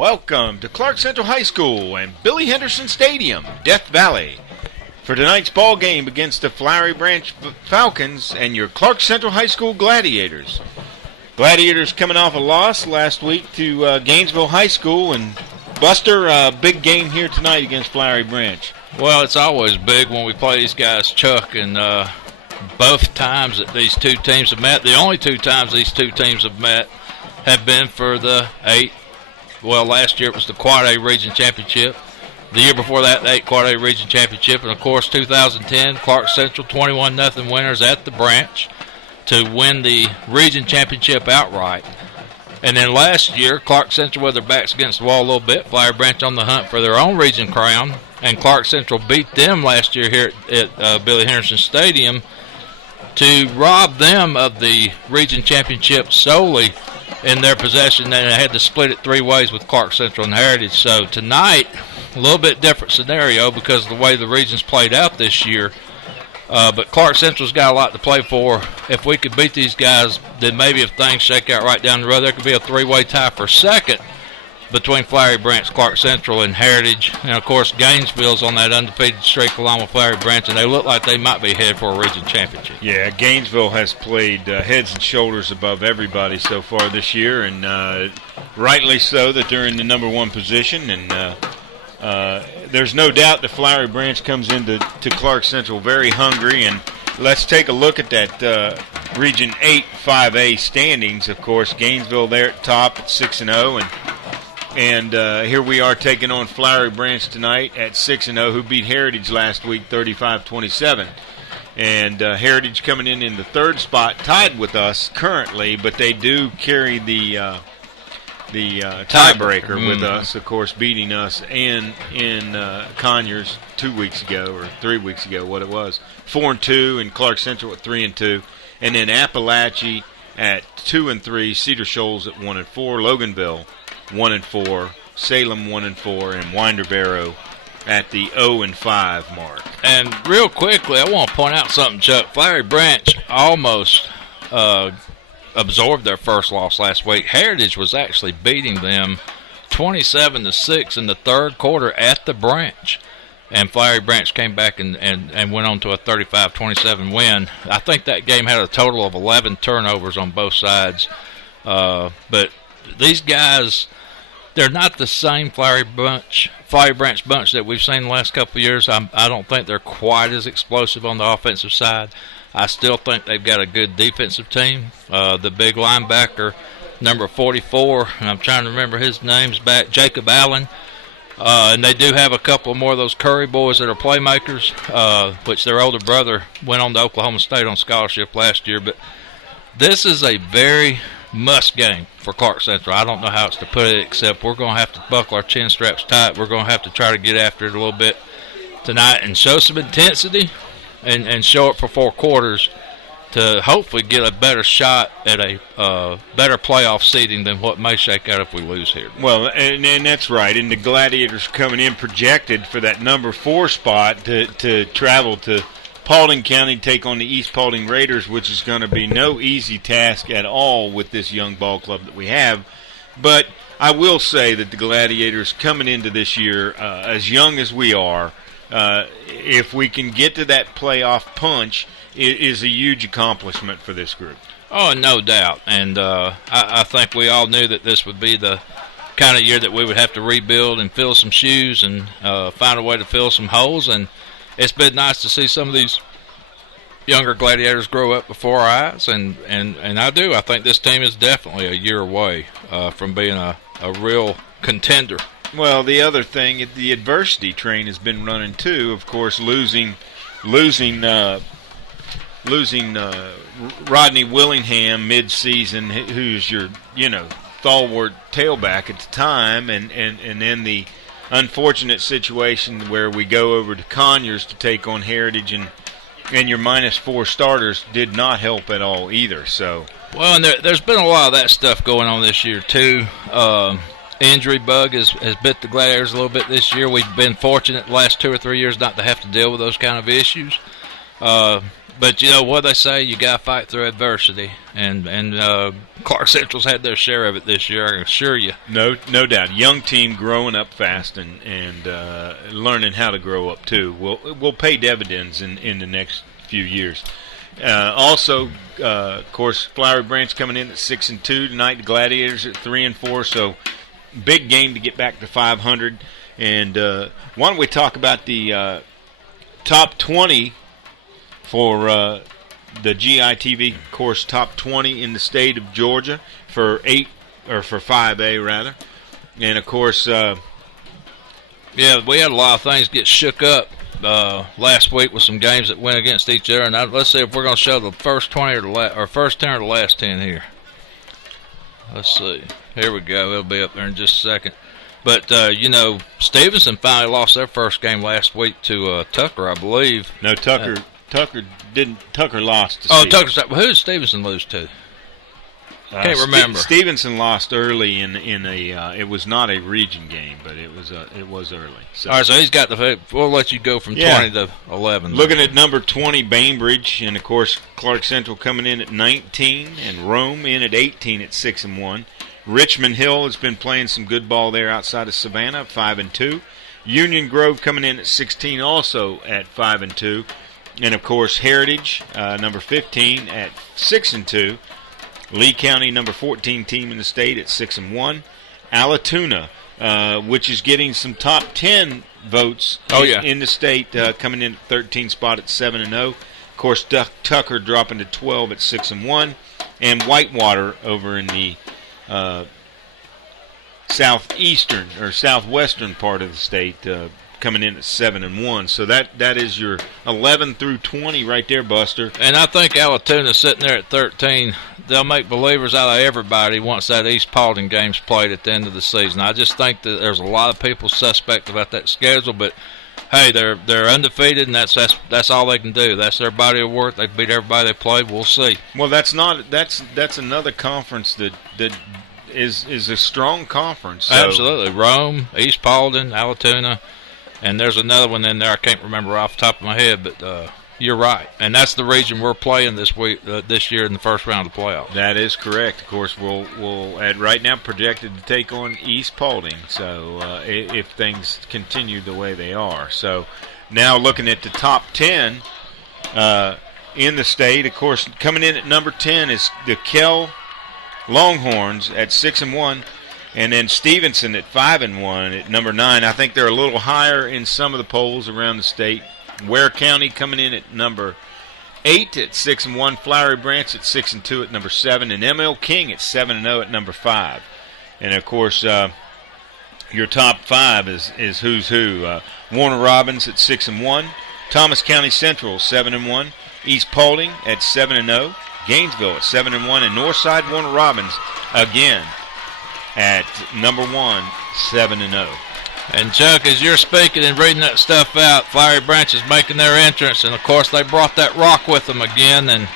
Welcome to Clarke Central High School and Billy Henderson Stadium, Death Valley, for tonight's ball game against the Flowery Branch Falcons and your Clarke Central High School Gladiators. Gladiators coming off a loss last week to Gainesville High School, and Buster, big game here tonight against Flowery Branch. Well, it's always big when we play these guys, Chuck, and both times that these two teams have met, the only two times these two teams have met have been for the last year it was the Quad A Region Championship. The year before that, the 8 Quad A Region Championship. And, of course, 2010, Clarke Central 21-0 winners at the Branch to win the Region Championship outright. And then last year, Clarke Central with their backs against the wall a little bit, Flowery Branch on the hunt for their own region crown. And Clarke Central beat them last year here at Billy Henderson Stadium to rob them of the Region Championship solely in their possession, and they had to split it 3 ways with Clarke Central and Heritage. So tonight, a little bit different scenario because of the way the regions played out this year. But Clarke Central's got a lot to play for. If we could beat these guys, then maybe if things shake out right down the road, there could be a 3-way tie for second between Flowery Branch, Clarke Central, and Heritage. And, of course, Gainesville's on that undefeated streak along with Flowery Branch, and they look like they might be headed for a region championship. Yeah, Gainesville has played heads and shoulders above everybody so far this year, and rightly so that they're in the number 1 position. And there's no doubt that Flowery Branch comes into Clarke Central very hungry. And let's take a look at that Region 8 5A standings. Of course, Gainesville there at top at 6-0, and here we are taking on Flowery Branch tonight at 6-0, who beat Heritage last week 35-27. And Heritage coming in the 3rd spot, tied with us currently, but they do carry the tiebreaker with us, of course, beating us in Conyers 2 weeks ago, or 3 weeks ago, what it was. 4-2, and Clarke Central at 3-2. And then Appalachia at 2-3, Cedar Shoals at 1-4, Loganville 1-4, Salem 1-4, and Winder Barrow at the 0-5 mark. And real quickly, I want to point out something, Chuck. Flowery Branch almost absorbed their first loss last week. Heritage was actually beating them 27-6 in the 3rd quarter at the Branch. And Flowery Branch came back and went on to a 35-27 win. I think that game had a total of 11 turnovers on both sides. But these guys, they're not the same Flowery Branch bunch that we've seen the last couple of years. I don't think they're quite as explosive on the offensive side. I still think they've got a good defensive team. The big linebacker, number 44, and I'm trying to remember his name's back, Jacob Allen. And they do have a couple more of those Curry boys that are playmakers, which their older brother went on to Oklahoma State on scholarship last year. But this is a very must game for Clarke Central. I don't know how else to put it, except we're going to have to buckle our chin straps tight. We're going to have to try to get after it a little bit tonight and show some intensity and show it for 4 quarters to hopefully get a better shot at a better playoff seeding than what may shake out if we lose here. Well, and that's right. And the Gladiators coming in projected for that number 4 spot to travel to Paulding County, take on the East Paulding Raiders, which is going to be no easy task at all with this young ball club that we have. But I will say that the Gladiators coming into this year, as young as we are, if we can get to that playoff punch, it is a huge accomplishment for this group. Oh, no doubt. And I think we all knew that this would be the kind of year that we would have to rebuild and fill some shoes and find a way to fill some holes. And it's been nice to see some of these younger Gladiators grow up before our eyes, and I do. I think this team is definitely a year away from being a real contender. Well, the other thing, the adversity train has been running too. Of course, losing Rodney Willingham mid-season, who's your stalwart tailback at the time, and then the unfortunate situation where we go over to Conyers to take on Heritage, and your -4 starters did not help at all either. So, well, and there's been a lot of that stuff going on this year too. Injury bug has bit the Gladiators a little bit this year. We've been fortunate the last 2 or 3 years not to have to deal with those kind of issues. But you know what they say, you got to fight through adversity, and Clarke Central's had their share of it this year, I can assure you. No doubt. Young team growing up fast and learning how to grow up too will pay dividends in the next few years. Also, of course, Flowery Branch coming in at 6-2 tonight. The Gladiators at 3-4. So big game to get back to 500. And why don't we talk about the top 20 for the GITV course, top 20 in the state of Georgia for 5A rather. And of course, yeah, we had a lot of things get shook up last week with some games that went against each other. And let's see if we're going to show the first 20 or first 10 or the last 10 here. Let's see. Here we go. It'll be up there in just a second. But, Stevenson finally lost their first game last week to Tucker, I believe. No, Tucker didn't. Tucker lost to Stevenson. Who did Stevenson lose to? Can't remember. Stevenson lost early in a. It was not a region game, but it was early. So. All right, so he's got the. We'll let you go from 20 to 11. Looking at number 20, Bainbridge, and of course Clarke Central coming in at 19, and Rome in at 18 at 6-1. Richmond Hill has been playing some good ball there outside of Savannah, 5-2. Union Grove coming in at 16, also at 5-2. And, of course, Heritage, number 15, at 6-2. Lee County, number 14 team in the state at 6-1. Alatoona, which is getting some top 10 votes in the state, coming in at 13 spot at 7-0. Of course, Tucker dropping to 12 at 6-1. And Whitewater over in the southeastern or southwestern part of the state, coming in at 7-1. So that is your 11 through 20 right there, Buster. And I think Alatoona's sitting there at 13. They'll make believers out of everybody once that East Paulding game's played at the end of the season. I just think that there's a lot of people suspect about that schedule, but hey, they're undefeated, and that's all they can do. That's their body of work. They beat everybody they played. We'll see. Well, that's another conference that is a strong conference. So. Absolutely, Rome, East Paulding, Alatoona. And there's another one in there I can't remember off the top of my head, but you're right. And that's the region we're playing this year in the first round of the playoffs. That is correct. Of course, we'll at right now projected to take on East Paulding. So if things continue the way they are, so now looking at the top 10 in the state, of course, coming in at number 10 is the Kell Longhorns at 6-1. And then Stevenson at 5-1 at number 9. I think they're a little higher in some of the polls around the state. Ware County coming in at number 8 at 6-1. Flowery Branch at 6-2 at number 7. And ML King at 7-0 at number 5. And, of course, your top 5 is who's who. Warner Robins at 6-1. Thomas County Central 7-1. East Paulding at 7-0. Gainesville at 7-1. And Northside Warner Robins again at number 1, 7-0. And Chuck, as you're speaking and reading that stuff out, Flowery Branch is making their entrance, and of course they brought that rock with them again, and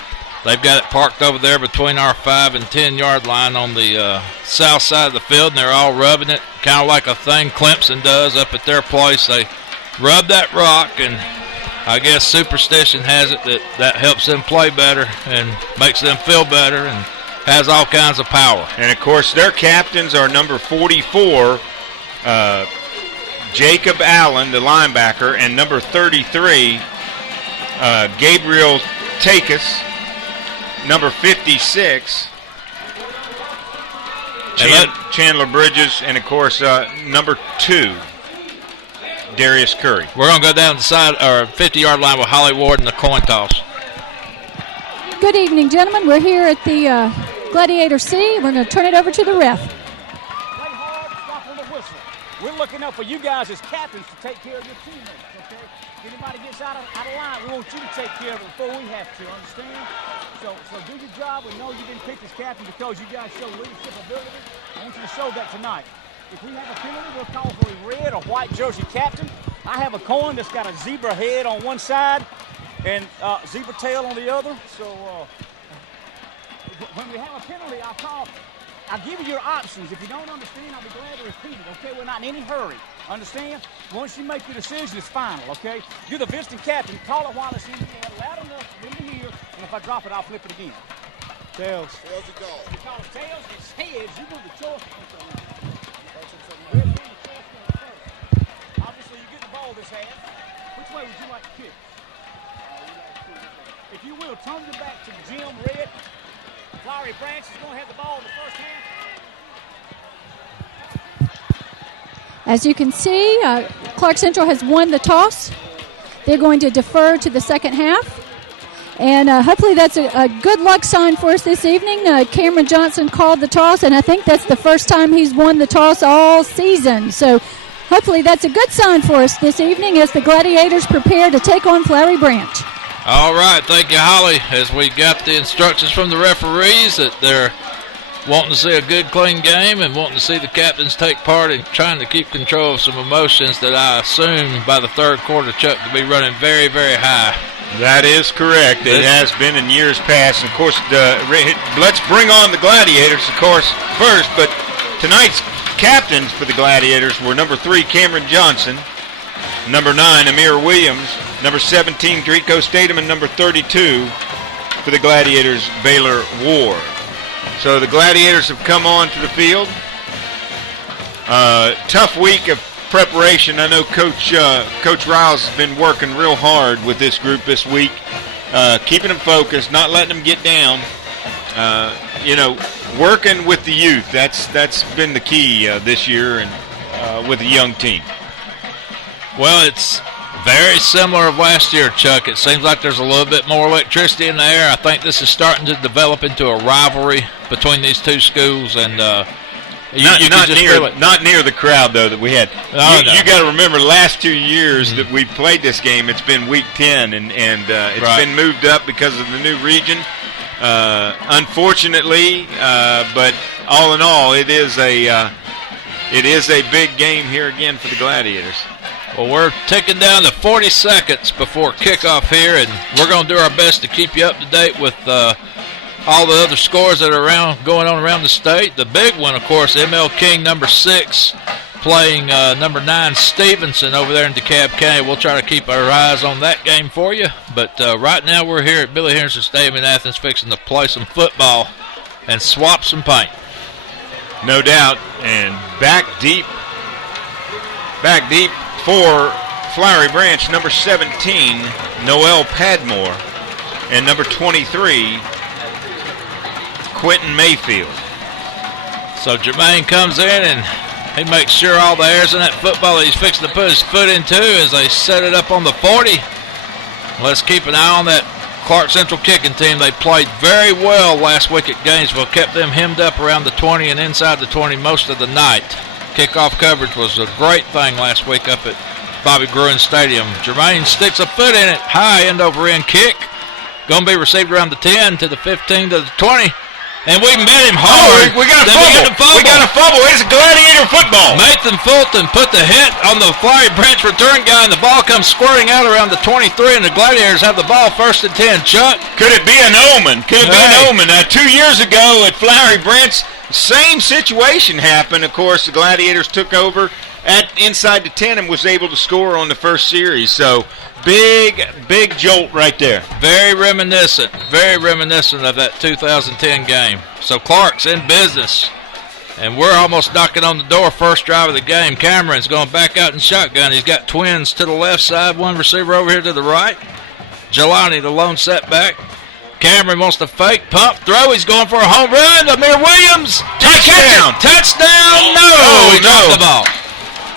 they've got it parked over there between our 5 and 10 yard line on the south side of the field, and they're all rubbing it, kind of like a thing Clemson does up at their place. They rub that rock, and I guess superstition has it that helps them play better and makes them feel better, and has all kinds of power. And, of course, their captains are number 44, Jacob Allen, the linebacker, and number 33, Gabriel Takis, number 56, Chandler Bridges, and, of course, number 2, Darius Curry. We're going to go down the side, or 50-yard line with Holly Ward in the coin toss. Good evening, gentlemen. We're here at the Gladiator C. We're going to turn it over to the ref. Play hard, stop on the whistle. We're looking up for you guys as captains to take care of your teammates, okay? If anybody gets out of line, we want you to take care of it before we have to, understand? So do your job. We know you've been picked as captain because you guys show leadership ability. I want you to show that tonight. If we have a penalty, we'll call for a red or white jersey captain. I have a coin that's got a zebra head on one side and zebra tail on the other. So when we have a penalty, I'll give you your options. If you don't understand, I'll be glad to repeat it, okay? We're not in any hurry, understand? Once you make your decision, it's final, okay? You're the visiting captain. Call it while it's in the air, loud enough in the ear. And if I drop it, I'll flip it again. Tails. Tails it goes. Because tails is heads, you move the choice. Obviously, you get the ball this half. Which way would you like to kick? If you will, turn your back to the gym, Red. Flowery Branch is going to have the ball in the first half. As you can see, Clarke Central has won the toss. They're going to defer to the second half. And hopefully that's a good luck sign for us this evening. Cameron Johnson called the toss, and I think that's the first time he's won the toss all season. So hopefully that's a good sign for us this evening as the Gladiators prepare to take on Flowery Branch. All right, thank you, Holly. As we got the instructions from the referees that they're wanting to see a good, clean game and wanting to see the captains take part in trying to keep control of some emotions that I assume by the third quarter, Chuck, to be running very, very high. That is correct. It has been in years past. Of course, let's bring on the Gladiators, of course, first. But tonight's captains for the Gladiators were number 3, Cameron Johnson, number 9, Amir Williams, number 17, Drico Statham, and number 32 for the Gladiators, Baylor Ward. So the Gladiators have come on to the field. Tough week of preparation. I know Coach Riles has been working real hard with this group this week, keeping them focused, not letting them get down. Working with the youth. That's been the key this year, and with a young team. Well, it's very similar of last year, Chuck. It seems like there's a little bit more electricity in the air. I think this is starting to develop into a rivalry between these two schools, and not near the crowd though that we had. You got to remember, the last 2 years that we played this game, it's been week 10, and it's been moved up because of the new region. Unfortunately, but all in all, it is a big game here again for the Gladiators. Well, we're ticking down to 40 seconds before kickoff here, and we're going to do our best to keep you up to date with all the other scores that are going on around the state. The big one, of course, ML King, number 6, playing number 9, Stevenson, over there in DeKalb County. We'll try to keep our eyes on that game for you. But right now we're here at Billy Henderson Stadium in Athens fixing to play some football and swap some paint. No doubt. And back deep for Flowery Branch, number 17, Noel Padmore, and number 23, Quentin Mayfield. So Jermaine comes in and he makes sure all the air's in that football that he's fixing to put his foot into as they set it up on the 40. Let's keep an eye on that Clarke Central kicking team. They played very well last week at Gainesville, kept them hemmed up around the 20 and inside the 20 most of the night. Kickoff coverage was a great thing last week up at Bobby Gruen Stadium. Jermaine sticks a foot in it, high end over end kick. Going to be received around the 10 to the 15 to the 20. And we met him hard. We got a fumble. We got a fumble. It's Gladiator football. Nathan Fulton put the hit on the Flowery Branch return guy, and the ball comes squirting out around the 23, and the Gladiators have the ball 1st and 10. Chuck? Could it be an omen? 2 years ago at Flowery Branch, same situation happened. Of course, the Gladiators took over at inside the 10 and was able to score on the first series. So big jolt right there. Very reminiscent of that 2010 game. So Clarke's in business, and we're almost knocking on the door. First drive of the game. Cameron's going back out in shotgun. He's got twins to the left side, one receiver over here to the right. Jelani, the lone setback. Cameron wants to fake, pump, throw. He's going for a home run. Amir Williams, touchdown! No, he dropped the ball.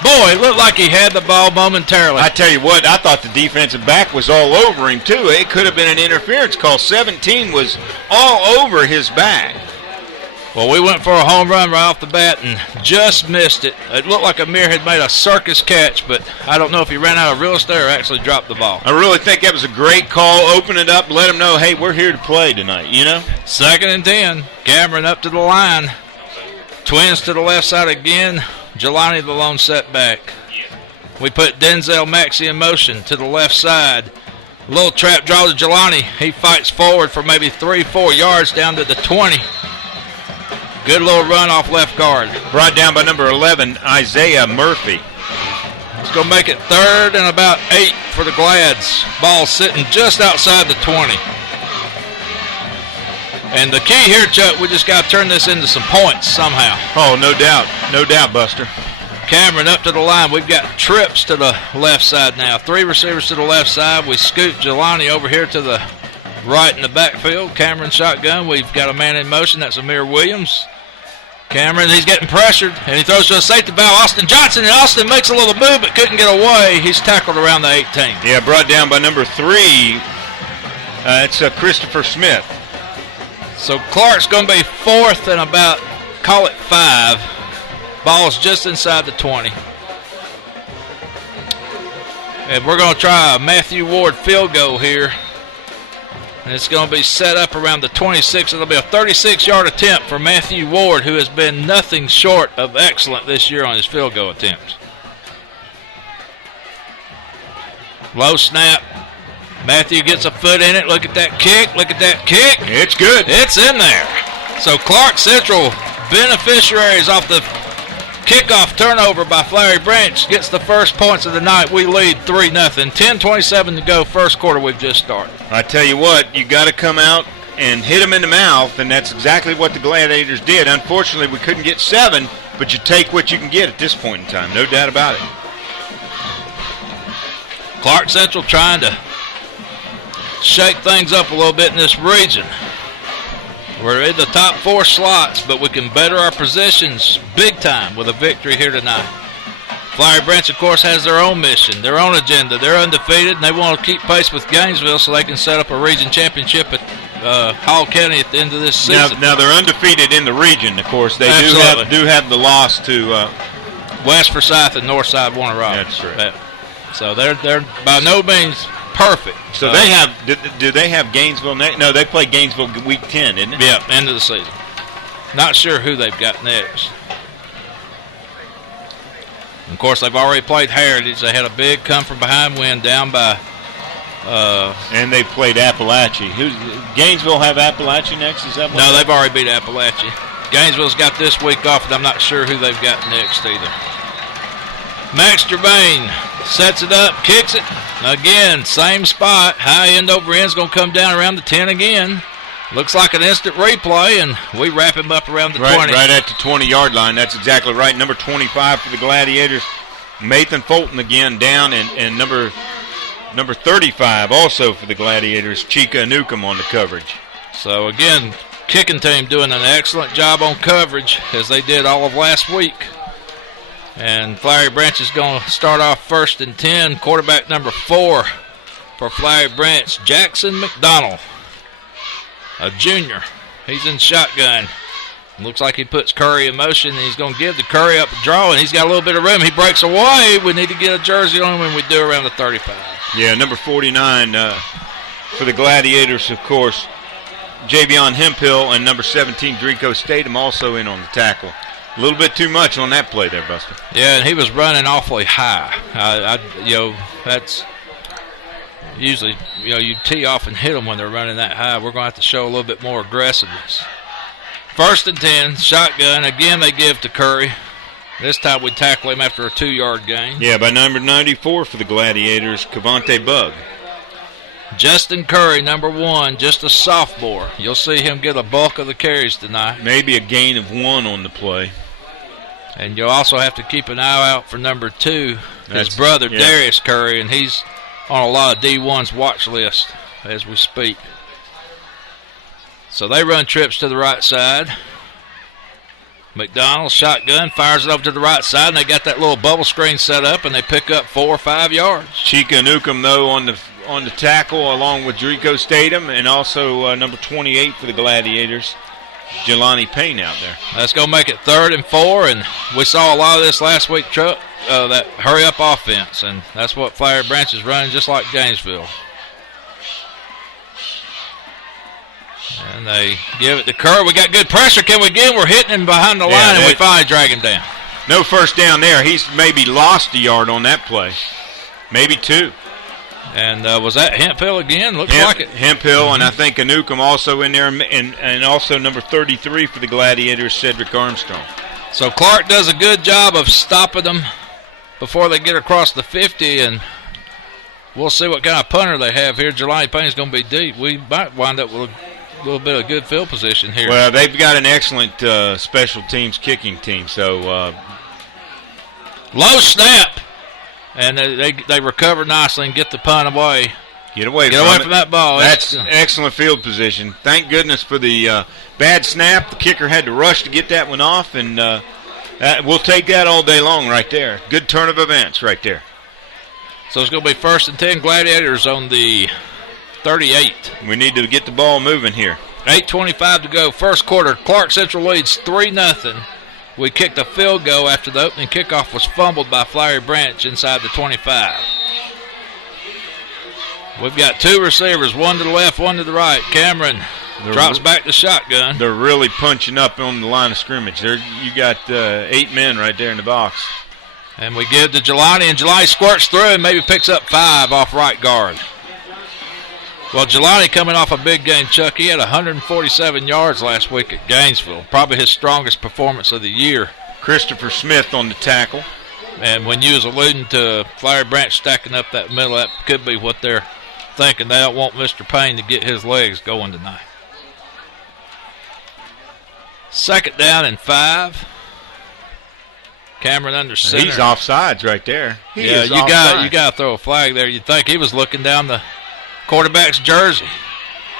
Boy, it looked like he had the ball momentarily. I tell you what, I thought the defensive back was all over him, too. It could have been an interference call. 17 was all over his back. Well, we went for a home run right off the bat and just missed it. It looked like Amir had made a circus catch, but I don't know if he ran out of real estate or actually dropped the ball. I really think that was a great call. Open it up, let them know, hey, we're here to play tonight, you know? 2nd and 10. Cameron up to the line. Twins to the left side again. Jelani the lone setback. We put Denzel Maxey in motion to the left side. Little trap draw to Jelani. He fights forward for maybe 3-4 yards down to the 20. Good little run off left guard. Brought down by number 11, Isaiah Murphy. It's going to make it 3rd and about 8 for the Glads. Ball sitting just outside the 20. And the key here, Chuck, we just got to turn this into some points somehow. Oh, no doubt, Buster. Cameron up to the line. We've got trips to the left side now. 3 receivers to the left side. We scoot Jelani over here to the right in the backfield. Cameron shotgun. We've got a man in motion. That's Amir Williams. Cameron, he's getting pressured, and he throws to a safety valve. Austin Johnson, and Austin makes a little move but couldn't get away. He's tackled around the 18. Yeah, brought down by number 3. It's Christopher Smith. So Clarke's going to be 4th and about, call it 5. Ball's just inside the 20. And we're going to try a Matthew Ward field goal here. And it's going to be set up around the 26. It'll be a 36-yard attempt for Matthew Ward, who has been nothing short of excellent this year on his field goal attempts. Low snap. Matthew gets a foot in it. Look at that kick. Look at that kick. It's good. It's in there. So Clarke Central, beneficiaries off the kickoff turnover by Flowery Branch, gets the first points of the night. We lead 3-0. 10:27 to go. First quarter we've just started. I tell you what, you got to come out and hit them in the mouth, and that's exactly what the Gladiators did. Unfortunately, we couldn't get 7, but you take what you can get at this point in time. No doubt about it. Clarke Central trying to shake things up a little bit in this region. We're in the top 4 slots, but we can better our positions big time with a victory here tonight. Flowery Branch, of course, has their own mission, their own agenda. They're undefeated, and they want to keep pace with Gainesville so they can set up a region championship at Hall County at the end of this season. Now they're undefeated in the region, of course. They do have the loss to West Forsyth and Northside Warner Robins. That's right. So they're by no means perfect. So they have. Do they have Gainesville next? No, they play Gainesville week 10, isn't it? Yeah, end of the season. Not sure who they've got next. Of course, they've already played Heritage. They had a big come-from-behind win down by... and they played Appalachia. Gainesville have Appalachia next? Is that what? No, they've already beat Appalachia. Gainesville's got this week off, and I'm not sure who they've got next either. Max Germain sets it up, kicks it. Again, same spot. High end over end's going to come down around the 10 again. Looks like an instant replay, and we wrap him up around the 20. Right at the 20-yard line. That's exactly right. Number 25 for the Gladiators. Nathan Fulton again down, and number 35 also for the Gladiators. Chica Newcomb on the coverage. So, again, kicking team doing an excellent job on coverage, as they did all of last week. And Flowery Branch is going to start off 1st and 10. Quarterback number 4 for Flowery Branch, Jackson McDonald, a junior. He's in shotgun. Looks like he puts Curry in motion, and he's going to give the Curry up a draw, and he's got a little bit of room. He breaks away. We need to get a jersey on him when we do around the 35. Yeah, number 49 for the Gladiators, of course, Javion Hemphill, and number 17, Drico Statham, also in on the tackle. A little bit too much on that play there, Buster. Yeah, and he was running awfully high. That's usually, you tee off and hit them when they're running that high. We're going to have to show a little bit more aggressiveness. 1st and 10, shotgun. Again, they give to Curry. This time we tackle him after a 2-yard gain. Yeah, by number 94 for the Gladiators, Cavante Bug. Justin Curry, number 1, just a sophomore. You'll see him get a bulk of the carries tonight. Maybe a gain of 1 on the play. And you'll also have to keep an eye out for number 2, his brother, Darius Curry, and he's on a lot of D1's watch list as we speak. So they run trips to the right side. McDonald, shotgun, fires it over to the right side, and they got that little bubble screen set up, and they pick up 4 or 5 yards. Chica Newcomb, though, on the tackle, along with Drico Statham, and also number 28 for the Gladiators, Jelani Payne out there. That's going to make it 3rd and 4, and we saw a lot of this last week, Chuck, that hurry-up offense, and that's what Flowery Branch is running, just like Gainesville. And they give it to Kerr. We got good pressure. Can we get him? We're hitting him behind the line, and we finally drag him down. No first down there. He's maybe lost a yard on that play. Maybe 2. And was that Hemphill again? Looks like it. Hemphill, and I think Newcomb also in there, and also number 33 for the Gladiators, Cedric Armstrong. So Clarke does a good job of stopping them before they get across the 50, and we'll see what kind of punter they have here. Jelani Payne's going to be deep. We might wind up with little bit of good field position here. Well, they've got an excellent special teams kicking team. So low snap, and they recover nicely and get the punt away. Get away from that ball. That's excellent field position. Thank goodness for the bad snap. The kicker had to rush to get that one off, and we'll take that all day long right there. Good turn of events right there. So it's going to be 1st and 10, Gladiators on the 38. We need to get the ball moving here. 8:25 to go, first quarter. Clarke Central leads 3-0. We kicked a field goal after the opening kickoff was fumbled by Flowery Branch inside the 25. We've got 2 receivers, one to the left, one to the right. Cameron drops back the shotgun. They're really punching up on the line of scrimmage. You got 8 men right there in the box. And we give to Jelani, and Jelani squirts through and maybe picks up 5 off right guard. Well, Jelani coming off a big game, Chuck. He had 147 yards last week at Gainesville. Probably his strongest performance of the year. Christopher Smith on the tackle. And when you was alluding to Flowery Branch stacking up that middle, that could be what they're thinking. They don't want Mr. Payne to get his legs going tonight. 2nd down and 5. Cameron under center. He's offsides right there. You got to throw a flag there. You'd think he was looking down the quarterback's jersey.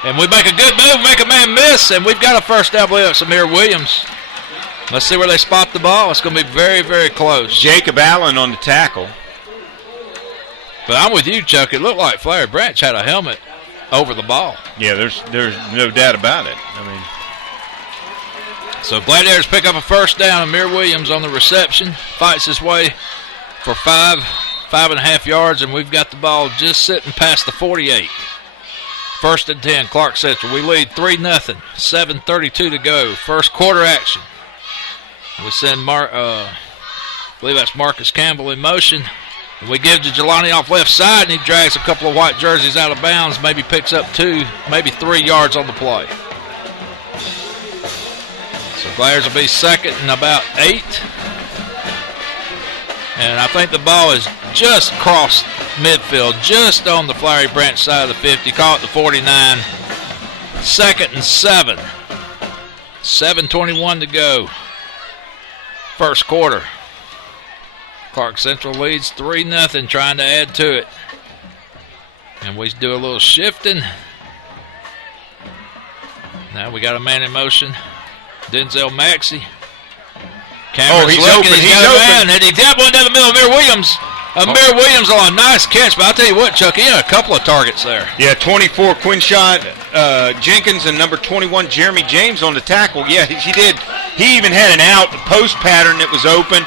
And we make a good move, make a man miss, and we've got a first down. Believe it's Amir Williams. Let's see where they spot the ball. It's going to be very, very close. Jacob Allen on the tackle. But I'm with you, Chuck. It looked like Flowery Branch had a helmet over the ball. Yeah, there's no doubt about it. So Gladiators pick up a first down. Amir Williams on the reception. Fights his way for 5.5 yards, and we've got the ball just sitting past the 48. 1st and 10, Clarke Central. We lead 3-0. 7:32 to go. First quarter action. We send I believe that's Marcus Campbell in motion. And we give to Jelani off left side, and he drags a couple of white jerseys out of bounds, maybe picks up 2, maybe 3 yards on the play. So Gladiators will be 2nd and about 8. And I think the ball is just crossed midfield, just on the Flowery Branch side of the 50. Call it the 49. 2nd and 7. 7:21 to go. First quarter. Clarke Central leads 3-0, trying to add to it. And we do a little shifting. Now we got a man in motion. Denzel Maxey. Cameron's he's looking. open. He's got a man, and he got one down the middle. Amir Williams. Amir Williams on a nice catch, but I'll tell you what, Chuck, he had a couple of targets there. Yeah, 24 Quinshot Jenkins and number 21 Jeremy James on the tackle. Yeah, he did. He even had an out post pattern that was open.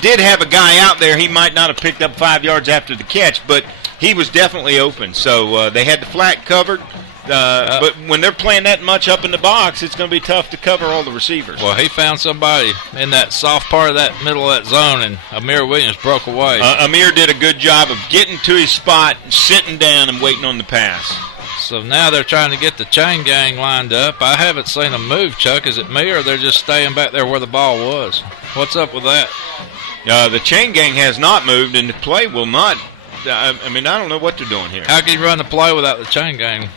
Did have a guy out there. He might not have picked up 5 yards after the catch, but he was definitely open. So they had the flat covered. But when they're playing that much up in the box, it's going to be tough to cover all the receivers. Well, he found somebody in that soft part of that middle of that zone, and Amir Williams broke away. Amir did a good job of getting to his spot, sitting down, and waiting on the pass. So now they're trying to get the chain gang lined up. I haven't seen them move, Chuck. Is it me, or they're just staying back there where the ball was? What's up with that? The chain gang has not moved, and the play will not. I don't know what they're doing here. How can you run the play without the chain gang?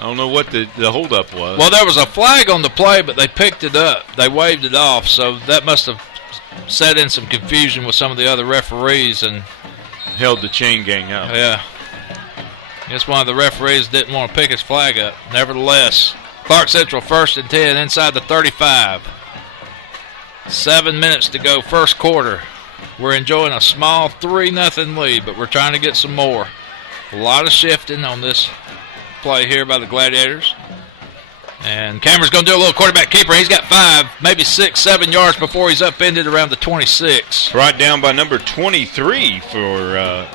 I don't know what the holdup was. Well, there was a flag on the play, but they picked it up. They waved it off, so that must have set in some confusion with some of the other referees and held the chain gang up. Yeah. I guess one of the referees didn't want to pick his flag up. Nevertheless, Clarke Central 1st and 10 inside the 35. 7 minutes to go, first quarter. We're enjoying a small 3-0 lead, but we're trying to get some more. A lot of shifting on this play here by the Gladiators. And Cameron's going to do a little quarterback keeper. He's got 5, maybe 6, 7 yards before he's upended around the 26. Brought down by number 23 for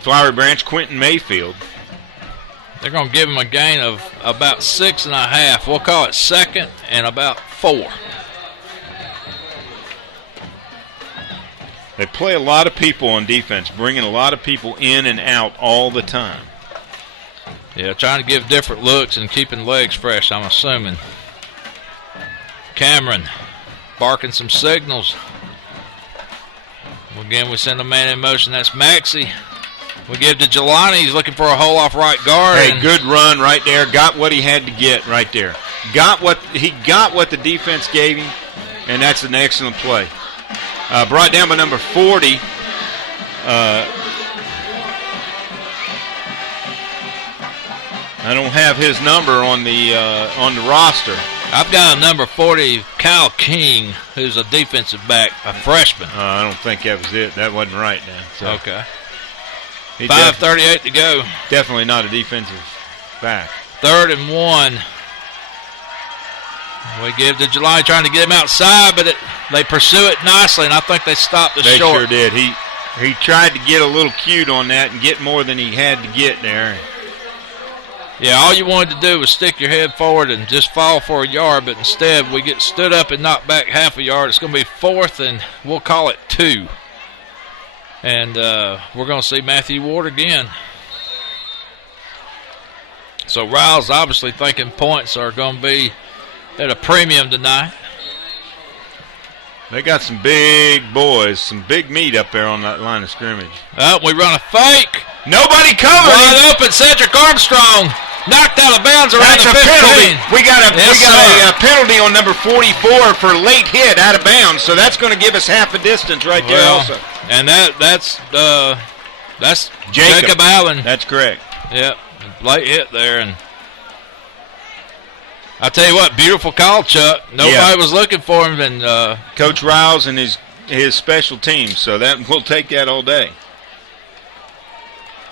Flowery Branch, Quentin Mayfield. They're going to give him a gain of about 6.5. We'll call it 2nd and about 4. They play a lot of people on defense, bringing a lot of people in and out all the time. Yeah, trying to give different looks and keeping legs fresh, I'm assuming. Cameron barking some signals. Again, we send a man in motion. That's Maxey. We give to Jelani. He's looking for a hole off right guard. Hey, good run right there. Got what he had to get right there. Got what the defense gave him, and that's an excellent play. Brought down by number 40. I don't have his number on the roster. I've got a number 40, Kyle King, who's a defensive back, a freshman. I don't think that was it. That wasn't right now. So. Okay. 5:38 to go. Definitely not a defensive back. 3rd and 1. We give to Jelani, trying to get him outside, but they pursue it nicely, and I think they stopped the short. They sure did. He tried to get a little cute on that and get more than he had to get there. Yeah, all you wanted to do was stick your head forward and just fall for a yard, but instead we get stood up and knocked back half a yard. It's going to be 4th, and we'll call it 2. And we're going to see Matthew Ward again. So Riles obviously thinking points are going to be at a premium tonight. They got some big boys, some big meat up there on that line of scrimmage. We run a fake. Nobody covered. Wide open, Cedric Armstrong. Knocked out of bounds around That's the 15. a penalty. We got a penalty on number 44 for late hit out of bounds, so that's going to give us half a distance right there also. And that's Jacob Allen. That's correct. Yep, late hit there. And I tell you what, beautiful call, Chuck. Nobody was looking for him. And Coach Riles and his special teams, so that we'll take that all day.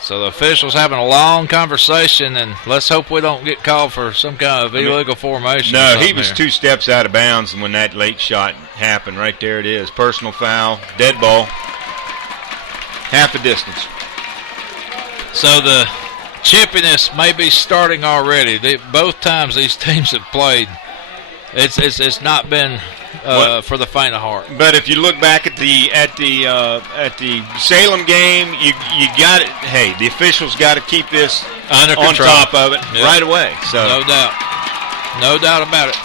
So the officials having a long conversation, and let's hope we don't get called for some kind of illegal formation. No, he was 2 steps out of bounds when that late shot happened. Right there it is. Personal foul, dead ball, half a distance. So the chippiness may be starting already. Both times these teams have played, it's not been for the faint of heart. But if you look back at the Salem game, you got it. Hey, the officials got to keep this under on control. top of it right away. So no doubt about it.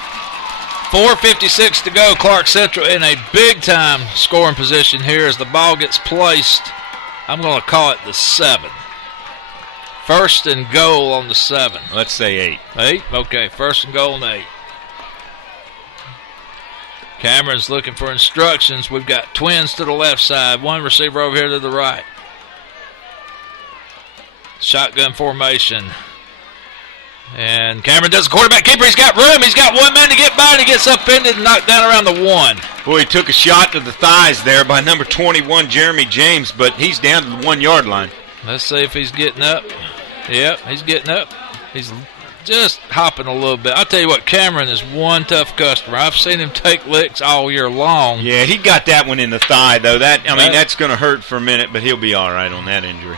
4:56 to go. Clarke Central in a big time scoring position here as the ball gets placed. I'm going to call it the 7. 1st and goal on the 7. Let's say 8. 8? Okay, 1st and goal on 8. Cameron's looking for instructions. We've got twins to the left side. One receiver over here to the right. Shotgun formation. And Cameron does the quarterback keeper. He's got room. He's got one man to get by, and he gets upended and knocked down around the 1. Boy, he took a shot to the thighs there by number 21, Jeremy James, but he's down to the 1-yard line. Let's see if he's getting up. Yep, he's getting up. He's just hopping a little bit. I'll tell you what, Cameron is one tough customer. I've seen him take licks all year long. Yeah, he got that one in the thigh, though. That's going to hurt for a minute, but he'll be all right on that injury.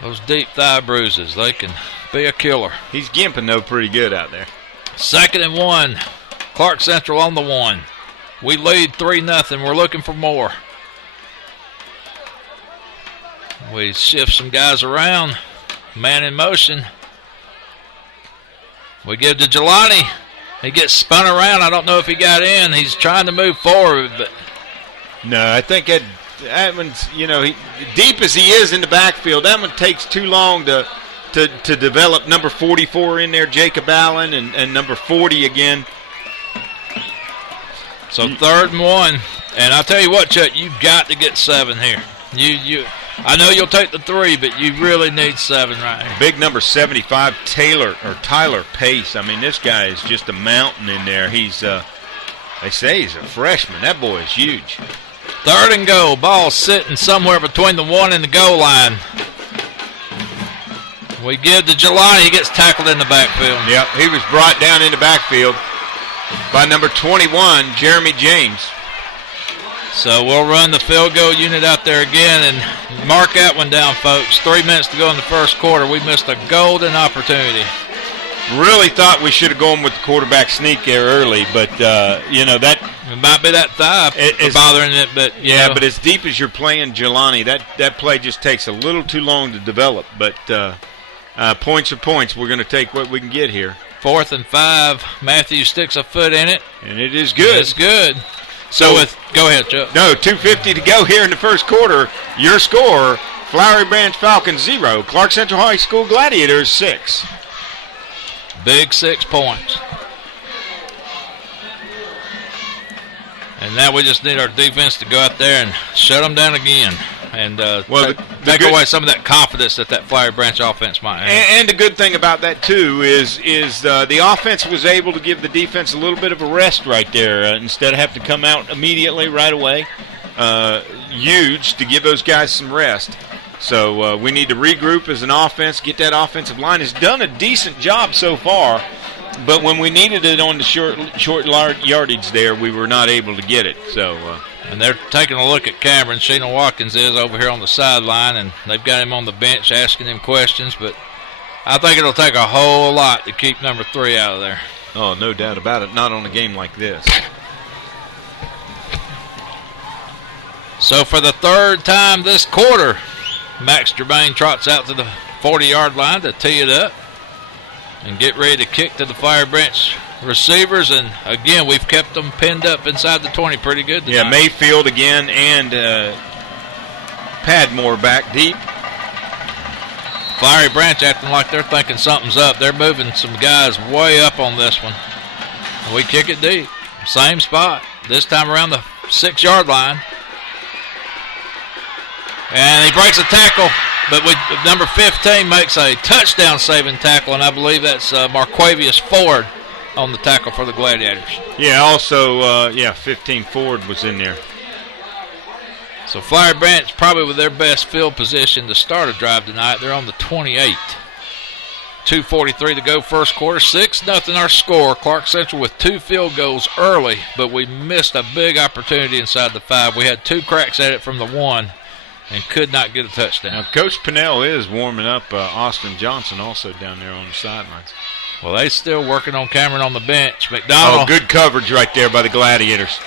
Those deep thigh bruises, they can be a killer. He's gimping, though, pretty good out there. 2nd and 1. Clarke Central on the 1. We lead 3-0. We're looking for more. We shift some guys around. Man in motion. We give to Jelani. He gets spun around. I don't know if he got in. He's trying to move forward, but no, I think that one's, deep as he is in the backfield, that one takes too long to develop. Number 44 in there, Jacob Allen, and number 40 again. So 3rd and 1. And I'll tell you what, Chuck, you've got to get 7 here. I know you'll take the 3, but you really need 7 right here. Big number 75, Tyler Pace. I mean, this guy is just a mountain in there. They say he's a freshman. That boy is huge. 3rd and goal. Ball sitting somewhere between the 1 and the goal line. We give to Jelani. He gets tackled in the backfield. Yep, he was brought down in the backfield by number 21, Jeremy James. So we'll run the field goal unit out there again and mark that one down, folks. 3 minutes to go in the first quarter. We missed a golden opportunity. Really thought we should have gone with the quarterback sneak there early, but, that... It might be that thigh bothering it, but... but as deep as you're playing Jelani, that play just takes a little too long to develop. But points are points. We're going to take what we can get here. 4th and 5. Matthew sticks a foot in it. And it is good. It's good. So go ahead, Chuck. No, 2:50 to go here in the first quarter. Your score, Flowery Branch Falcons 0, Clarke Central High School Gladiators 6. Big 6 points. And now we just need our defense to go out there and shut them down again. And take away some of that confidence that Flowery Branch offense might have. And the good thing about that, too, is the offense was able to give the defense a little bit of a rest right there instead of having to come out immediately right away. Huge to give those guys some rest. So we need to regroup as an offense, get that offensive line. Has done a decent job so far, but when we needed it on the short yardage there, we were not able to get it. So. And they're taking a look at Cameron. Sheena Watkins is over here on the sideline, and they've got him on the bench asking him questions. But I think it'll take a whole lot to keep number 3 out of there. Oh, no doubt about it. Not on a game like this. So for the third time this quarter, Max Germain trots out to the 40-yard line to tee it up and get ready to kick to the Flowery Branch receivers, and again we've kept them pinned up inside the 20 pretty good tonight. Yeah, Mayfield again and Padmore back deep. Flowery Branch acting like they're thinking something's up. They're moving some guys way up on this one. And we kick it deep. Same spot. This time around the 6-yard line. And he breaks a tackle, but number 15 makes a touchdown-saving tackle, and I believe that's Marquavius Ford on the tackle for the Gladiators. Yeah, also, 15 Ford was in there. So Flowery Branch probably with their best field position to start a drive tonight. They're on the 28. 2:43 to go first quarter. 6-0 our score. Clarke Central with 2 field goals early, but we missed a big opportunity inside the 5. We had 2 cracks at it from the 1 and could not get a touchdown. Now, Coach Pinnell is warming up Austin Johnson also down there on the sidelines. Well, they still working on Cameron on the bench. McDonald. Oh, good coverage right there by the Gladiators.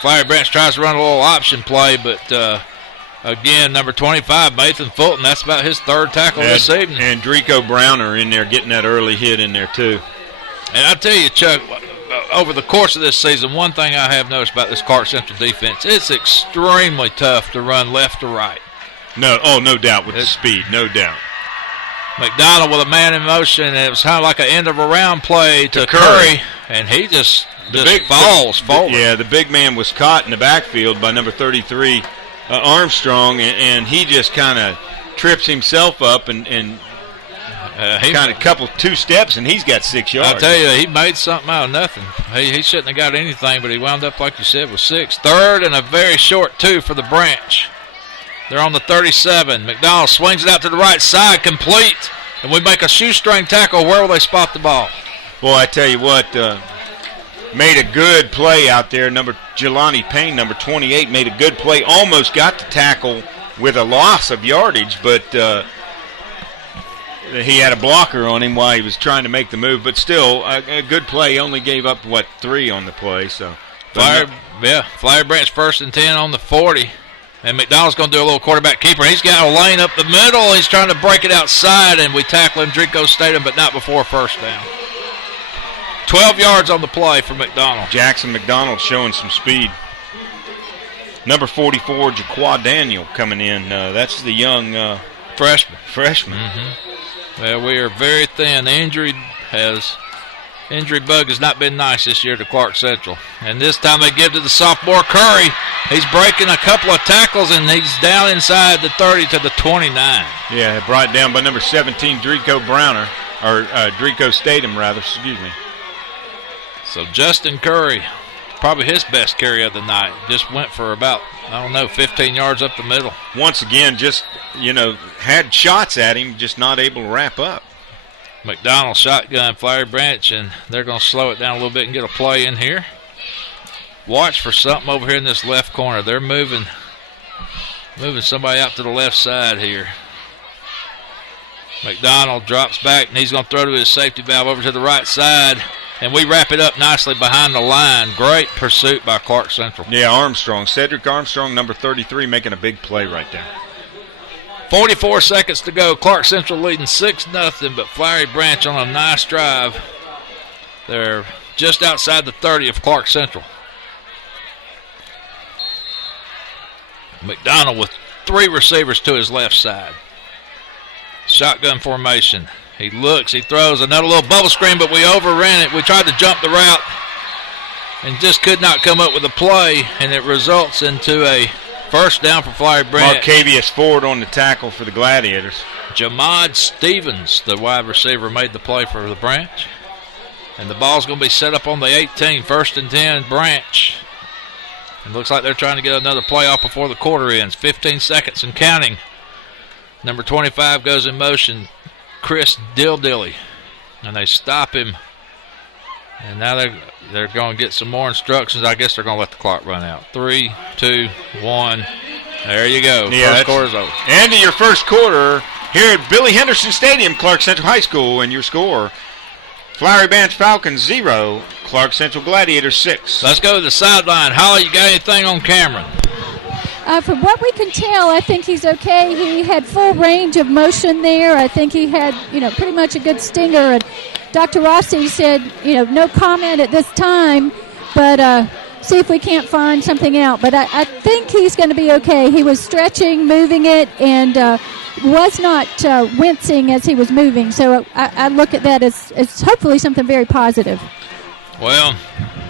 Flowery Branch tries to run a little option play, but again, number 25, Nathan Fulton, that's about his 3rd tackle this evening. And Drico Browner in there getting that early hit in there, too. And I tell you, Chuck, over the course of this season, one thing I have noticed about this Clarke Central defense, it's extremely tough to run left to right. No doubt with the speed, no doubt. McDonald with a man in motion, and it was kind of like an end-of-a-round play to Curry, and he just falls forward. The big man was caught in the backfield by number 33, Armstrong, and he just kind of trips himself up and kind of 2 steps, and he's got 6 yards. I tell you, he made something out of nothing. He shouldn't have got anything, but he wound up, like you said, with 6. 3rd and a very short 2 for the Branch. They're on the 37. McDonald swings it out to the right side, complete, and we make a shoestring tackle. Where will they spot the ball? Boy, I tell you what, made a good play out there. Jelani Payne, number 28, made a good play. Almost got the tackle with a loss of yardage, but he had a blocker on him while he was trying to make the move. But still, a good play. He only gave up, 3 on the play. So, Flowery Branch 1st and 10 on the 40. And McDonald's going to do a little quarterback keeper. He's got a lane up the middle. He's trying to break it outside, and we tackle him, Drico Stadium, but not before 1st down. 12 yards on the play for McDonald. Jackson McDonald showing some speed. Number 44, Jaquan Daniel coming in. That's the young freshman. Mm-hmm. Well, we are very thin. The injury bug has not been nice this year to Clarke Central. And this time they give to the sophomore Curry. He's breaking a couple of tackles, and he's down inside the 30 to the 29. Yeah, brought down by number 17, Drico Browner, or Drico Statham, rather, excuse me. So Justin Curry, probably his best carry of the night. Just went for about, 15 yards up the middle. Once again, just, had shots at him, just not able to wrap up. McDonald shotgun Flowery Branch, and they're going to slow it down a little bit and get a play in here. Watch for something over here in this left corner. They're moving somebody out to the left side here. McDonald drops back, and he's going to throw to his safety valve over to the right side, and we wrap it up nicely behind the line. Great pursuit by Clarke Central. Yeah, Armstrong. Cedric Armstrong, number 33, making a big play right there. 44 seconds to go. Clarke Central leading 6-0, but Flowery Branch on a nice drive. They're just outside the 30 of Clarke Central. McDonald with 3 receivers to his left side. Shotgun formation. He looks, he throws another little bubble screen, but we overran it. We tried to jump the route and just could not come up with a play, and it results into a first down for Flowery Branch. Marcavius Ford on the tackle for the Gladiators. Jamad Stevens, the wide receiver, made the play for the Branch. And the ball's going to be set up on the 18, 1st and 10, Branch. It looks like they're trying to get another play off before the quarter ends. 15 seconds and counting. Number 25 goes in motion, Chris Dildilly. And they stop him. And now they're going to get some more instructions. I guess they're going to let the clock run out. 3, 2, 1. There you go. Yeah, first quarter's over. End of your first quarter here at Billy Henderson Stadium, Clarke Central High School, and your score: Flowery Branch Falcons 0, Clarke Central Gladiators 6. Let's go to the sideline. Holly, you got anything on Cameron? From what we can tell, I think he's okay. He had full range of motion there. I think he had, pretty much a good stinger. And Dr. Rossi said, no comment at this time, but see if we can't find something out. But I think he's going to be okay. He was stretching, moving it, and was not wincing as he was moving. So I look at that as hopefully something very positive. Well,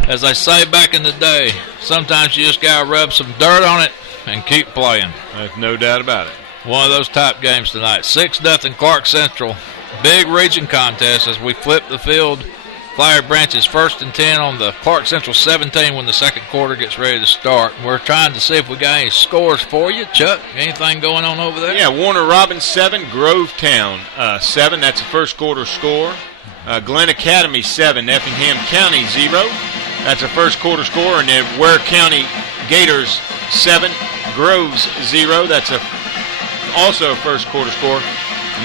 as they say back in the day, sometimes you just got to rub some dirt on it and keep playing. There's no doubt about it. One of those type games tonight. 6-0 Clarke Central. Big region contest as we flip the field. Flowery Branch is 1st and 10 on the Clarke Central 17 when the second quarter gets ready to start. We're trying to see if we got any scores for you. Chuck, anything going on over there? Yeah, Warner Robins 7, Grovetown 7. That's a first quarter score. Glen Academy 7, Effingham County 0. That's a first quarter score. And then Ware County Gators 7, Groves 0. That's also a first quarter score.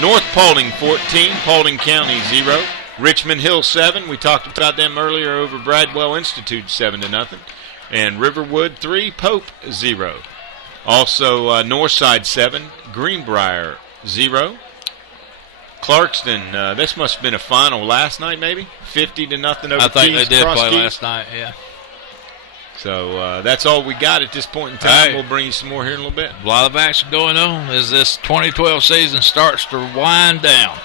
North Paulding 14, Paulding County 0. Richmond Hill 7. We talked about them earlier over Bradwell Institute 7-0. And Riverwood 3, Pope 0. Also Northside 7, Greenbrier 0. Clarkston, this must have been a final last night, maybe 50-0 over I think Keys, they did Cross play Keys. last night. Yeah. So that's all we got at this point in time. Hey. We'll bring you some more here in a little bit. A lot of action going on as this 2012 season starts to wind down.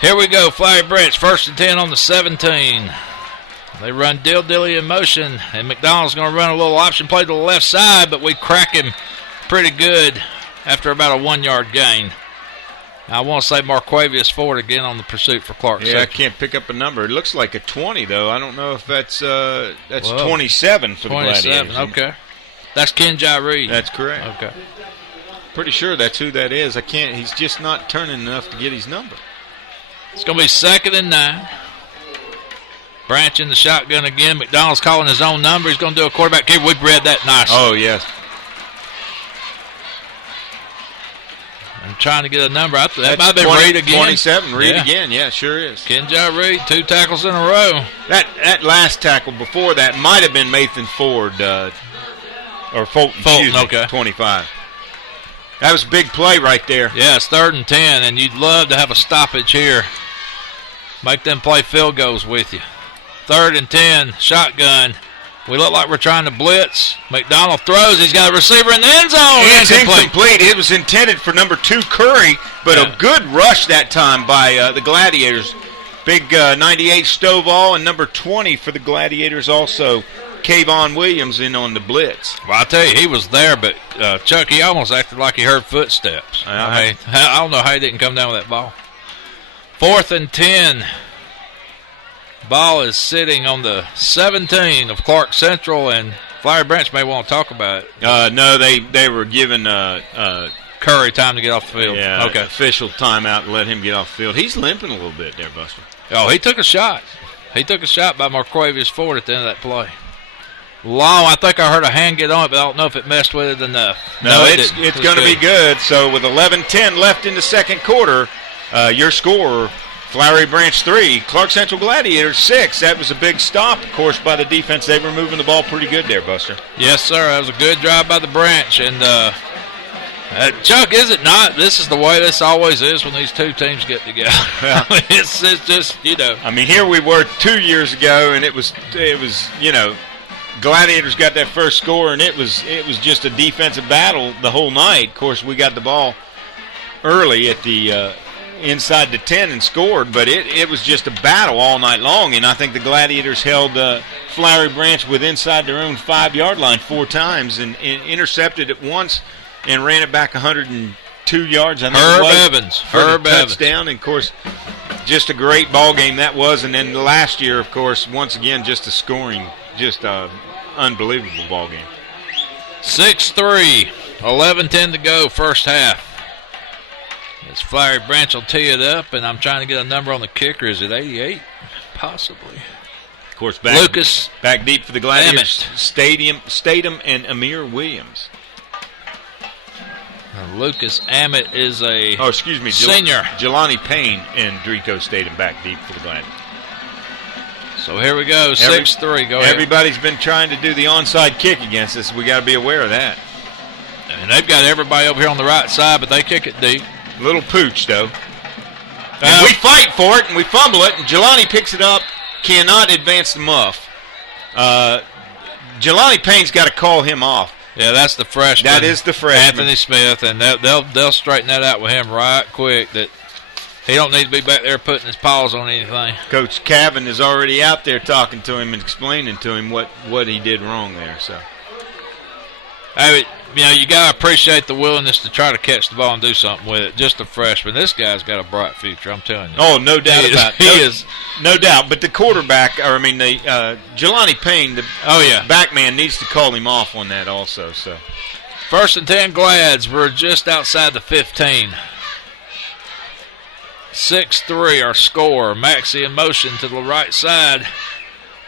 Here we go, Flowery Branch, 1st and 10 on the 17. They run Dildilly in motion, and McDonald's going to run a little option play to the left side, but we crack him pretty good after about a 1-yard gain. I want to say Marquavius Ford again on the pursuit for Clarke. Yeah, I can't pick up a number. It looks like a 20, though. I don't know if that's 27 for the Gladiators. Okay. That's Ken Reed. That's correct. Okay. Pretty sure that's who that is. He's just not turning enough to get his number. It's going to be 2nd and 9. Branch in the shotgun again. McDonald's calling his own number. He's going to do a quarterback keeper. We've read that nicely. Oh, yes. I'm trying to get a number. That might have been Reed again. 27, Reed again. Yeah, sure is. Ken Reed, 2 tackles in a row. That last tackle before that might have been Nathan Ford or Fulton, excuse me, okay. 25. That was a big play right there. Yeah, it's 3rd and 10, and you'd love to have a stoppage here. Make them play field goals with you. 3rd and 10, shotgun. We look like we're trying to blitz. McDonald throws. He's got a receiver in the end zone. It's incomplete. It was intended for number 2, Curry, but a good rush that time by the Gladiators. Big 98 Stovall, and number 20 for the Gladiators also. Kayvon Williams in on the blitz. Well, I tell you, he was there, but Chuck, he almost acted like he heard footsteps. I don't know how he didn't come down with that ball. 4th and 10. Ball is sitting on the 17 of Clarke Central, and Flowery Branch may want to talk about it. No, they were giving Curry time to get off the field. Yeah, okay. Official timeout and let him get off the field. He's limping a little bit there, Buster. Oh, he took a shot. He took a shot by Marquavius Ford at the end of that play. Long, I think I heard a hand get on it, but I don't know if it messed with it enough. No, it's going to be good. So with 11:10 left in the second quarter, your score, Flowery Branch 3, Clarke Central Gladiators 6. That was a big stop, of course, by the defense. They were moving the ball pretty good there, Buster. Yes, sir. That was a good drive by the Branch. And, Chuck, is it not? This is the way this always is when these two teams get together. Yeah. It's just, I mean, here we were 2 years ago, and it was Gladiators got that first score, and it was just a defensive battle the whole night. Of course, we got the ball early at the inside the 10 and scored, but it was just a battle all night long, and I think the Gladiators held Flowery Branch with inside their own 5-yard line 4 times and intercepted it once and ran it back 102 yards. I think Herb Evans. Touchdown, and of course, just a great ball game that was. And then last year, of course, once again, just a scoring, just a unbelievable ball game. 6-3, 11-10 to go, first half. As Flowery Branch will tee it up, and I'm trying to get a number on the kicker. Is it 88? Possibly. Of course, back deep for the Gladiators. Statham and Amir Williams. Lucas Ammett is a senior. Jelani Payne and Drico Statham back deep for the Gladiators. So here we go, 6-3. Go ahead. Everybody's been trying to do the onside kick against us. We got to be aware of that. And they've got everybody over here on the right side, but they kick it deep. Little pooch, though. And we fight for it, and we fumble it, and Jelani picks it up, cannot advance the muff. Jelani Payne's got to call him off. Yeah, that's the freshman. That is the freshman. Anthony Smith, and they'll straighten that out with him right quick, that he don't need to be back there putting his paws on anything. Coach Cavan is already out there talking to him and explaining to him what he did wrong there. So, you got to appreciate the willingness to try to catch the ball and do something with it. Just a freshman. This guy's got a bright future, I'm telling you. Oh, no doubt about it. He is. No doubt. But the quarterback, Jelani Payne, the back man, needs to call him off on that also. So, 1st and 10 Glads. We're just outside the 15. 6-3 our score. Maxie in motion to the right side.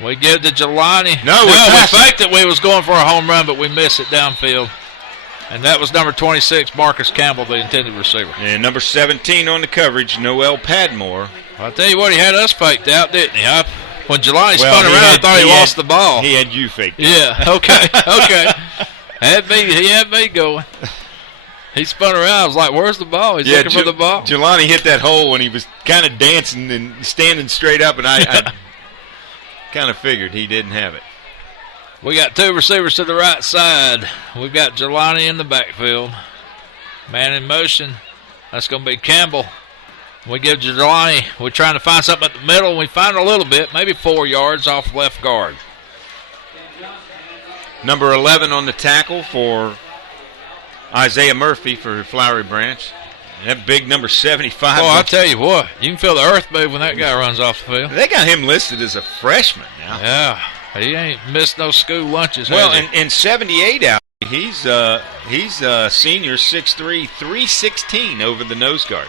We give to Jelani. No, we faked that we was going for a home run, but we missed it downfield. And that was number 26, Marcus Campbell, the intended receiver. And number 17 on the coverage, Noel Padmore. I'll tell you what, he had us faked out, didn't he? When Jelani spun around, I thought he lost the ball. He had you faked out. Yeah, okay. He had me going. He spun around. I was like, where's the ball? He's looking for the ball. Jelani hit that hole when he was kind of dancing and standing straight up, and I kind of figured he didn't have it. We got 2 receivers to the right side. We've got Jelani in the backfield. Man in motion. That's going to be Campbell. We give Jelani. We're trying to find something at the middle, and we find a little bit, maybe 4 yards off left guard. Number 11 on the tackle for Isaiah Murphy for Flowery Branch. That big number 75. Oh, I'll tell you what. You can feel the earth move when that guy runs off the field. They got him listed as a freshman now. Yeah. He ain't missed no school lunches. Well, and 78 out. He's senior, 6'3", 316 over the nose guard.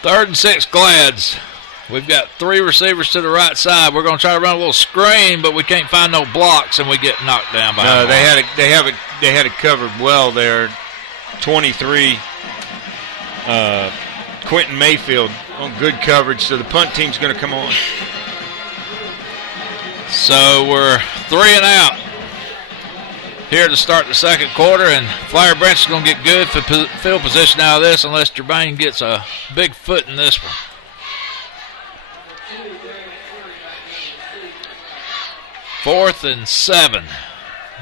3rd and 6 Glads. We've got 3 receivers to the right side. We're going to try to run a little screen, but we can't find no blocks, and we get knocked down by. No, they had it covered well there. 23, Quentin Mayfield on good coverage. So the punt team's going to come on. So we're 3 and out here to start the second quarter, and Flowery Branch is going to get good field position out of this unless Jermaine gets a big foot in this one. Fourth and 7.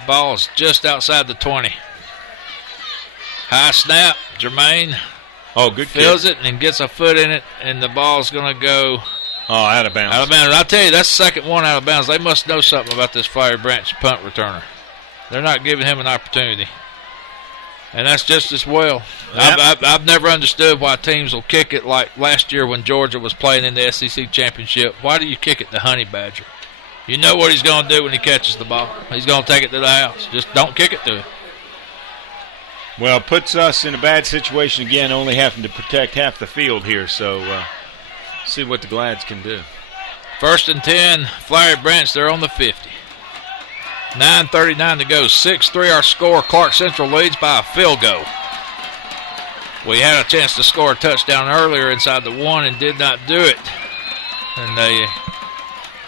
Ball's just outside the 20. High snap. Jermaine good feels kick. it and gets a foot in it, and the ball's going to go out of bounds. Out of bounds. I'll tell you, that's the second one out of bounds. They must know something about this Flowery Branch punt returner. They're not giving him an opportunity. And that's just as well. Yep. I've never understood why teams will kick it like last year when Georgia was playing in the SEC championship. Why do you kick it to Honey Badger? You know what he's going to do when he catches the ball. He's going to take it to the house. Just don't kick it to him. Well, it puts us in a bad situation again, only having to protect half the field here. So see what the Glads can do. 1st and 10, Flowery Branch, they're on the 50. 9:39 to go. 6-3 our score. Clarke Central leads by a field goal. We had a chance to score a touchdown earlier inside the 1 and did not do it. And they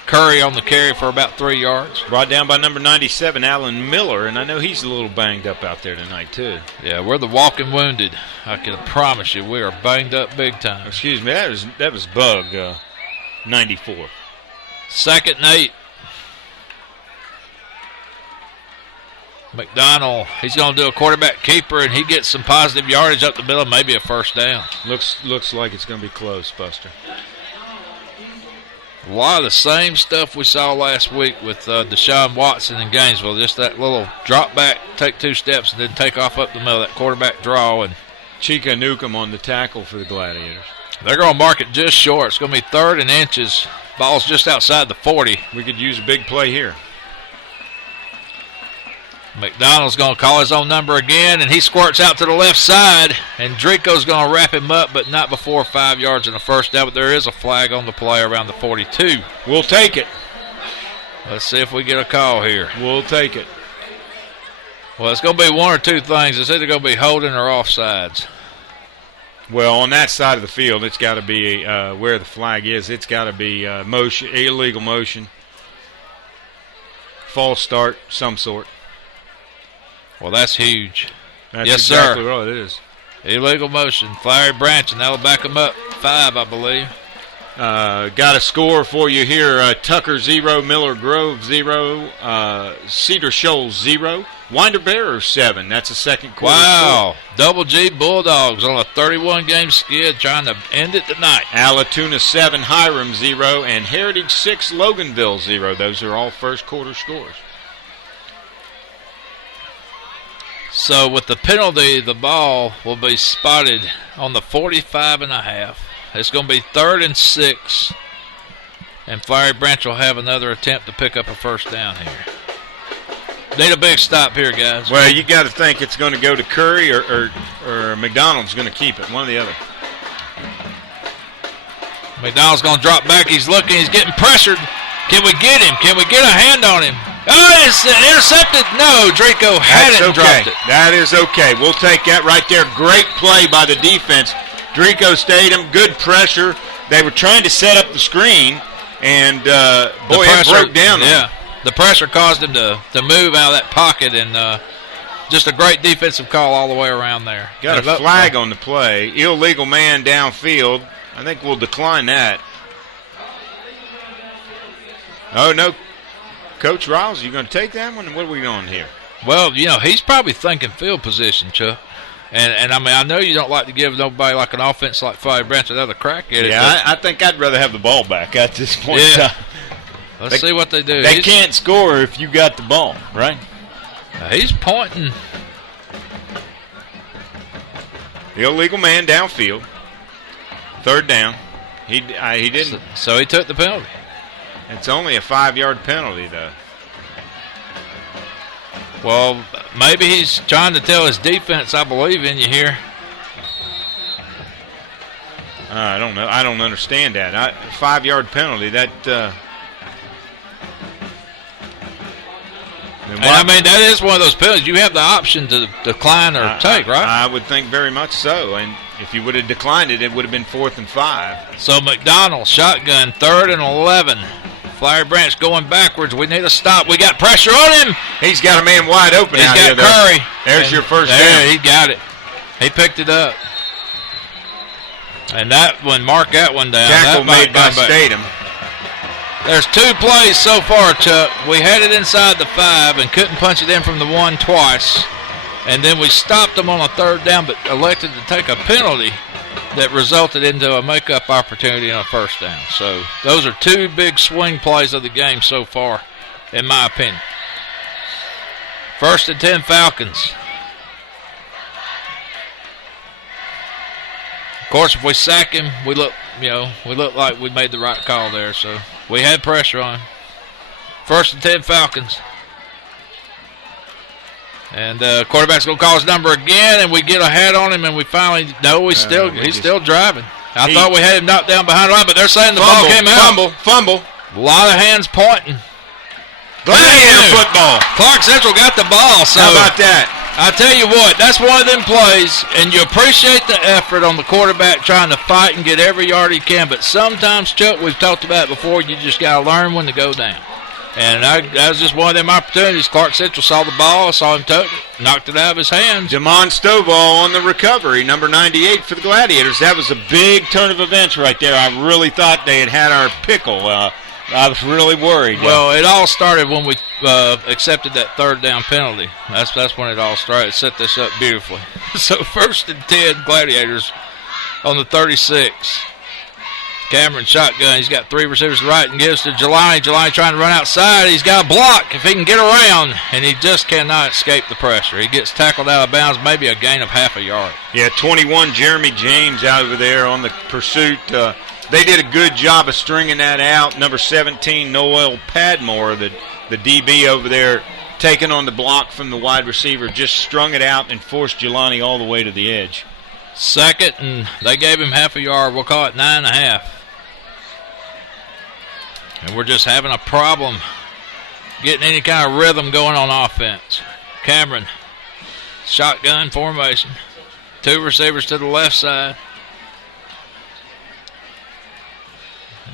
Curry on the carry for about 3 yards. Brought down by number 97, Alan Miller, and I know he's a little banged up out there tonight too. Yeah, we're the walking wounded. I can promise you we are banged up big time. Excuse me, that was Bug 94. 2nd and 8. McDonald, he's going to do a quarterback keeper, and he gets some positive yardage up the middle, maybe a first down. Looks like it's going to be close, Buster. A lot of the same stuff we saw last week with Deshaun Watson in Gainesville. Just that little drop back, take 2 steps, and then take off up the middle, that quarterback draw. And Chica Newcomb on the tackle for the Gladiators. They're going to mark it just short. It's going to be 3rd and inches. Ball's just outside the 40. We could use a big play here. McDonald's going to call his own number again, and he squirts out to the left side, and Drico's going to wrap him up, but not before 5 yards and a first down, but there is a flag on the play around the 42. We'll take it. Let's see if we get a call here. We'll take it. Well, it's going to be one or two things. It's either going to be holding or offsides. Well, on that side of the field, it's got to be where the flag is. It's got to be motion, illegal motion, false start, some sort. Well, that's huge. That's yes, exactly sir. what it is. Illegal motion. Flowery Branch, and that'll back them up 5, I believe. Got a score for you here. Tucker 0, Miller Grove 0, Cedar Shoals 0, Winder Bearers 7. That's a second quarter. Wow. Double G Bulldogs on a 31-game skid trying to end it tonight. Alatuna 7, Hiram 0, and Heritage 6, Loganville 0. Those are all first quarter scores. So with the penalty, the ball will be spotted on the 45.5. It's going to be 3rd and 6. And Flowery Branch will have another attempt to pick up a first down here. Need a big stop here, guys. Well, you got to think it's going to go to Curry or McDonald's going to keep it, one or the other. McDonald's going to drop back. He's looking. He's getting pressured. Can we get him? Can we get a hand on him? Oh, it's intercepted. No, Draco had it and dropped it. That is okay. We'll take that right there. Great play by the defense. Draco stayed him. Good pressure. They were trying to set up the screen, and boy, it broke down. Yeah, the pressure caused him to move out of that pocket, and just a great defensive call all the way around there. Got a flag on the play. Illegal man downfield. I think we'll decline that. Oh, no. Coach Riles, you going to take that one? What are we doing here? Well, you know, he's probably thinking field position, Chuck. And I mean, I know you don't like to give nobody like an offense like Flowery Branch another crack at it. Yeah, I think I'd rather have the ball back at this point. Yeah. Let's see what they do. They can't score if you got the ball, right? He's pointing. The illegal man downfield. 3rd down. He didn't. So he took the penalty. It's only a 5-yard penalty, though. Well, maybe he's trying to tell his defense, I believe in you here. I don't know. I don't understand that. 5-yard penalty, that... And I mean, that is one of those penalties. You have the option to decline or take, right? I would think very much so. And if you would have declined it, it would have been 4th and 5. So McDonald, shotgun, 3rd and 11. Flowery Branch going backwards. We need a stop. We got pressure on him. He's got a man wide open out here. He's got Curry. There's your first down. There, he got it. He picked it up. And that one, mark that one down. Tackle made by Statham. There's 2 plays so far, Chuck. We had it inside the 5 and couldn't punch it in from the 1 twice. And then we stopped them on a 3rd down but elected to take a penalty that resulted into a make-up opportunity and a first down. So those are 2 big swing plays of the game so far, in my opinion. 1st and 10 Falcons. Of course, if we sack him, we look like we made the right call there. So we had pressure on him. 1st and 10 Falcons. And quarterback's going to call his number again, and we get a hat on him, and we finally know he's still driving. I thought we had him knocked down behind the line, but they're saying the ball came out. Fumble. A lot of hands pointing. Gladiator football. Clarke Central got the ball. So how about that? I tell you what, that's one of them plays, and you appreciate the effort on the quarterback trying to fight and get every yard he can, but sometimes, Chuck, we've talked about it before, you just got to learn when to go down. And that was just one of them opportunities. Clarke Central saw the ball, saw him touch it, knocked it out of his hands. Damon Stovall on the recovery, number 98 for the Gladiators. That was a big turn of events right there. I really thought they had our pickle. I was really worried. Well, it all started when we accepted that third down penalty. That's when it all started. It set this up beautifully. So 1st and 10, Gladiators on the 36. Cameron shotgun. He's got 3 receivers to right and gives to Jelani. Jelani trying to run outside. He's got a block if he can get around, and he just cannot escape the pressure. He gets tackled out of bounds, maybe a gain of half a yard. Yeah, 21, Jeremy James out over there on the pursuit. They did a good job of stringing that out. Number 17, Noel Padmore, the DB over there, taking on the block from the wide receiver, just strung it out and forced Jelani all the way to the edge. 2nd, and they gave him half a yard. We'll call it 9.5. And we're just having a problem getting any kind of rhythm going on offense. Cameron, shotgun formation. 2 receivers to the left side.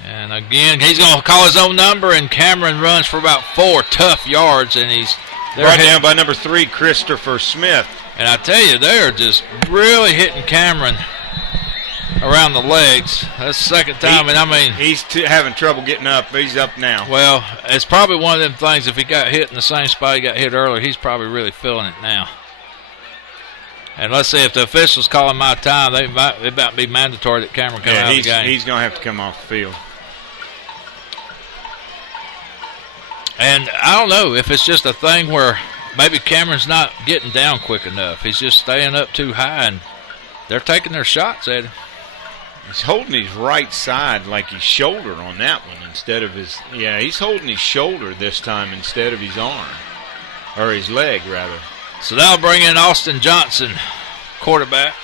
And again, he's going to call his own number, and Cameron runs for about 4 tough yards, and he's brought down by number 3, Christopher Smith. And I tell you, they're just really hitting Cameron around the legs. That's the 2nd time, and I mean, he's having trouble getting up. He's up now. Well, it's probably one of them things. If he got hit in the same spot he got hit earlier, he's probably really feeling it now. And let's see, if the officials call him my time, it might be mandatory that Cameron come out of the game. He's going to have to come off the field. And I don't know if it's just a thing where maybe Cameron's not getting down quick enough. He's just staying up too high, and they're taking their shots at him. He's holding his right side like his shoulder on that one instead of his... Yeah, he's holding his shoulder this time instead of his arm. Or his leg, rather. So that'll bring in Austin Johnson, quarterback.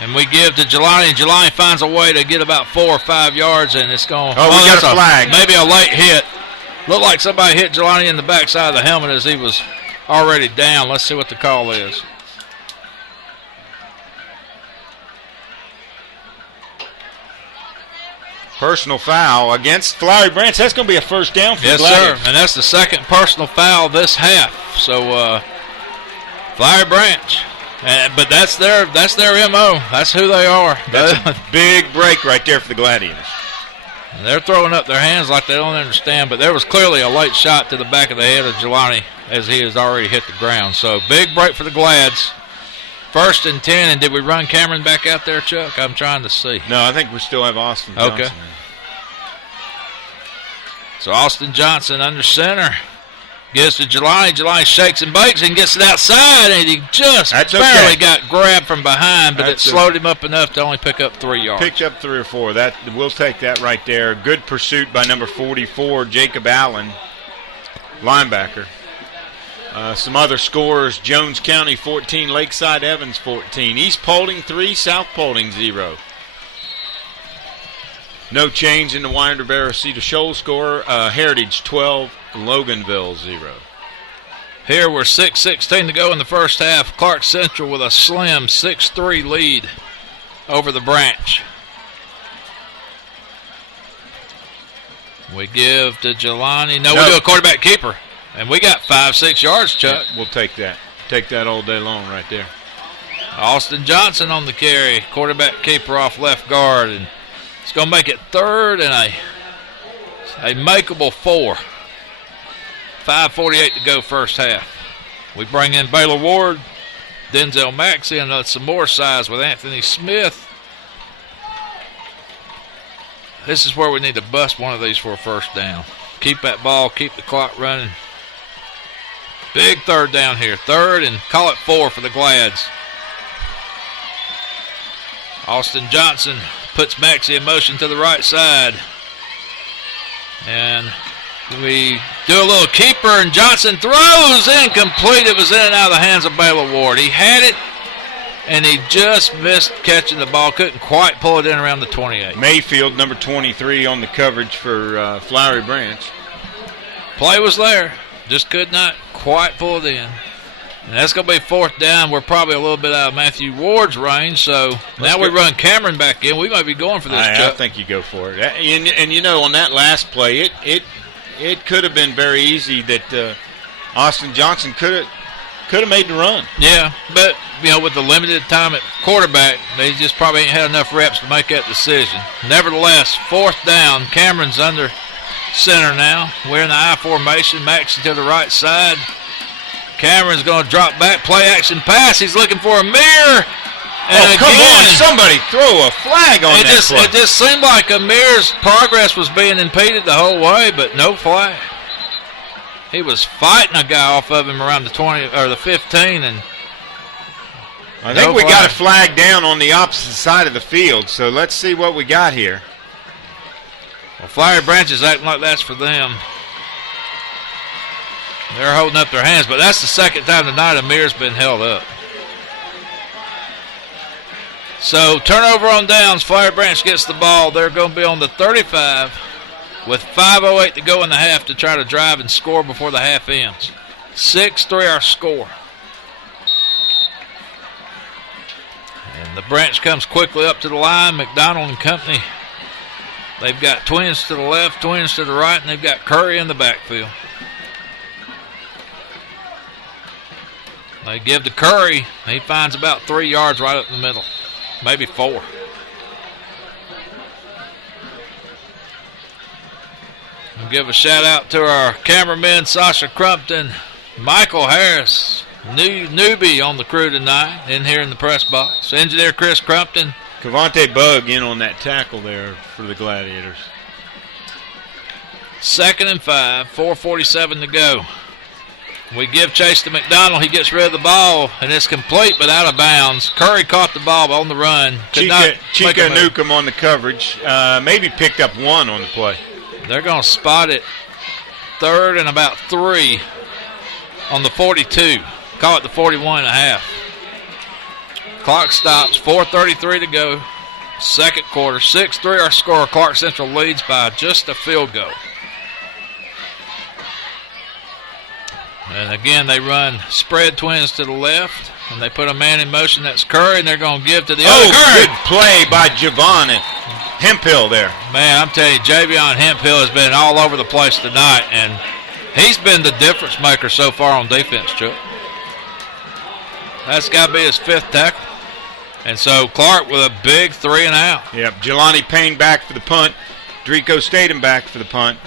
And we give to Jelani, and Jelani finds a way to get about 4 or 5 yards, and it's going... Oh, we got a flag. Maybe a late hit. Looked like somebody hit Jelani in the backside of the helmet as he was already down. Let's see what the call is. Personal foul against Flowery Branch. That's going to be a first down for the Yes, Gladiators. sir. And that's the 2nd personal foul this half. So, Flowery Branch. But that's their MO. That's who they are. That's a big break right there for the Gladiators. And they're throwing up their hands like they don't understand, but there was clearly a late shot to the back of the head of Jelani as he has already hit the ground. So, big break for the Glads. 1st and 10, and did we run Cameron back out there, Chuck? I'm trying to see. No, I think we still have Austin Johnson. Okay. So Austin Johnson under center. Gives to Jelani. Jelani shakes and bakes and gets it outside, and he just barely got grabbed from behind, but it slowed him up enough to only pick up 3 yards. Picked up 3 or 4. We'll take that right there. Good pursuit by number 44, Jacob Allen, linebacker. Some other scores: Jones County 14, Lakeside Evans 14, East Paulding 3, South Paulding 0. No change in the Winder-Barrow Cedar Shoals score. Heritage 12, Loganville 0. Here we're 6:16 to go in the first half. Clarke Central with a slim 6-3 lead over the Branch. We give to Jelani. No, we do a quarterback keeper. And we got 5-6 yards, Chuck. Yeah, we'll take that. Take that all day long right there. Austin Johnson on the carry. Quarterback keeper off left guard. And it's going to make it 3rd and a makeable 4. 5:48 to go first half. We bring in Baylor Ward, Denzel Maxey, and some more size with Anthony Smith. This is where we need to bust one of these for a first down. Keep that ball, keep the clock running. Big 3rd down here. 3rd and call it 4 for the Glads. Austin Johnson puts Maxey in motion to the right side. And we do a little keeper, and Johnson throws incomplete. It was in and out of the hands of Baylor Ward. He had it, and he just missed catching the ball. Couldn't quite pull it in around the 28. Mayfield, number 23, on the coverage for Flowery Branch. Play was there. Just could not quite pull it in. And that's going to be 4th down. We're probably a little bit out of Matthew Ward's range, so now we run Cameron back in. We might be going for this, Chuck. I think you go for it. And you know, on that last play, it could have been very easy that Austin Johnson could have made the run. Yeah, but, with the limited time at quarterback, they just probably ain't had enough reps to make that decision. Nevertheless, 4th down. Cameron's under center now. We're in the I formation. Maxey to the right side. Cameron's going to drop back, play action pass. He's looking for a mirror. And come on, somebody throw a flag on that play. It just seemed like Amir's progress was being impeded the whole way, but no flag. He was fighting a guy off of him around the 20 or the 15, and I think we got a flag down on the opposite side of the field, so let's see what we got here. Well, Flowery Branch is acting like that's for them. They're holding up their hands, but that's the second time tonight Amir's been held up. So turnover on downs. Flowery Branch gets the ball. They're going to be on the 35 with 5:08 to go in the half to try to drive and score before the half ends. 6-3 our score. And the Branch comes quickly up to the line. McDonald and company. They've got twins to the left, twins to the right, and they've got Curry in the backfield. They give to Curry. He finds about 3 yards right up the middle. Maybe 4. We'll give a shout out to our cameraman, Sasha Crumpton. Michael Harris, newbie on the crew tonight, in here in the press box. Engineer Chris Crumpton. Cavante Bug in on that tackle there for the Gladiators. 2nd and 5, 4:47 to go. We give chase to McDonald. He gets rid of the ball, and it's complete but out of bounds. Curry caught the ball on the run. Chica Newcomb on the coverage. Maybe picked up 1 on the play. They're going to spot it 3rd and about 3 on the 42. Call it the 41 and a half. Clock stops. 4:33 to go. Second quarter. 6-3 our score. Clarke Central leads by just a field goal. And again, they run spread twins to the left, and they put a man in motion. That's Curry, and they're going to give to the other. Curry. Good play by Javon Hemphill there. Man, I'm telling you, Javion Hemphill has been all over the place tonight, and he's been the difference maker so far on defense, Chuck. That's got to be his 5th tackle. And so Clarke with a big 3 and out. Yep, Jelani Payne back for the punt. Drico Statham back for the punt.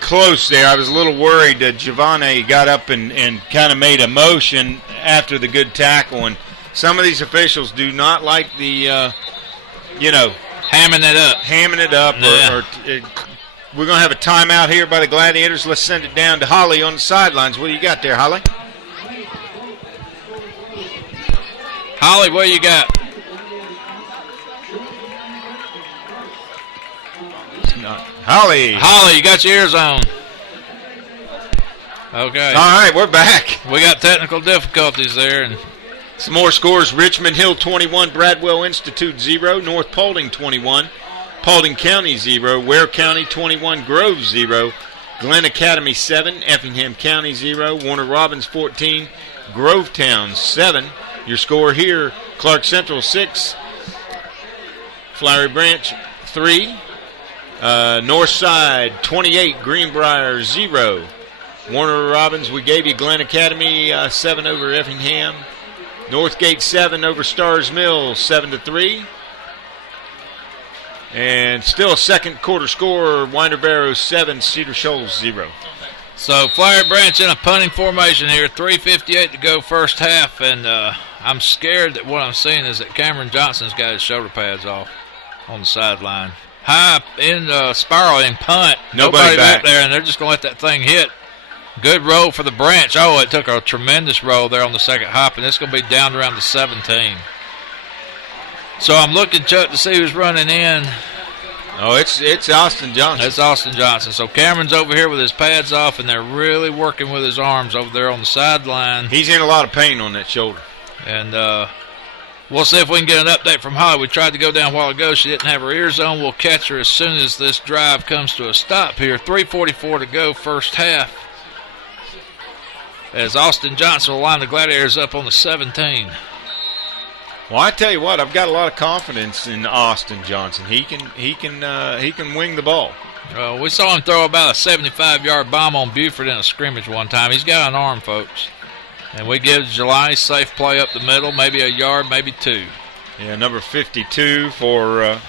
Close there. I was a little worried that Giovanni got up and kind of made a motion after the good tackle. And some of these officials do not like the, hamming it up. Yeah. We're going to have a timeout here by the Gladiators. Let's send it down to Holly on the sidelines. What do you got there, Holly? Holly, what do you got? Holly, you got your ears on. Okay. All right, we're back. We got technical difficulties there. And some more scores. Richmond Hill 21, Bradwell Institute 0, North Paulding 21, Paulding County 0, Ware County 21, Grove 0, Glen Academy 7, Effingham County 0, Warner Robins 14, Grovetown 7. Your score here, Clarke Central 6, Flowery Branch 3, Northside 28, Greenbrier 0. Warner Robins, we gave you Glen Academy 7 over Effingham. Northgate 7 over Stars Mill 7-3. And still a second quarter score, Winder Barrow 7, Cedar Shoals 0. So Flowery Branch in a punting formation here, 3:58 to go first half, and I'm scared that what I'm seeing is that Cameron Johnson's got his shoulder pads off on the sideline. High in spiraling punt. Nobody back there, and they're just going to let that thing hit. Good roll for the Branch. Oh, it took a tremendous roll there on the second hop, and it's going to be down around the 17. So I'm looking, Chuck, to see who's running in. Oh, it's Austin Johnson. It's Austin Johnson. So Cameron's over here with his pads off, and they're really working with his arms over there on the sideline. He's in a lot of pain on that shoulder. And we'll see if we can get an update from Holly. We tried to go down a while ago. She didn't have her ears on. We'll catch her as soon as this drive comes to a stop here. 3:44 to go first half. As Austin Johnson will line the Gladiators up on the 17. Well, I tell you what, I've got a lot of confidence in Austin Johnson. He can wing the ball. We saw him throw about a 75-yard bomb on Buford in a scrimmage one time. He's got an arm, folks. And we give Jelani safe play up the middle, maybe a yard, maybe 2. Yeah, number 52 for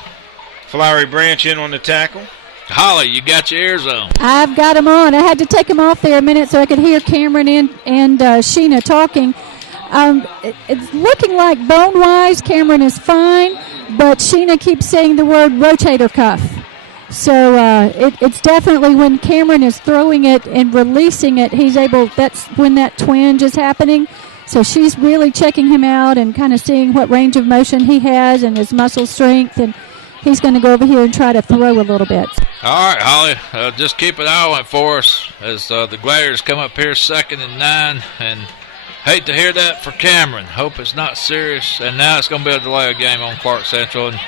Flowery Branch in on the tackle. Holly, you got your ears on. I've got them on. I had to take them off there a minute so I could hear Cameron and Sheena talking. It's looking like bone-wise, Cameron is fine, but Sheena keeps saying the word rotator cuff. So it's definitely when Cameron is throwing it and releasing it, that's when that twinge is happening. So she's really checking him out and kind of seeing what range of motion he has and his muscle strength, and he's going to go over here and try to throw a little bit. All right, Holly, just keep an eye on it for us as the Gladiators come up here 2nd and 9, and hate to hear that for Cameron. Hope it's not serious, and now it's going to be a delay of game on Clarke Central. And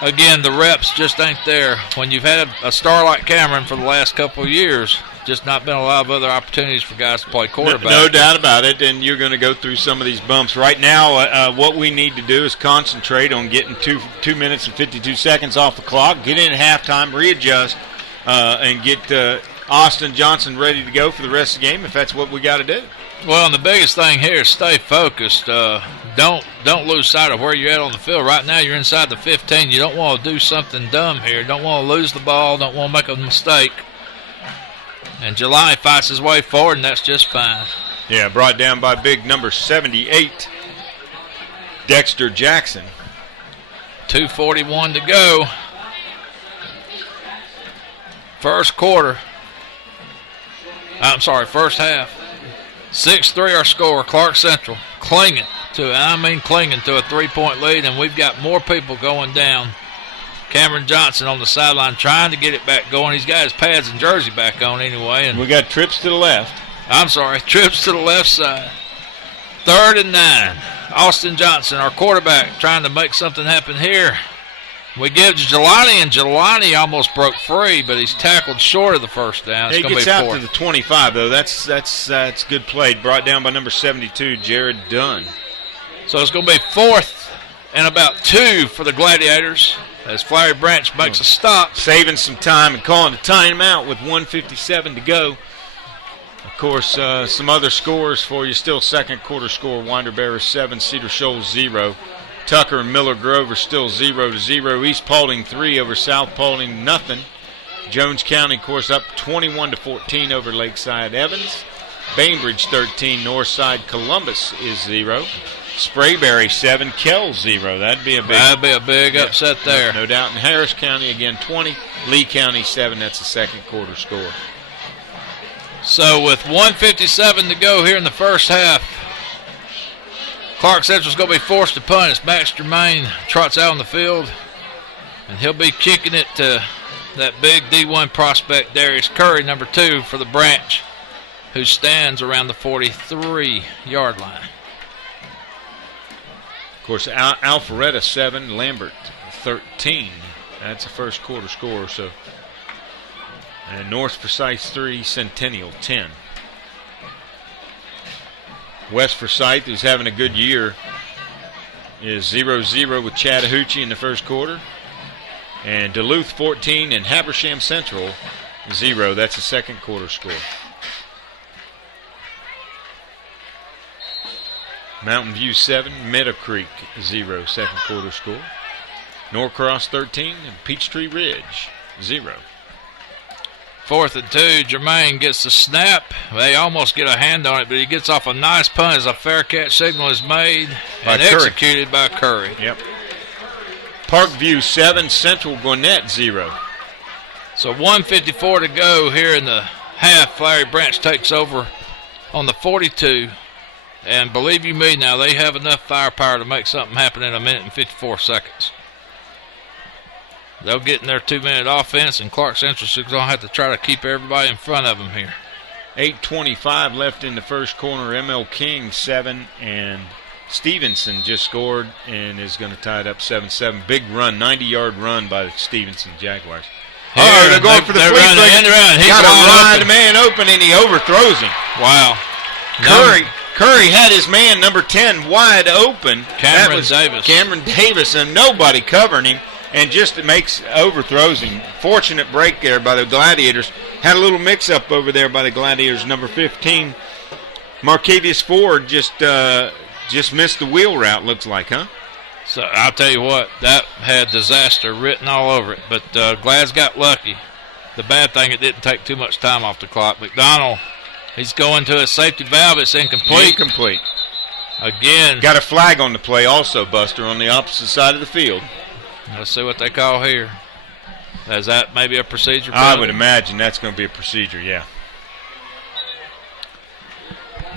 again, the reps just ain't there. When you've had a star like Cameron for the last couple of years, just not been a lot of other opportunities for guys to play quarterback. No doubt about it, and you're going to go through some of these bumps. Right now, what we need to do is concentrate on getting 2 minutes and 52 seconds off the clock, get in at halftime, readjust, and get Austin Johnson ready to go for the rest of the game if that's what we got to do. Well, and the biggest thing here is stay focused. Don't lose sight of where you're at on the field. Right now, you're inside the 15. You don't want to do something dumb here. Don't want to lose the ball. Don't want to make a mistake. And July fights his way forward, and that's just fine. Yeah, brought down by big number 78, Dexter Jackson. 2:41 to go. First half. 6-3 our score. Clarke Central clinging to a 3-point lead, and we've got more people going down. Cameron Johnson on the sideline trying to get it back going. He's got his pads and jersey back on anyway. And we got trips to the left. Trips to the left side. 3rd and 9. Austin Johnson, our quarterback, trying to make something happen here. We give to Jelani, and Jelani almost broke free, but he's tackled short of the first down. He gets out to the 25, though. That's good play. Brought down by number 72, Jared Dunn. So it's going to be 4th and about 2 for the Gladiators as Flowery Branch makes a stop. Saving some time and calling a timeout with 1:57 to go. Of course, some other scores for you. Still second quarter score. Winder Barrow 7, Cedar Shoals 0. Tucker and Miller Grove are still 0-0. East Paulding 3 over South Paulding, nothing. Jones County, of course, up 21-14 over Lakeside Evans. Bainbridge 13, Northside Columbus is 0. Sprayberry 7, Kell 0. That'd be a big upset there. No doubt. And Harris County again 20, Lee County 7. That's the second quarter score. So with 1:57 to go here in the first half, Clarke Central's going to be forced to punt as Max Germain trots out on the field, and he'll be kicking it to that big D1 prospect Darius Curry, number 2 for the Branch, who stands around the 43-yard line. Of course, Alpharetta 7, Lambert 13. That's a first quarter score. So, and North Forsyth 3, Centennial 10. West Forsyth, who's having a good year, is 0-0 with Chattahoochee in the first quarter. And Duluth 14 and Habersham Central 0. That's a second quarter score. Mountain View 7, Meadow Creek 0, second quarter score. Norcross 13 and Peachtree Ridge 0. 4th and 2, Germain gets the snap. They almost get a hand on it, but he gets off a nice punt as a fair catch signal is made and executed by Curry. Yep. Parkview 7, Central Gwinnett 0. So 1:54 to go here in the half. Flowery Branch takes over on the 42. And believe you me now, they have enough firepower to make something happen in 1 minute and 54 seconds. They'll get in their 2-minute offense, and Clarke Central's going to have to try to keep everybody in front of them here. 8:25 left in the first quarter. ML King 7, and Stevenson just scored and is going to tie it up 7-7. Big run, 90-yard run by the Stevenson Jaguars. Oh, they're going for the flea flicker. Got a wide man open, and he overthrows him. Wow. Curry had his man, number 10, wide open. Cameron Davis, and nobody covering him. And just overthrows him. Fortunate break there by the Gladiators. Had a little mix-up over there by the Gladiators. Number 15, Marcavius Ford just missed the wheel route, looks like, huh? So I'll tell you what, that had disaster written all over it. But Glad's got lucky. The bad thing, it didn't take too much time off the clock. McDonald, he's going to his safety valve. It's incomplete. Incomplete. Again. Got a flag on the play also, Buster, on the opposite side of the field. Let's see what they call here. Is that maybe a procedure? I would imagine that's going to be a procedure, yeah.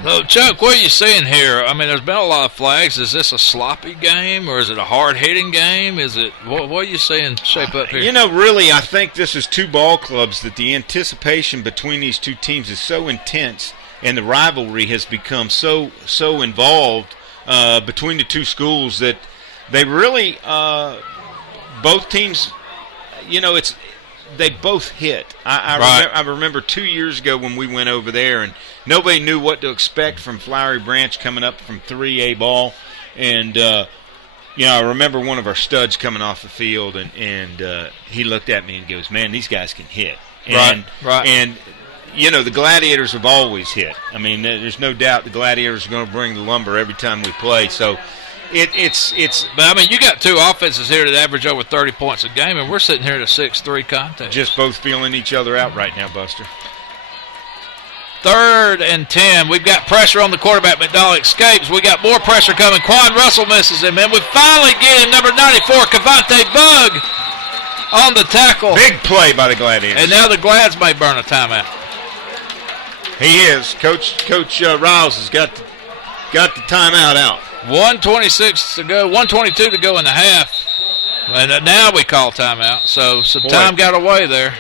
So, Chuck, what are you seeing here? I mean, there's been a lot of flags. Is this a sloppy game, or is it a hard-hitting game? Is it what are you seeing shape up here? You know, really, I think this is two ball clubs that the anticipation between these two teams is so intense, and the rivalry has become so involved between the two schools that they really both teams. You know, they both hit. I remember 2 years ago when we went over there, and nobody knew what to expect from Flowery Branch coming up from 3A ball. And, I remember one of our studs coming off the field, and he looked at me and goes, man, these guys can hit. And, right. And, the Gladiators have always hit. I mean, there's no doubt the Gladiators are going to bring the lumber every time we play. So, It's but I mean, you got two offenses here that average over 30 points a game, and we're sitting here at a 6-3 contest. Just both feeling each other out right now, Buster. 3rd and 10. We've got pressure on the quarterback. McDonald escapes. We got more pressure coming. Quan Russell misses him, and we finally get him. Number 94, Cavante Bug, on the tackle. Big play by the Gladiators. And now the Glads may burn a timeout. He is. Coach Riles has got the timeout out. 1:26 to go, 1:22 to go in the half. And now we call timeout. So some time got away there.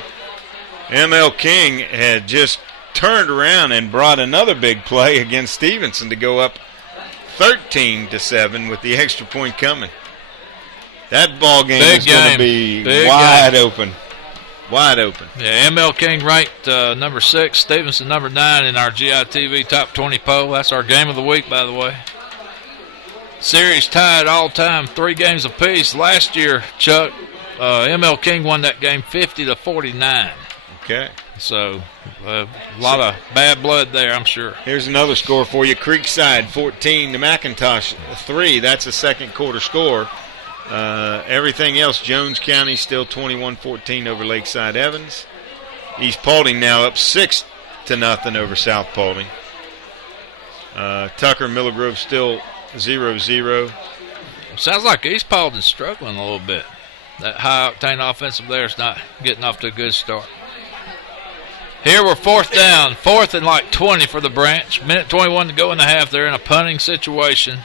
M.L. King had just turned around and brought another big play against Stevenson to go up 13-7 with the extra point coming. That ball game is going to be wide open. Wide open. Yeah, M.L. King ranked number 6, Stevenson number 9 in our GITV Top 20 poll. That's our game of the week, by the way. Series tied all time, 3 games apiece. Last year, Chuck, M.L. King won that game 50-49. Okay. So a lot of bad blood there, I'm sure. Here's another score for you. Creekside 14 to McIntosh 3. That's a second quarter score. Everything else, Jones County still 21-14 over Lakeside Evans. East Paulding now up 6-0 over South Paulding. Tucker Miller Grove still 0-0. Sounds like East Paulding's struggling a little bit. That high-octane offensive there is not getting off to a good start. Here we're 4th down, 4th and like 20 for the Branch. Minute 21 to go in the half. They're in a punting situation.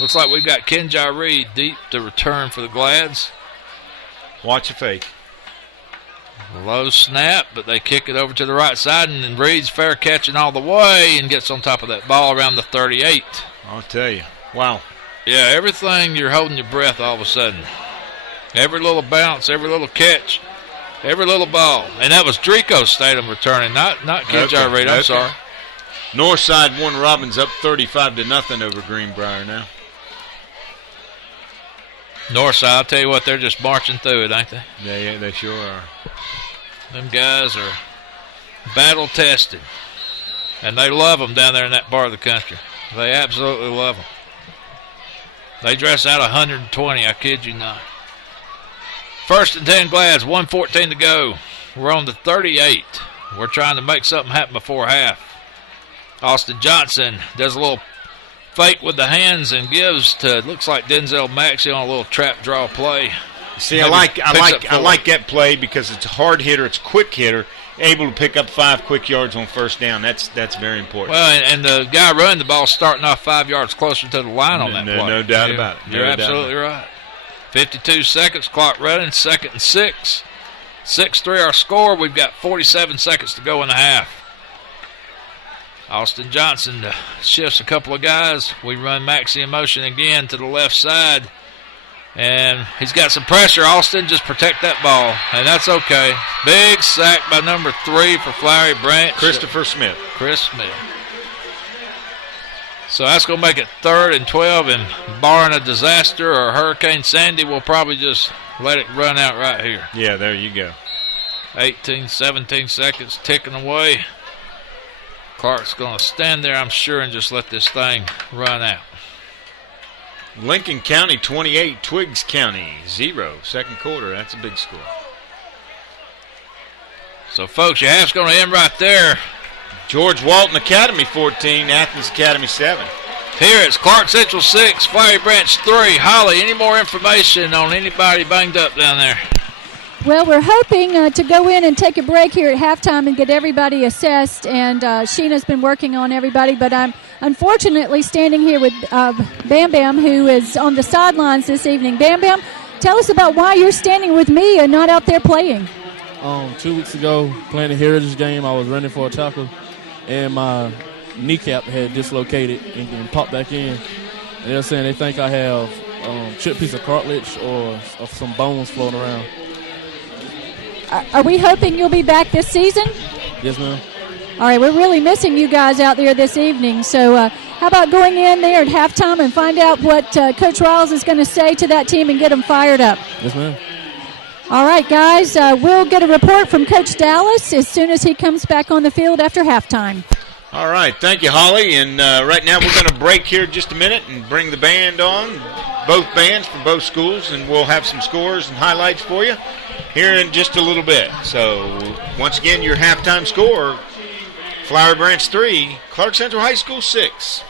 Looks like we've got Kenjai Reed deep to return for the Glads. Watch your fake. Low snap, but they kick it over to the right side, and then Reed's fair catching all the way and gets on top of that ball around the 38. I'll tell you. Wow. Yeah, everything, you're holding your breath all of a sudden. Every little bounce, every little catch, every little ball. And that was Drico Statham returning, not Kenjai Reed. I'm sorry. Northside won Robbins up 35-0 over Greenbrier now. Northside, I'll tell you what, they're just marching through it, ain't they? Yeah, they sure are. Them guys are battle tested. And they love them down there in that part of the country. They absolutely love them. They dress out 120, I kid you not. 1st and 10 Glads, 1:14 to go. We're on the 38. We're trying to make something happen before half. Austin Johnson does a little fake with the hands and gives to, looks like Denzel Maxey on a little trap draw play. See, I like that play because it's a hard hitter, it's a quick hitter, able to pick up 5 quick yards on 1st down. That's very important. Well, and the guy running the ball starting off 5 yards closer to the line on that play. No doubt about it. You're absolutely right. 52 seconds, clock running, 2nd and 6. 6-3 our score. We've got 47 seconds to go in the half. Austin Johnson shifts a couple of guys. We run Maxey in motion again to the left side. And he's got some pressure. Austin, just protect that ball. And that's okay. Big sack by number 3 for Flowery Branch. Christopher Smith. Chris Smith. So that's going to make it 3rd and 12. And barring a disaster or Hurricane Sandy, we'll probably just let it run out right here. Yeah, there you go. 18, 17 seconds ticking away. Clarke's going to stand there, I'm sure, and just let this thing run out. Lincoln County 28, Twiggs County 0. Second quarter, that's a big score. So, folks, your half's going to end right there. George Walton Academy 14, Athens Academy 7. Here it's Clarke Central 6, Flowery Branch 3. Holly, any more information on anybody banged up down there? Well, we're hoping to go in and take a break here at halftime and get everybody assessed, and Sheena's been working on everybody, but I'm unfortunately standing here with Bam Bam, who is on the sidelines this evening. Bam Bam, tell us about why you're standing with me and not out there playing. 2 weeks ago, playing the Heritage game, I was running for a tackle, and my kneecap had dislocated and popped back in. And they're saying they think I have chipped piece of cartilage or some bones floating around. Are we hoping you'll be back this season? Yes, ma'am. All right, we're really missing you guys out there this evening. So how about going in there at halftime and find out what Coach Riles is going to say to that team and get them fired up? Yes, ma'am. All right, guys, we'll get a report from Coach Dallas as soon as he comes back on the field after halftime. All right, thank you, Holly. And right now we're going to break here just a minute and bring the band on, both bands from both schools, and we'll have some scores and highlights for you here in just a little bit. So, once again, your halftime score, Flowery Branch 3, Clarke Central High School 6.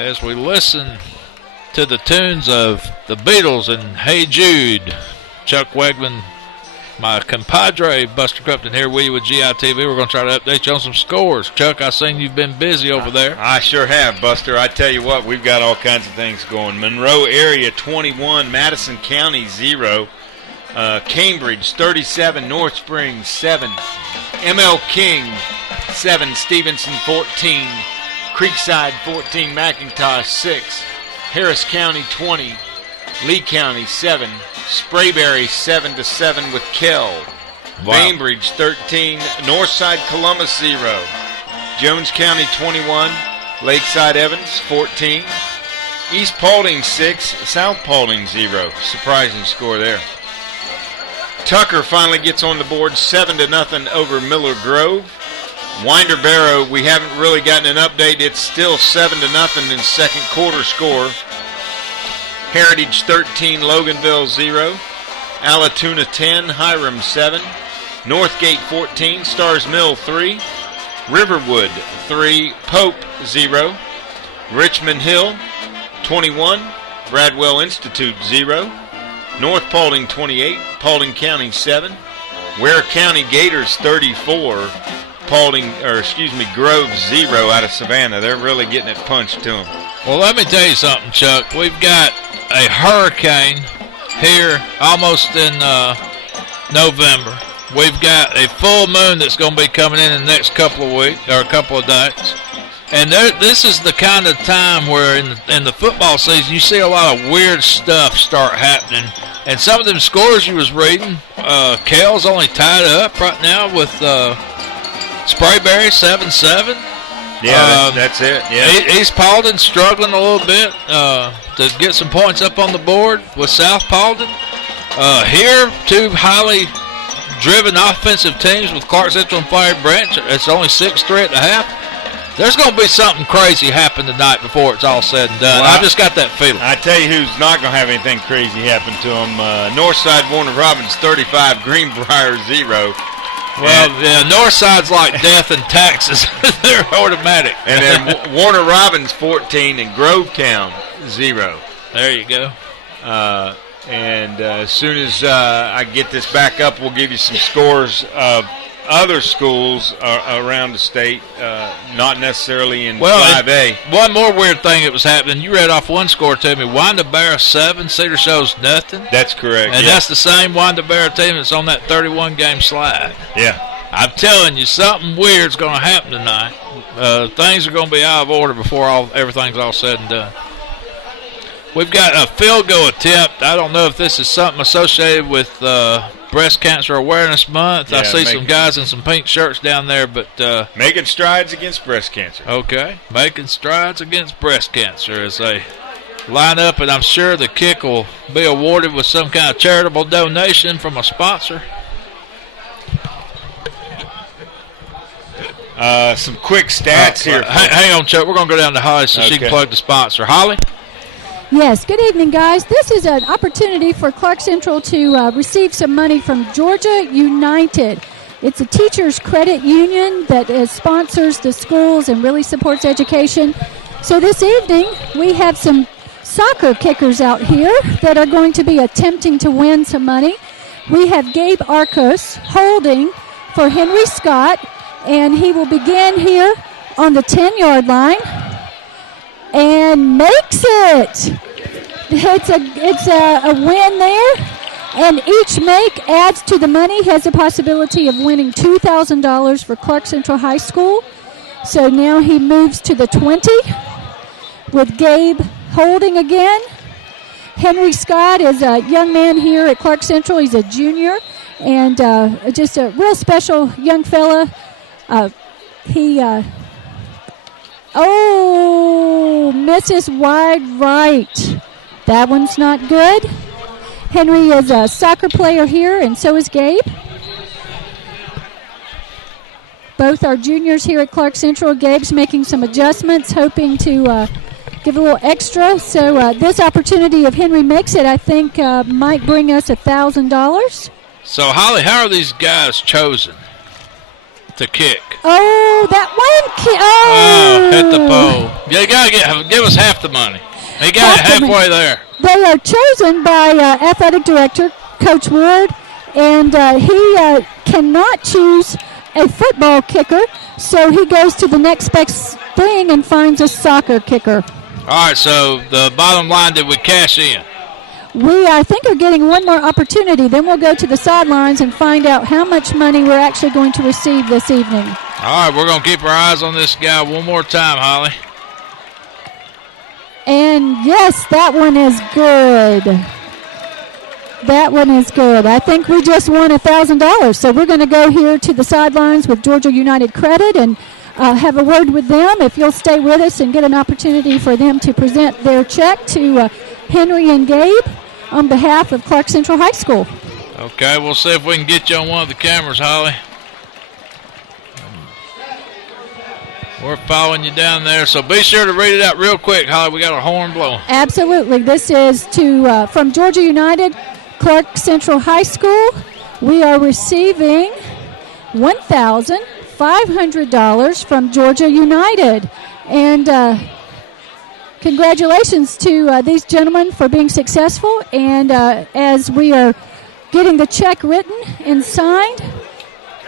as we listen to the tunes of the Beatles and Hey Jude. Chuck Wegman, my compadre, Buster Cupton here with you with GITV. We're going to try to update you on some scores. Chuck, I seen you've been busy over there. I sure have, Buster. I tell you what, we've got all kinds of things going. Monroe area 21, Madison County 0, Cambridge 37, North Springs 7, ML King 7, Stevenson 14, Creekside 14, McIntosh 6, Harris County 20, Lee County 7, Sprayberry 7-7 with Kell. Wow. Bainbridge 13, Northside Columbus 0, Jones County 21, Lakeside Evans 14, East Paulding 6, South Paulding 0. Surprising score there. Tucker finally gets on the board 7-0 over Miller Grove. Winder Barrow, we haven't really gotten an update. It's still 7-0 in second quarter score. Heritage 13, Loganville 0. Alatoona 10, Hiram 7. Northgate 14, Stars Mill 3. Riverwood 3, Pope 0. Richmond Hill 21, Bradwell Institute 0. North Paulding 28, Paulding County 7. Ware County Gators 34. Grove 0 out of Savannah. They're really getting it punched to them. Well, let me tell you something, Chuck. We've got a hurricane here almost in November. We've got a full moon that's going to be coming in the next couple of weeks or a couple of days. And this is the kind of time where in the football season you see a lot of weird stuff start happening. And some of them scores you was reading, Kell's only tied up right now with Sprayberry 7-7. Yeah, that's it. Yeah. East Paulding struggling a little bit to get some points up on the board with South Paulding. Here, two highly driven offensive teams with Clarke Central and Flowery Branch. It's only 6-3 at the half. There's going to be something crazy happen tonight before it's all said and done. Well, I just got that feeling. I tell you who's not going to have anything crazy happen to them. Northside Warner Robins 35, Greenbrier 0. Well, yeah, Northside's like death and taxes. They're automatic. And then Warner Robins 14 and Grovetown 0. There you go. And as soon as I get this back up, we'll give you some scores of other schools around the state, not necessarily in 5A. One more weird thing that was happening. You read off one score to me. Wanda Barrow 7, Cedar Shows nothing. That's correct. And that's the same Wanda Barrow team that's on that 31-game slide. Yeah. I'm telling you, something weird's going to happen tonight. Things are going to be out of order before everything's all said and done. We've got a field goal attempt. I don't know if this is something associated with Breast Cancer Awareness Month. I see some guys in some pink shirts down there, but making strides against breast cancer. Okay, making strides against breast cancer as they line up, and I'm sure the kick will be awarded with some kind of charitable donation from a sponsor. Some quick stats here. Hang on, Chuck. We're going to go down to Holly so she can plug the sponsor. Holly? Yes, good evening, guys. This is an opportunity for Clarke Central to receive some money from Georgia United. It's a teachers' credit union that sponsors the schools and really supports education. So this evening, we have some soccer kickers out here that are going to be attempting to win some money. We have Gabe Arcos holding for Henry Scott, and he will begin here on the 10-yard line. And makes it. It's a win there. And each make adds to the money. Has a possibility of winning $2,000 for Clarke Central High School. So now he moves to the 20 with Gabe holding again. Henry Scott is a young man here at Clarke Central. He's a junior and just a real special young fella. Misses wide right. That one's not good. Henry is a soccer player here, and so is Gabe. Both are juniors here at Clarke Central. Gabe's making some adjustments, hoping to give a little extra. So this opportunity, if Henry makes it, I think might bring us $1,000. So, Holly, how are these guys chosen to kick. Oh, that one kick. Oh, hit the pole. You got to give us half the money. He got it halfway there. They are chosen by athletic director Coach Ward, and he cannot choose a football kicker, so he goes to the next best thing and finds a soccer kicker. All right, so the bottom line, did we cash in? We, I think, are getting one more opportunity. Then we'll go to the sidelines and find out how much money we're actually going to receive this evening. All right, we're going to keep our eyes on this guy one more time, Holly. And, yes, that one is good. That one is good. I think we just won $1,000. So we're going to go here to the sidelines with Georgia United Credit and have a word with them. If you'll stay with us and get an opportunity for them to present their check to Henry and Gabe on behalf of Clarke Central High School. Okay, we'll see if we can get you on one of the cameras, Holly. We're following you down there, so be sure to read it out real quick, Holly. We got a horn blowing. Absolutely. This is to from Georgia United, Clarke Central High School. We are receiving $1,500 from Georgia United. And congratulations to these gentlemen for being successful. And as we are getting the check written and signed.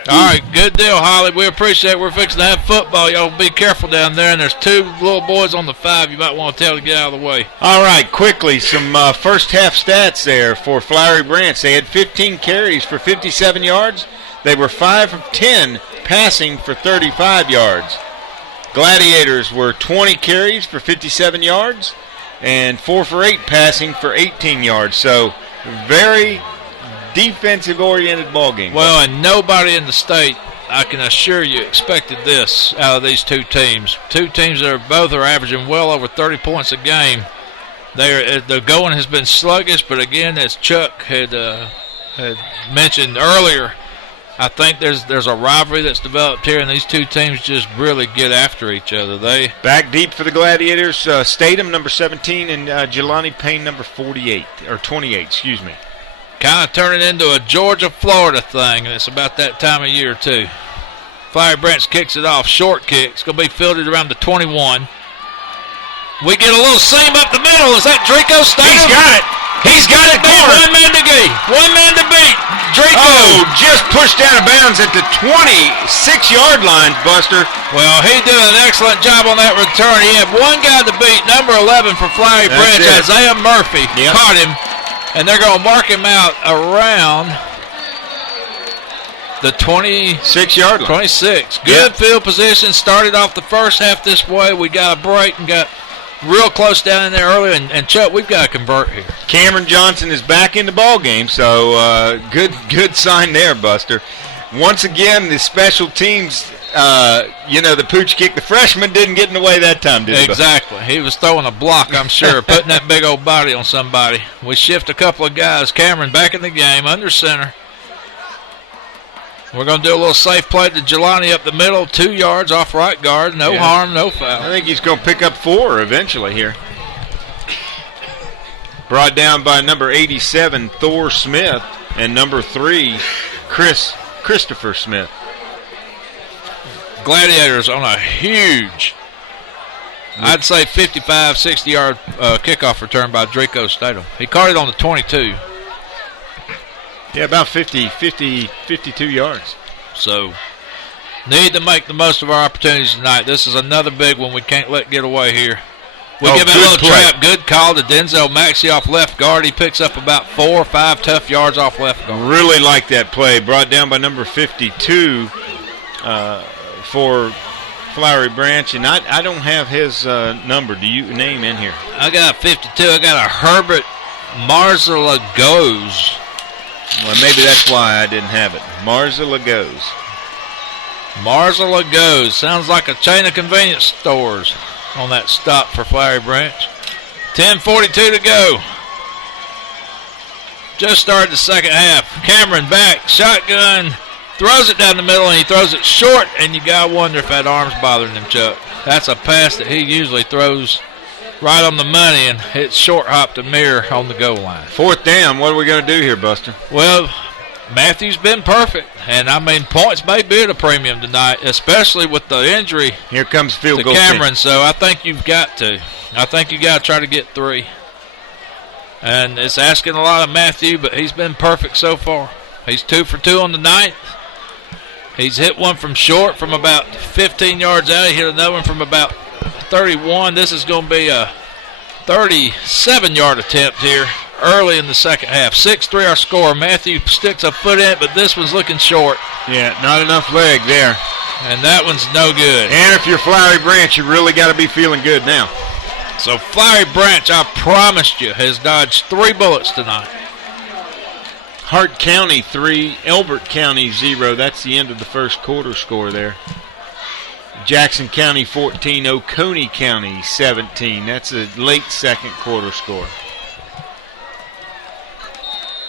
All right, good deal, Holly. We appreciate it. We're fixing to have football. Y'all be careful down there. And there's two little boys on the 5 you might want to tell to get out of the way. All right, quickly, some first half stats there for Flowery Branch. They had 15 carries for 57 yards. They were 5 of 10 passing for 35 yards. Gladiators were 20 carries for 57 yards and 4 for 8 passing for 18 yards. So very defensive-oriented ball game. Well, and nobody in the state, I can assure you, expected this out of these two teams. Two teams that are averaging well over 30 points a game. The going has been sluggish, but again, as Chuck had mentioned earlier, I think there's a rivalry that's developed here, and these two teams just really get after each other. They back deep for the Gladiators. Statham, number 17, and Jelani Payne, number 48 or 28. Excuse me. Kind of turning into a Georgia-Florida thing, and it's about that time of year, too. Flowery Branch kicks it off. Short kick. It's going to be fielded around the 21. We get a little seam up the middle. Is that Draco Statham? He's got it. He's got it. One man to beat. One man to beat. Draco. Oh, just pushed out of bounds at the 26-yard line, Buster. Well, he did an excellent job on that return. He had one guy to beat, number 11 for Flowery Branch, Isaiah Murphy. Yep. Caught him. And they're going to mark him out around the 26-yard line. 26. Good field position. Started off the first half this way. We got a break and got real close down in there earlier. And Chuck, we've got to convert here. Cameron Johnson is back in the ball game, so good sign there, Buster. Once again, the special teams, the pooch kick, the freshman didn't get in the way that time, did he? Exactly. He was throwing a block, I'm sure, putting that big old body on somebody. We shift a couple of guys. Cameron back in the game, under center. We're going to do a little safe play to Jelani up the middle, 2 yards off right guard. No harm, no foul. I think he's going to pick up 4 eventually here. Brought down by number 87, Thor Smith, and number 3, Christopher Smith. Gladiators on a huge, I'd say 55, 60-yard kickoff return by Draco Statham. He caught it on the 22. Yeah, about 52 yards. So, need to make the most of our opportunities tonight. This is another big one we can't let get away here. We give it a little trap. Good call to Denzel Maxey off left guard. He picks up about 4 or 5 tough yards off left guard. Really like that play. Brought down by number 52 for Flowery Branch. And I don't have his number. Do you name in here? I got a 52. I got a Herbert Marzalagos. Well, maybe that's why I didn't have it. Marzalagos. Marzalagos. Sounds like a chain of convenience stores on that stop for Flowery Branch. 10:42 to go. Just started the second half. Cameron back, shotgun, throws it down the middle, and he throws it short, and you got to wonder if that arm's bothering him, Chuck. That's a pass that he usually throws right on the money, and it's short hop to mirror on the goal line. 4th down. What are we going to do here, Buster? Well, Matthew's been perfect, and I mean points may be at a premium tonight, especially with the injury. Here comes field to goal Cameron. So I think you've got to. I think you got to try to get 3. And it's asking a lot of Matthew, but he's been perfect so far. He's 2 for 2 on the night. He's hit one from short from about 15 yards out. He hit another one from about 31. This is going to be a 37-yard attempt here early in the second half. 6-3 our score. Matthew sticks a foot in it, but this one's looking short. Yeah, not enough leg there. And that one's no good. And if you're Flowery Branch, you really got to be feeling good now. So Flowery Branch, I promised you, has dodged 3 bullets tonight. Hart County 3, Elbert County 0. That's the end of the first quarter score there. Jackson County 14, Oconee County 17. That's a late second quarter score.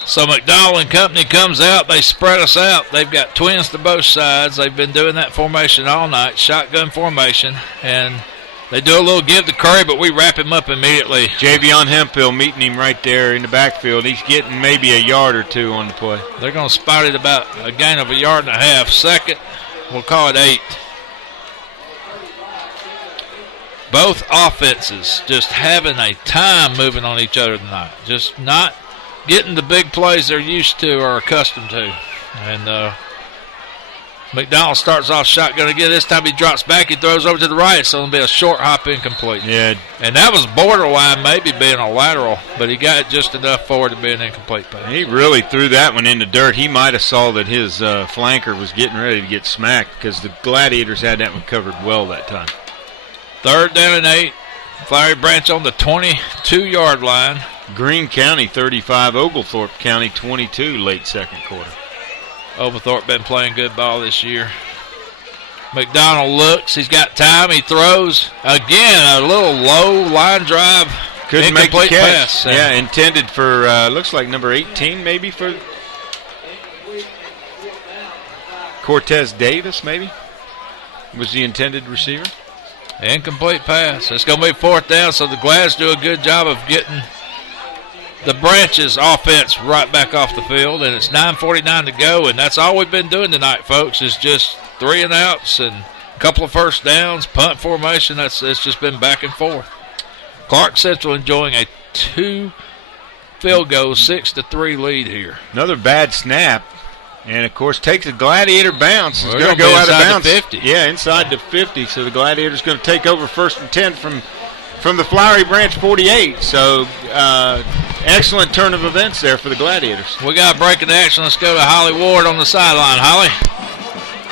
So McDowell and company comes out. They spread us out. They've got twins to both sides. They've been doing that formation all night, shotgun formation, and they do a little give to Curry, but we wrap him up immediately. Javion Hemphill meeting him right there in the backfield. He's getting maybe a yard or 2 on the play. They're going to spot it about a gain of 1.5 yards. Second, we'll call it 8. Both offenses just having a time moving on each other tonight. Just not getting the big plays they're used to or accustomed to. And McDonald starts off shotgun again. This time he drops back. He throws over to the right. So it'll be a short hop incomplete. Yeah. And that was borderline maybe being a lateral, but he got it just enough forward to be an incomplete pass. He really threw that one in the dirt. He might have saw that his flanker was getting ready to get smacked because the Gladiators had that one covered well that time. 3rd down and 8. Flowery Branch on the 22-yard line. Greene County 35, Oglethorpe County 22, late second quarter. Oglethorpe been playing good ball this year. McDonald looks. He's got time. He throws. Again, a little low line drive. Couldn't make the incomplete catch. pass. Yeah, intended for, looks like number 18 maybe for Cortez Davis maybe was the intended receiver. Incomplete pass. It's going to be 4th down, so the Glads do a good job of getting the Branches offense right back off the field, and it's 9:49 to go, and that's all we've been doing tonight, folks, is just 3 and outs and a couple of first downs, punt formation. It's just been back and forth. Clarke Central enjoying a 2 field goal, 6-3 lead here. Another bad snap. And, of course, takes a Gladiator bounce. It's going to go out of bounds. 50. Yeah, inside the 50. So the Gladiator's going to take over 1st and 10 from the Flowery Branch 48. So excellent turn of events there for the Gladiators. We got a break in action. Let's go to Holly Ward on the sideline. Holly?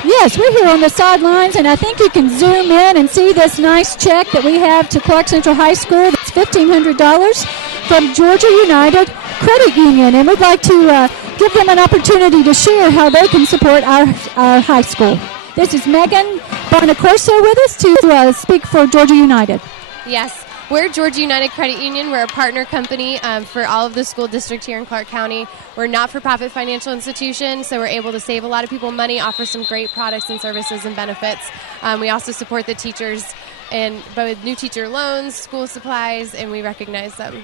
Yes, we're here on the sidelines, and I think you can zoom in and see this nice check that we have to Clarke Central High School. That's $1,500 from Georgia United Credit Union, and we'd like to give them an opportunity to share how they can support our high school. This is Megan Bonacorso with us to speak for Georgia United. Yes, we're Georgia United Credit Union. We're a partner company for all of the school districts here in Clarke County. We're a not-for-profit financial institution, so we're able to save a lot of people money, offer some great products and services and benefits. We also support the teachers in both new teacher loans, school supplies, and we recognize them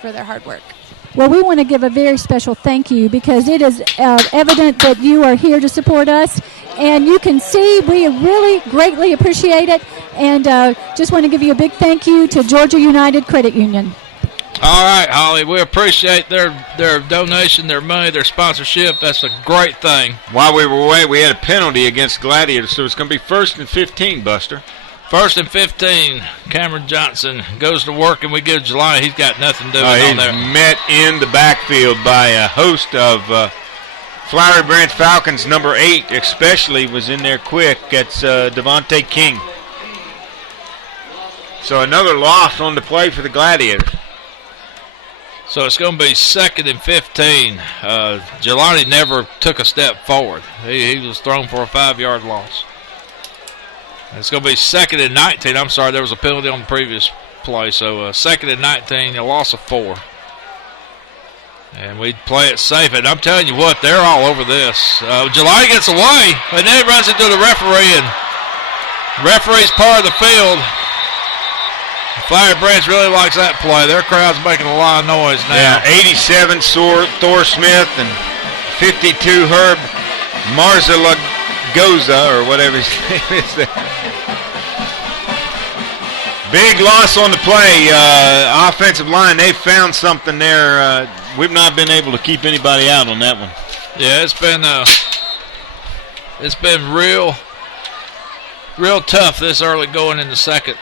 for their hard work. Well, we want to give a very special thank you because it is evident that you are here to support us. And you can see we really greatly appreciate it. And just want to give you a big thank you to Georgia United Credit Union. All right, Holly, we appreciate their donation, their money, their sponsorship. That's a great thing. While we were away, we had a penalty against Gladiators, so it's going to be 1st and 15, Buster. 1st and 15, Cameron Johnson goes to work, and we give Jelani. He's got nothing doing on there. He's met in the backfield by a host of Flowery Branch Falcons. Number 8 especially was in there quick. That's Devontae King. So another loss on the play for the Gladiators. So it's going to be 2nd and 15. Jelani never took a step forward. He was thrown for a 5-yard loss. It's going to be 2nd and 19. I'm sorry, there was a penalty on the previous play. So 2nd and 19, a loss of 4. And we play it safe. And I'm telling you what, they're all over this. Jelani gets away, and then he runs into the referee. And the referee's part of the field. Flowery Branch really likes that play. Their crowd's making a lot of noise now. Yeah, 87 Thor Smith and 52, Herb Marzalagoza, or whatever his name is there. Big loss on the play. Offensive line, they found something there. We've not been able to keep anybody out on that one. Yeah, it's been real tough this early going in the second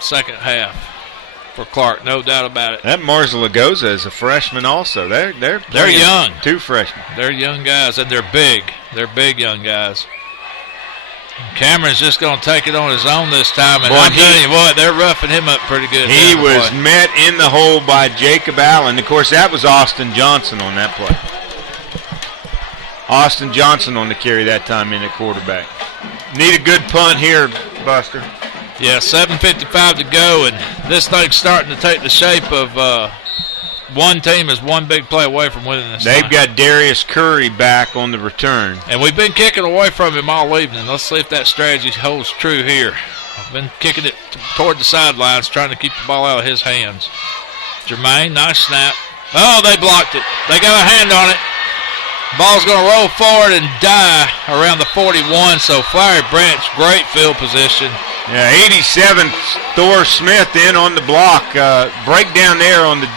half for Clarke, no doubt about it. That Marzalagoza is a freshman also. They're young. 2 freshmen. They're young guys, and they're big. They're big young guys. Cameron's just going to take it on his own this time, and I'm telling you what, they're roughing him up pretty good. He was met in the hole by Jacob Allen. Of course, that was Austin Johnson on that play. Austin Johnson on the carry that time in at quarterback. Need a good punt here, Buster. Yeah, 7:55 to go, and this thing's starting to take the shape of one team is one big play away from winning this. They've got Darius Curry back on the return. And we've been kicking away from him all evening. Let's see if that strategy holds true here. I've been kicking it toward the sidelines, trying to keep the ball out of his hands. Jermaine, nice snap. Oh, they blocked it. They got a hand on it. Ball's going to roll forward and die around the 41, so Flowery Branch, great field position. Yeah, 87 Thor Smith in on the block. Breakdown there on the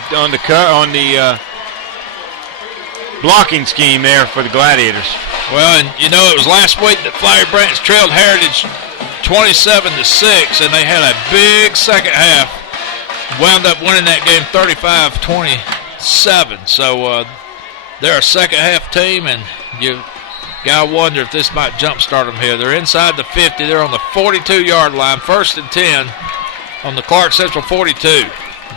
blocking scheme there for the Gladiators. Well, and you know it was last week that Flowery Branch trailed Heritage 27-6, and they had a big second half. Wound up winning that game 35-27. So they're a second half team, and you got to wonder if this might jumpstart them here. They're inside the 50. They're on the 42-yard line, 1st and 10 on the Clarke Central 42.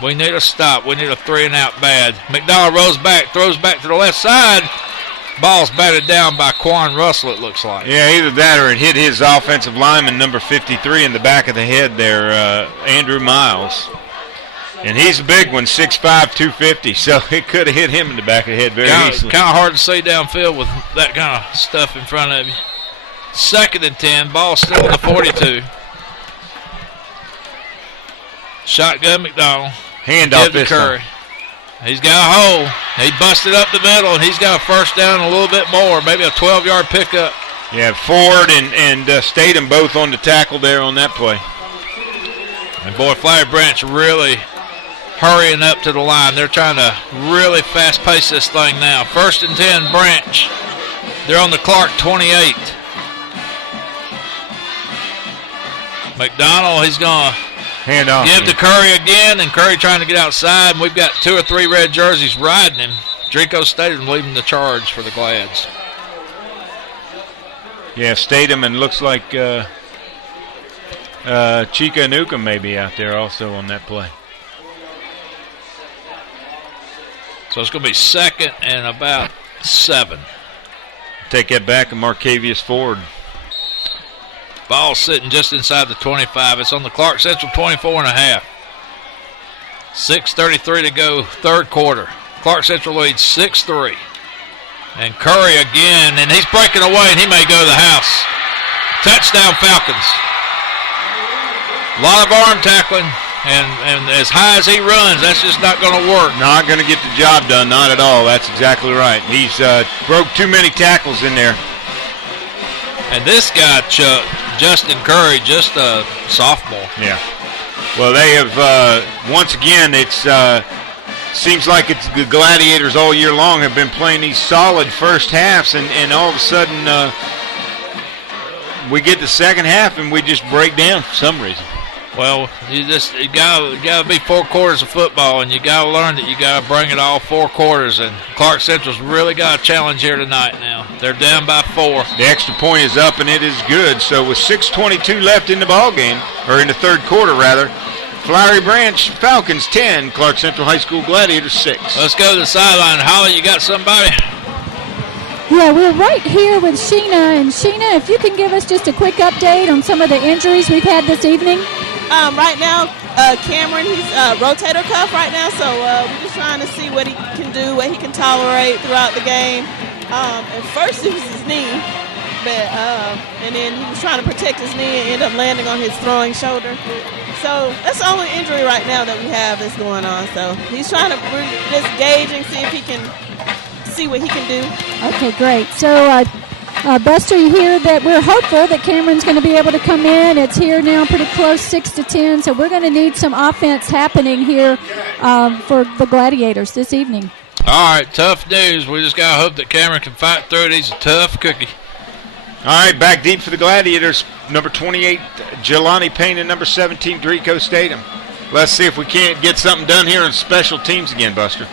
We need a stop. We need a 3-and-out bad. McDonald rolls back, throws back to the left side. Ball's batted down by Quan Russell, it looks like. Yeah, either that or it hit his offensive lineman, number 53, in the back of the head there, Andrew Miles. And he's a big one, 6'5", 250, so it could have hit him in the back of the head very easily. Kind of hard to see downfield with that kind of stuff in front of you. 2nd and 10, ball still on the 42. Shotgun McDonald. Handoff this Curry. He's got a hole. He busted up the middle, and he's got a first down and a little bit more, maybe a 12-yard pickup. Yeah, Ford and Statham both on the tackle there on that play. And boy, Flowery Branch really hurrying up to the line. They're trying to really fast-pace this thing now. 1st and 10, Branch. They're on the Clarke 28. McDonald, he's going to hand off give to Curry again, and Curry trying to get outside. And we've got 2 or 3 red jerseys riding him. Drinko Statham leading the charge for the Glads. Yeah, Statham, and looks like Chica Newcomb may be out there also on that play. So it's going to be 2nd and about 7. Take that back, and Marcavius Ford. Ball sitting just inside the 25. It's on the Clarke Central 24.5. 6:33 to go, 3rd quarter. Clarke Central leads 6-3. And Curry again, and he's breaking away, and he may go to the house. Touchdown Falcons. A lot of arm tackling. And as high as he runs, that's just not going to work. Not going to get the job done, not at all. That's exactly right. He's broke too many tackles in there. And this guy, Chuck, Justin Curry, just a sophomore. Yeah. Well, they have, once again, it's seems like it's the Gladiators all year long have been playing these solid first halves, and all of a sudden we get the second half and we just break down for some reason. Well, you gotta be 4 quarters of football, and you gotta learn that you gotta bring it all 4 quarters. And Clarke Central's really got a challenge here tonight. Now they're down by 4. The extra point is up, and it is good. So with 6:22 left in the ball game, or in the 3rd quarter rather, Flowery Branch Falcons 10, Clarke Central High School Gladiators 6. Let's go to the sideline. Holly, you got somebody? Yeah, we're right here with Sheena. And Sheena, if you can give us just a quick update on some of the injuries we've had this evening. Right now, Cameron, he's rotator cuff right now, so we're just trying to see what he can do, what he can tolerate throughout the game. At first, it was his knee, but and then he was trying to protect his knee and ended up landing on his throwing shoulder. So that's the only injury right now that we have that's going on. So he's trying to just gauge and see if he can see what he can do. Okay, great. So, Buster, you hear that we're hopeful that Cameron's going to be able to come in. It's here now pretty close, 6-10. So we're going to need some offense happening here for the Gladiators this evening. All right, tough news. We just got to hope that Cameron can fight through it. He's a tough cookie. All right, back deep for the Gladiators. Number 28, Jelani Payne, and number 17, Drico Statham. Let's see if we can't get something done here in special teams again, Buster.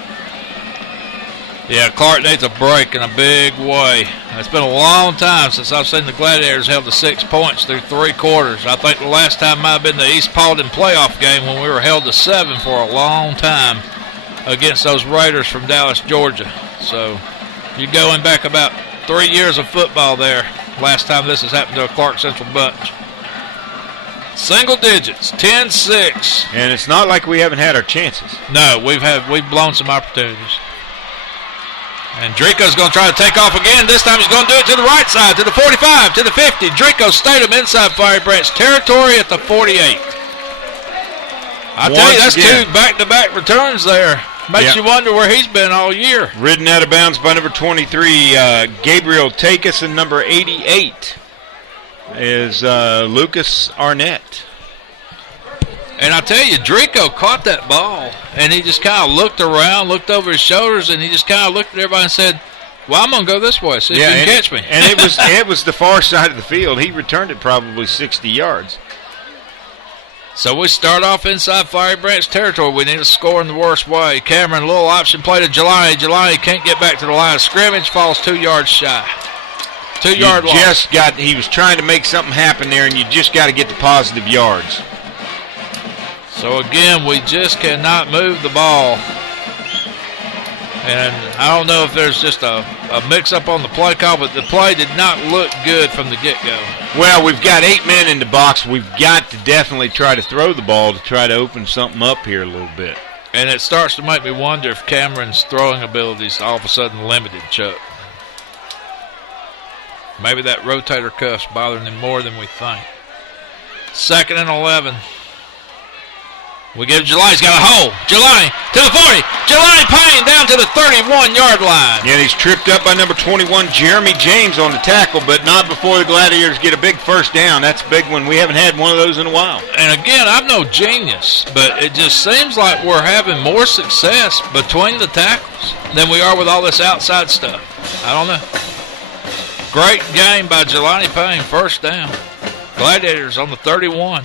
Yeah, Clarke needs a break in a big way. It's been a long time since I've seen the Gladiators held to 6 points through 3 quarters. I think the last time might have been the East Paulding playoff game when we were held to 7 for a long time against those Raiders from Dallas, Georgia. So you're going back about 3 years of football there. Last time this has happened to a Clarke Central bunch. Single digits, 10-6. And it's not like we haven't had our chances. No, we've blown some opportunities. And Drico's going to try to take off again. This time he's going to do it to the right side, to the 45, to the 50. Drico Statham inside Flowery Branch territory at the 48. I tell you, that's again, 2 back-to-back returns there. Makes you wonder where he's been all year. Ridden out of bounds by number 23, Gabriel Takis, and number 88 is Lucas Arnett. And I tell you, Drico caught that ball, and he just kind of looked around, looked over his shoulders, and he just kind of looked at everybody and said, well, I'm going to go this way, see if you can catch me. And it was the far side of the field. He returned it probably 60 yards. So we start off inside Flowery Branch territory. We need to score in the worst way. Cameron, a little option play to Jelani. Jelani can't get back to the line of scrimmage, falls 2 yards shy. 2 yard loss. He was trying to make something happen there, and you just got to get the positive yards. So again, we just cannot move the ball. And I don't know if there's just a mix-up on the play call, but the play did not look good from the get-go. Well, we've got 8 men in the box. We've got to definitely try to throw the ball to try to open something up here a little bit. And it starts to make me wonder if Cameron's throwing abilities all of a sudden limited, Chuck. Maybe that rotator cuff's bothering him more than we think. 2nd and 11. We give Jelani, he's got a hole. Jelani to the 40. Jelani Payne down to the 31-yard line. Yeah, he's tripped up by number 21, Jeremy James, on the tackle, but not before the Gladiators get a big first down. That's a big one. We haven't had one of those in a while. And again, I'm no genius, but it just seems like we're having more success between the tackles than we are with all this outside stuff. I don't know. Great game by Jelani Payne, first down. Gladiators on the 31.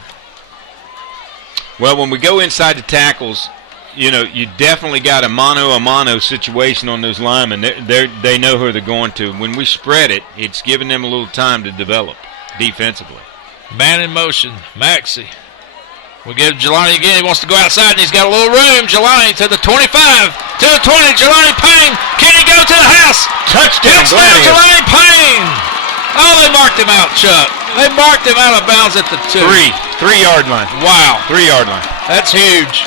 Well, when we go inside the tackles, you definitely got a mano-a-mano situation on those linemen. They know who they're going to. When we spread it, it's giving them a little time to develop defensively. Man in motion, Maxey. We give Jelani again. He wants to go outside, and he's got a little room. Jelani to the 25, to the 20. Jelani Payne. Can he go to the house? Touchdown, Jelani Payne. Oh, they marked him out, Chuck. They marked him out of bounds at the 2. 3-yard line. Wow. 3-yard line. That's huge.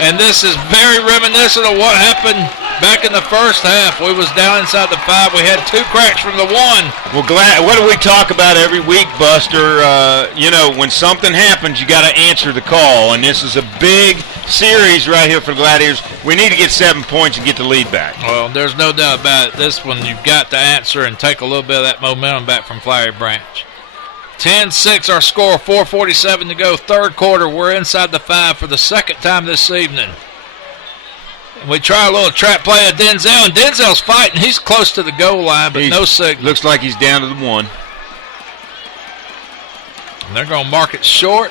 And this is very reminiscent of what happened back in the first half. We was down inside the 5. We had 2 cracks from the 1. Well, what do we talk about every week, Buster? When something happens, you got to answer the call. And this is a big series right here for the Gladiators. We need to get 7 points and get the lead back. Well, there's no doubt about it. This one you've got to answer and take a little bit of that momentum back from Flowery Branch. 10-6 our score, 4:47 to go. Third quarter, we're inside the 5 for the second time this evening. And we try a little trap play at Denzel, and Denzel's fighting. He's close to the goal line, but no signal. Looks like he's down to the 1. And they're going to mark it short.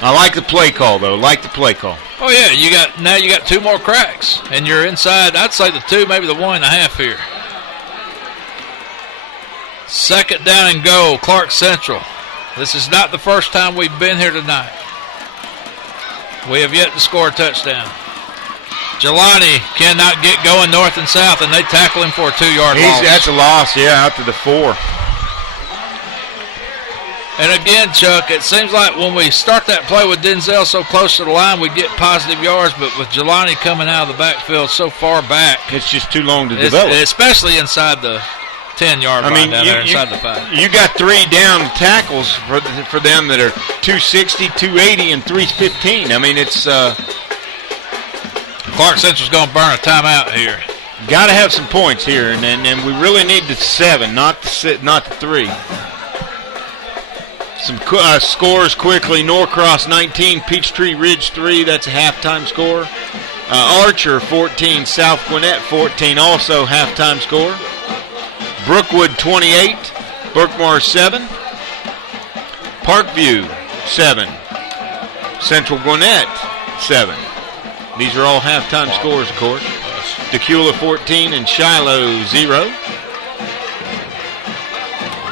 I like the play call, though. Oh, yeah, you got 2 more cracks, and you're inside, I'd say the 2, maybe the 1.5 here. Second down and goal, Clarke Central. This is not the first time we've been here tonight. We have yet to score a touchdown. Jelani cannot get going north and south, and they tackle him for a 2-yard loss. That's a loss, out to the 4. And again, Chuck, it seems like when we start that play with Denzel so close to the line, we get positive yards, but with Jelani coming out of the backfield so far back, it's just too long to develop. Especially inside the 10-yard line down there inside the 5. You got 3 down tackles for them that are 260, 280, and 315. I mean, it's Clarke Central's going to burn a timeout here. Got to have some points here, and we really need the 7, not the 3. Some scores quickly. Norcross 19, Peachtree Ridge 3. That's a halftime score. Archer 14, South Gwinnett 14, also halftime score. Brookwood 28, Berkmar 7. Parkview 7, Central Gwinnett 7. These are all halftime scores, of course. Decula 14 and Shiloh 0.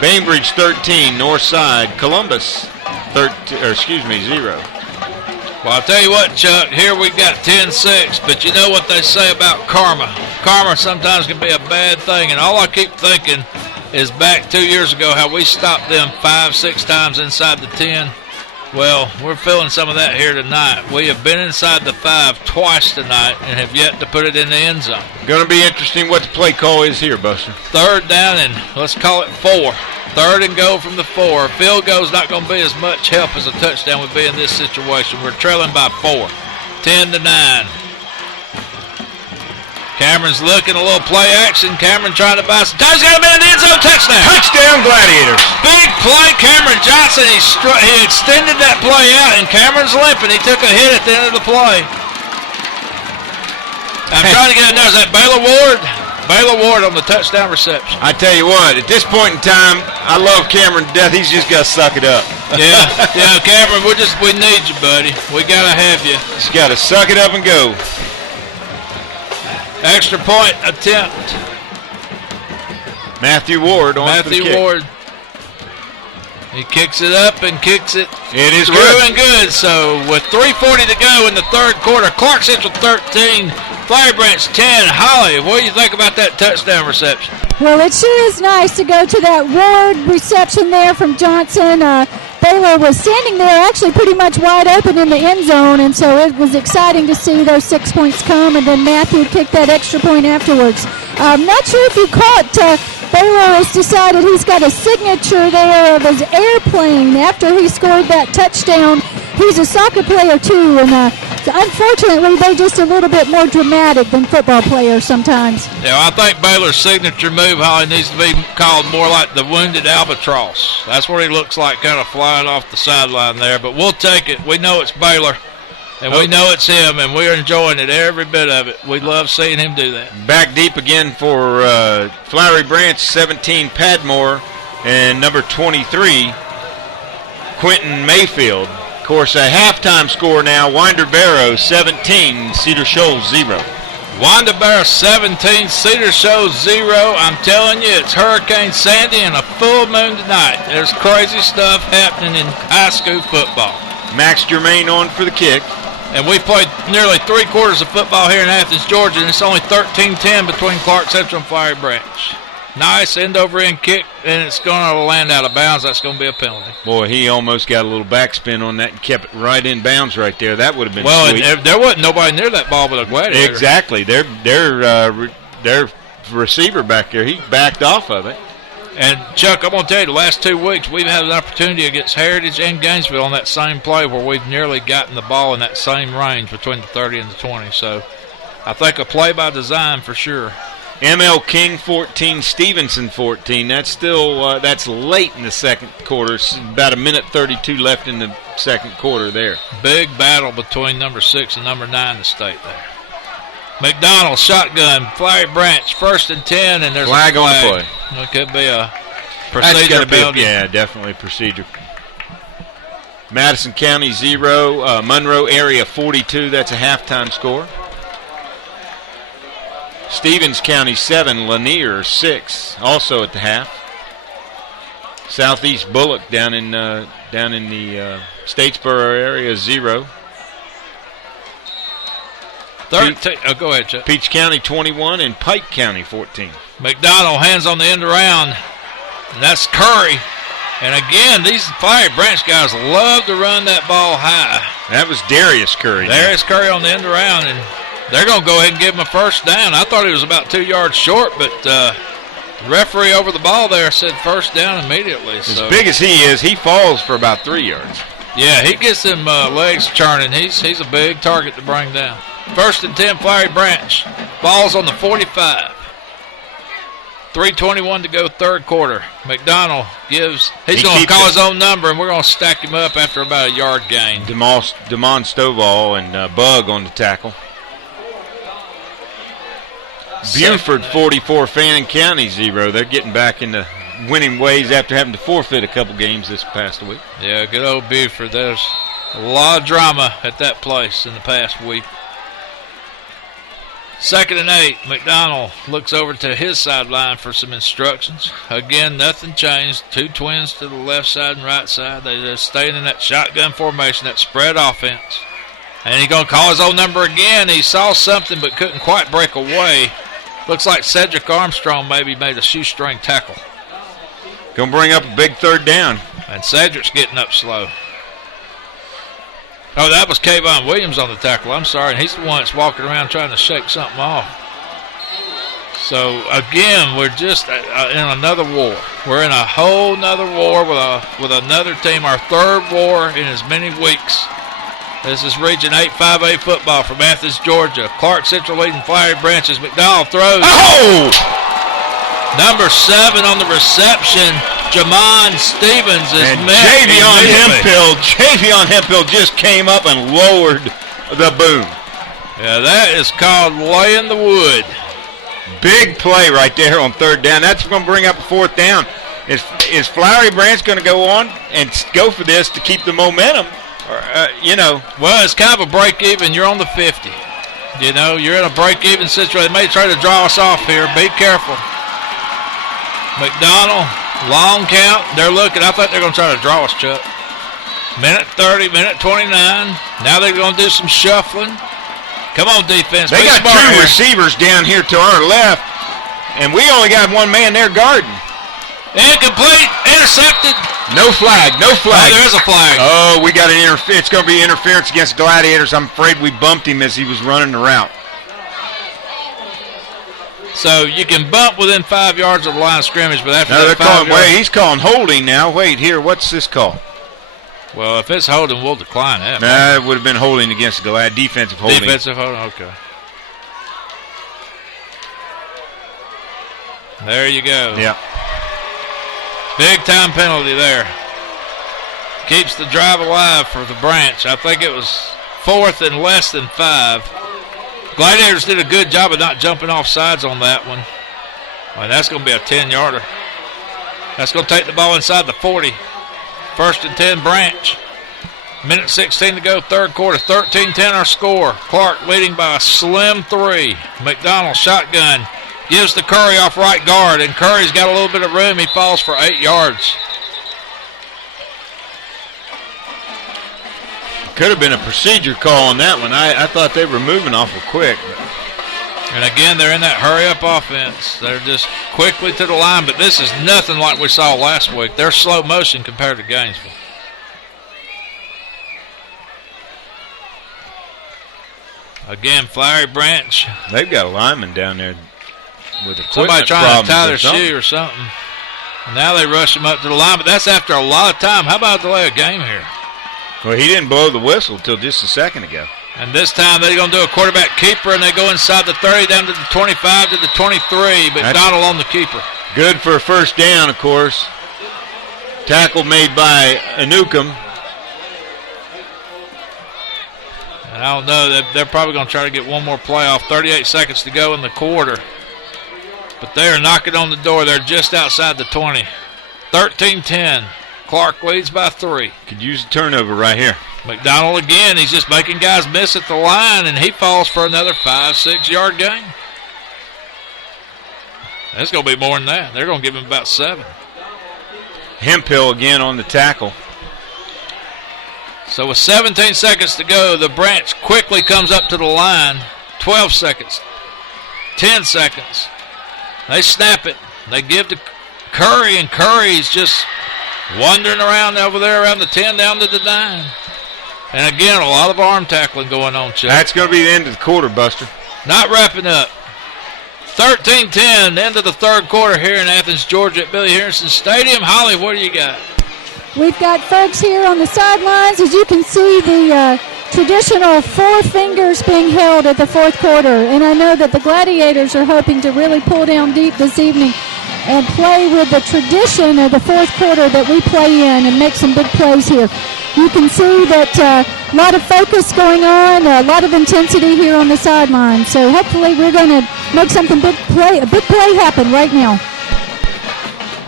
Bainbridge 13, Northside, Columbus 0. Well, I'll tell you what, Chuck, here we got 10-6, but you know what they say about karma. Karma sometimes can be a bad thing, and all I keep thinking is back 2 years ago how we stopped them 5-6 times inside the 10. Well, we're feeling some of that here tonight. We have been inside the 5 twice tonight and have yet to put it in the end zone. Going to be interesting what the play call is here, Buster. 3rd down and let's call it 4. 3rd and goal from the 4. Field goal's not going to be as much help as a touchdown would be in this situation. We're trailing by 4. 10-9. Cameron's looking, a little play action. Cameron trying to buy some time. He's got him in the end zone. Touchdown. Touchdown, Gladiators. Big play. Cameron Johnson, he extended that play out, and Cameron's limping. He took a hit at the end of the play. I'm trying to get it now. Is that Baylor Ward? Baylor Ward on the touchdown reception. I tell you what, at this point in time, I love Cameron to death. He's just got to suck it up. Yeah, Cameron, we need you, buddy. We got to have you. Just got to suck it up and go. Extra point attempt. Matthew Ward on for the kick. Matthew Ward. He kicks it up and kicks it. It is through and good. So with 3:40 to go in the 3rd quarter, Clarke Central 13, Flowery Branch 10. Holly, what do you think about that touchdown reception? Well, it sure is nice to go to that Ward reception there from Johnson. Baylor was standing there actually pretty much wide open in the end zone, and so it was exciting to see those 6 points come, and then Matthew kicked that extra point afterwards. I'm not sure if you caught, Baylor has decided he's got a signature there of his airplane after he scored that touchdown. He's a soccer player too, and unfortunately they're just a little bit more dramatic than football players sometimes. Yeah, I think Baylor's signature move, Holly, needs to be called more like the wounded albatross. That's what he looks like, kind of flying off the sideline there. But we'll take it. We know it's Baylor, and we know it's him, and we're enjoying it, every bit of it. We love seeing him do that. Back deep again for Flowery Branch, 17, Padmore, and number 23, Quentin Mayfield. Of course, a halftime score now, Winder Barrow 17, Cedar Shoals 0. Wanda Barrow 17, Cedar Shoals 0. I'm telling you, it's Hurricane Sandy and a full moon tonight. There's crazy stuff happening in high school football. Max Germain on for the kick. And we played nearly 3/4 of football here in Athens, Georgia, and it's only 13-10 between Clarke Central and Flowery Branch. Nice end-over-end kick, and it's going to land out of bounds. That's going to be a penalty. Boy, he almost got a little backspin on that and kept it right in bounds right there. That would have been sweet. Well, there wasn't nobody near that ball but a Gladiator. Exactly. Their receiver back there, he backed off of it. And, Chuck, I'm going to tell you, the last 2 weeks we've had an opportunity against Heritage and Gainesville on that same play where we've nearly gotten the ball in that same range between the 30 and the 20. So I think a play by design for sure. ML King 14, Stevenson 14. That's still that's late in the second quarter. It's about 1:32 left in the second quarter there. Big battle between number 6 and number 9 in the state there. McDonald shotgun, Flowery Branch 1st and 10, and there's flag a flag on the play. It could be a procedure penalty. Yeah, definitely procedure. Madison County 0, Monroe area 42. That's a halftime score. Stevens County 7, Lanier 6, also at the half. Southeast Bullock down in the Statesboro area 0. 13. Go ahead, Chuck. Peach County 21 and Pike County 14. McDonald hands on the end around. And that's Curry. And again, these Flowery Branch guys love to run that ball high. That was Darius Curry. Darius Curry on the end around, and they're going to go ahead and give him a first down. I thought he was about 2 yards short, but the referee over the ball there said first down immediately. So. As big as he is, he falls for about 3 yards. Yeah, he gets them legs churning. He's a big target to bring down. First and 10, Flowery Branch. Ball's on the 45. 3:21 to go, third quarter. McDonald he's going to call his own number, and we're going to stack him up after about a yard gain. Damon Stovall and Bug on the tackle. Buford 44, Fannin County 0. They're getting back into winning ways after having to forfeit a couple games this past week. Yeah, good old Buford. There's a lot of drama at that place in the past week. Second and 8, McDonald looks over to his sideline for some instructions. Again, nothing changed. Two twins to the left side and right side. They just staying in that shotgun formation, that spread offense. And he's going to call his own number again. He saw something but couldn't quite break away. Looks like Cedric Armstrong maybe made a shoestring tackle. Going to bring up a big third down. And Cedric's getting up slow. Oh, that was Kayvon Williams on the tackle. I'm sorry. And he's the one that's walking around trying to shake something off. So, again, we're just in another war. We're in a whole nother war with another team. Our third war in as many weeks. This is Region 8 5A football from Athens, Georgia. Clarke Central leading Flowery Branches. McDonald throws. Oh! Number 7 on the reception. Jamon Stevens is and met. Javion Hemphill just came up and lowered the boom. Yeah, that is called laying the wood. Big play right there on third down. That's going to bring up a fourth down. Is Flowery Branch going to go on and go for this to keep the momentum? Or, Well, it's kind of a break even. You're on the 50. You're in a break even situation. They may try to draw us off here. Be careful. McDonald. Long count. They're looking. I thought they're going to try to draw us, Chuck. Minute 30, minute 29. Now they're going to do some shuffling. Come on, defense. They got two receivers down here to our left, and we only got one man there guarding. Incomplete. Intercepted. No flag. Oh, there is a flag. Oh, we got it's going to be interference against Gladiators. I'm afraid we bumped him as he was running the route. So you can bump within 5 yards of the line of scrimmage, but after they're calling. Wait, he's calling holding now. Wait here, what's this call? Well, if it's holding, we'll decline that. Nah, it would have been holding against Glad. Defensive holding. Defensive holding. Okay. There you go. Yeah. Big time penalty there. Keeps the drive alive for the Branch. I think it was 4th and less than 5. Gladiators did a good job of not jumping off sides on that one. Well, that's going to be a 10-yarder. That's going to take the ball inside the 40. First and 10, Branch. Minute 16 to go, third quarter. 13-10 our score. Clarke leading by a slim 3. McDonald shotgun. Gives to Curry off right guard, and Curry's got a little bit of room. He falls for 8 yards. Could have been a procedure call on that one. I thought they were moving awful quick. And again, they're in that hurry-up offense. They're just quickly to the line, but this is nothing like we saw last week. They're slow motion compared to Gainesville. Again, Flowery Branch. They've got a lineman down there with equipment somebody trying to tie their something. shoe or something. And now they rush him up to the line, but that's after a lot of time. How about a delay of game here? Well, he didn't blow the whistle until just a second ago. And this time they're going to do a quarterback keeper, and they go inside the 30 down to the 25 to the 23. McDonald on the keeper. Good for a first down, of course. Tackle made by Anukum. And I don't know. They're probably going to try to get one more play off. 38 seconds to go in the quarter. But they are knocking on the door. They're just outside the 20. 13-10. Clarke leads by 3. Could use a turnover right here. McDonald again. He's just making guys miss at the line, and he falls for another 5-6 yard gain. That's going to be more than that. They're going to give him about 7. Hemphill again on the tackle. So with 17 seconds to go, the Branch quickly comes up to the line. 12 seconds. 10 seconds. They snap it. They give to Curry, and Curry's just wandering around over there around the 10 down to the 9. And again, a lot of arm tackling going on, Chuck. That's going to be the end of the quarter, Buster. Not wrapping up. 13-10, end of the third quarter here in Athens, Georgia at Billy Harrison Stadium. Holly, what do you got? We've got folks here on the sidelines. As you can see, the traditional 4 fingers being held at the fourth quarter, and I know that the Gladiators are hoping to really pull down deep this evening and play with the tradition of the fourth quarter that we play in and make some big plays here. You can see that a lot of focus going on, a lot of intensity here on the sideline. So hopefully we're going to make something a big play happen right now.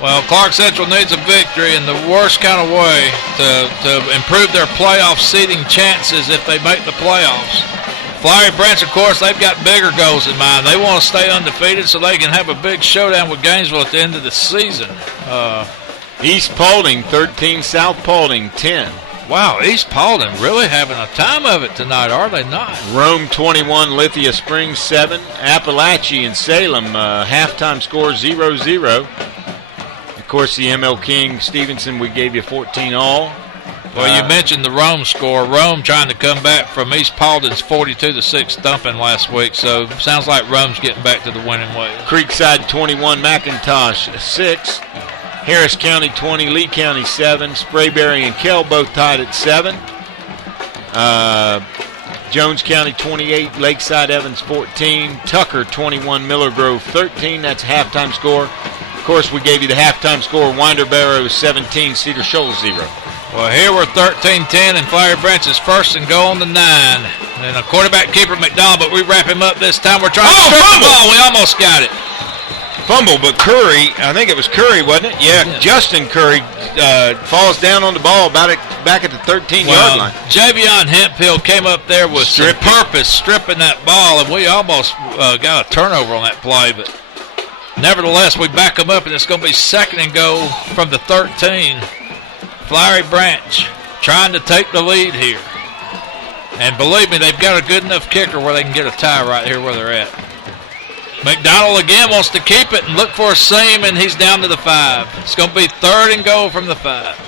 Well, Clarke Central needs a victory in the worst kind of way to improve their playoff seeding chances if they make the playoffs. Flowery Branch, of course, they've got bigger goals in mind. They want to stay undefeated so they can have a big showdown with Gainesville at the end of the season. East Paulding 13, South Paulding 10. Wow, East Paulding really having a time of it tonight, are they not? Rome 21, Lithia Springs 7. Appalachia and Salem, halftime score 0-0. Of course, the ML King Stevenson, we gave you 14 all. Well, you mentioned the Rome score. Rome trying to come back from East Paulding's 42-6 thumping last week, so sounds like Rome's getting back to the winning ways. Creekside 21, McIntosh 6. Harris County 20, Lee County 7. Sprayberry and Kell both tied at 7. Jones County 28, Lakeside Evans 14. Tucker 21, Miller Grove 13. That's halftime score. Of course, we gave you the halftime score. Winder Barrow 17, Cedar Shoals 0. Well, here we're 13-10, and Flowery Branch is first and goal on the 9. And a quarterback keeper, McDonald, but we wrap him up this time. We're trying to strip the ball. We almost got it. Fumble, but Curry, I think it was Curry, wasn't it? Yeah. Justin Curry falls down on the ball back at the 13-yard line. Javion Hemphill came up there with purpose, stripping that ball, and we almost got a turnover on that play, but nevertheless, we back them up, and it's going to be second and goal from the 13. Flowery Branch trying to take the lead here. And believe me, they've got a good enough kicker where they can get a tie right here where they're at. McDonald again wants to keep it and look for a seam, and he's down to the 5. It's going to be third and goal from the 5.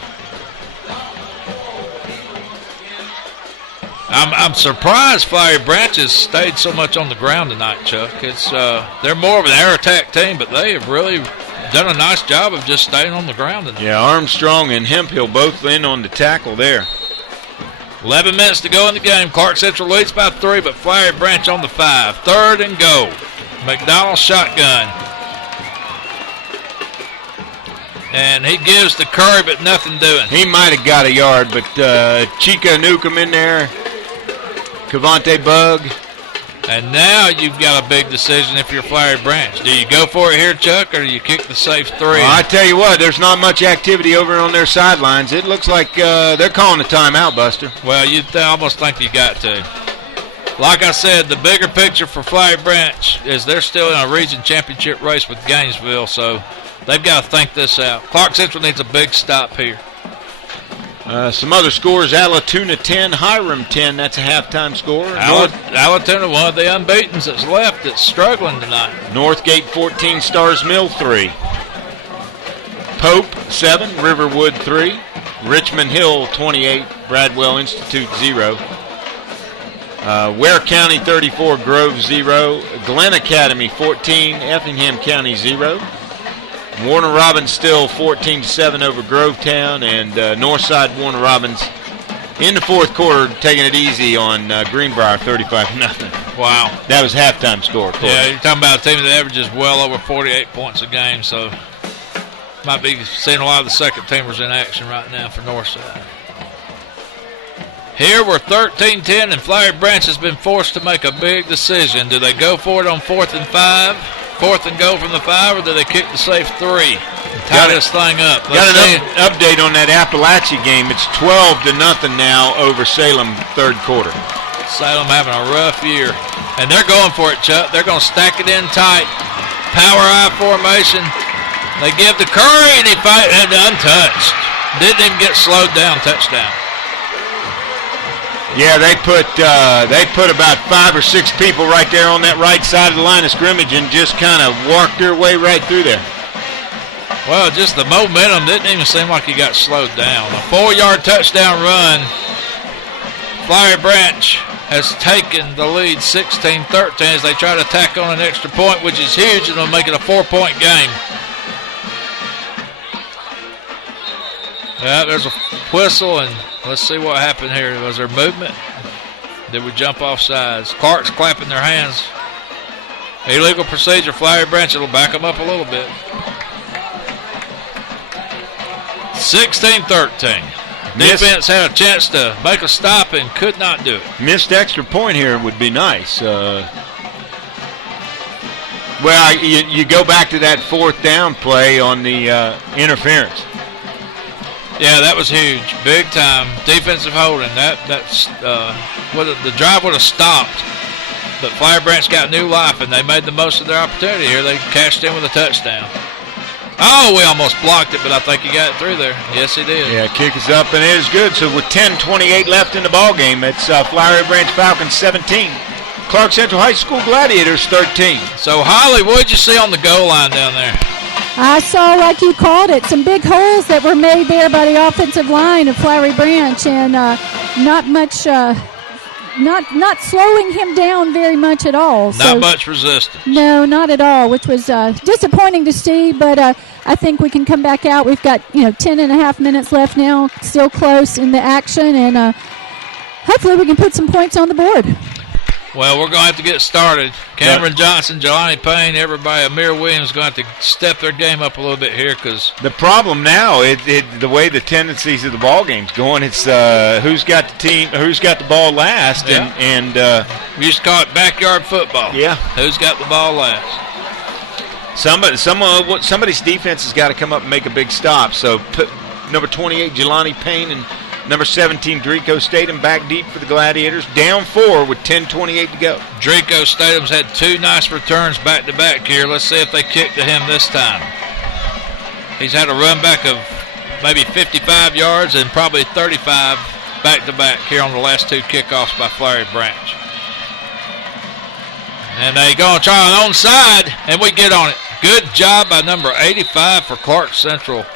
I'm surprised Flowery Branch has stayed so much on the ground tonight, Chuck. It's they're more of an air attack team, but they have really done a nice job of just staying on the ground tonight. Yeah, Armstrong and Hemphill both in on the tackle there. 11 minutes to go in the game. Clarke Central leads by 3, but Flowery Branch on the 5. Third and goal. McDonald shotgun. And he gives to Curry, but nothing doing. He might have got a yard, but Chica Newcomb in there. Cavante Bug. And now you've got a big decision if you're Flowery Branch. Do you go for it here, Chuck, or do you kick the safe 3? Well, I tell you what, there's not much activity over on their sidelines. It looks like they're calling a timeout, Buster. Well, you almost think you got to. Like I said, the bigger picture for Flowery Branch is they're still in a region championship race with Gainesville, so they've got to think this out. Clarke Central needs a big stop here. Some other scores: Allatoona 10, Hiram 10. That's a halftime score. Allatoona, one of the unbeatens that's left, that's struggling tonight. Northgate 14, Stars Mill 3. Pope 7, Riverwood 3. Richmond Hill 28, Bradwell Institute 0. Ware County 34, Grove 0. Glen Academy 14, Effingham County 0. Warner Robins still 14-7 over Grovetown, and Northside Warner Robins in the fourth quarter taking it easy on Greenbrier 35-0. Wow. That was halftime score, of course. Yeah, you're talking about a team that averages well over 48 points a game, so might be seeing a lot of the second teamers in action right now for Northside. Here we're 13-10, and Flowery Branch has been forced to make a big decision. Do they go for it on 4th and 5? 4th and goal from the 5, or do they kick the safe 3? Tie this thing up. Got an update on that Appalachia game. It's 12-0 now over Salem third quarter. Salem having a rough year. And they're going for it, Chuck. They're going to stack it in tight. Power I formation. They give to Curry, and he fight and untouched. Didn't even get slowed down. Touchdown. Yeah, they put about 5 or 6 people right there on that right side of the line of scrimmage and just kind of walked their way right through there. Well, just the momentum didn't even seem like he got slowed down. A 4-yard touchdown run. Flowery Branch has taken the lead 16-13 as they try to tack on an extra point, which is huge, and will make it a 4-point game. Yeah, there's a whistle, and let's see what happened here. Was there movement? Did we jump off sides? Clarke's clapping their hands. Illegal procedure, Flowery Branch. It'll back them up a little bit. 16-13. Defense had a chance to make a stop and could not do it. Missed extra point here would be nice. You go back to that fourth down play on the interference. Yeah, that was huge. Big time. Defensive holding. The drive would have stopped. But Flowery Branch got new life, and they made the most of their opportunity here. They cashed in with a touchdown. Oh, we almost blocked it, but I think he got it through there. Yes, he did. Yeah, kick is up, and it is good. So with 10:28 left in the ball game, it's Flowery Branch Falcons 17. Clarke Central High School Gladiators 13. So, Holly, what did you see on the goal line down there? I saw, like you called it, some big holes that were made there by the offensive line of Flowery Branch, and not much, not slowing him down very much at all. Not much resistance. No, not at all, which was disappointing to see, but I think we can come back out. We've got 10 and a half minutes left now, still close in the action, and hopefully we can put some points on the board. Well, we're going to have to get started. Cameron Johnson, Jelani Payne, everybody, Amir Williams is going to have to step their game up a little bit here because the problem now, the way the tendencies of the ball game's going, it's who's got the ball last, and we used to call it backyard football. Yeah, who's got the ball last? Somebody's defense has got to come up and make a big stop. So put number 28 Jelani Payne and number 17, Drico Statham, back deep for the Gladiators. Down 4 with 10:28 to go. Drico Statham's had 2 nice returns back-to-back here. Let's see if they kick to him this time. He's had a run back of maybe 55 yards and probably 35 back-to-back here on the last 2 kickoffs by Flowery Branch. And they going to try an onside, and we get on it. Good job by number 85 for Clarke Central.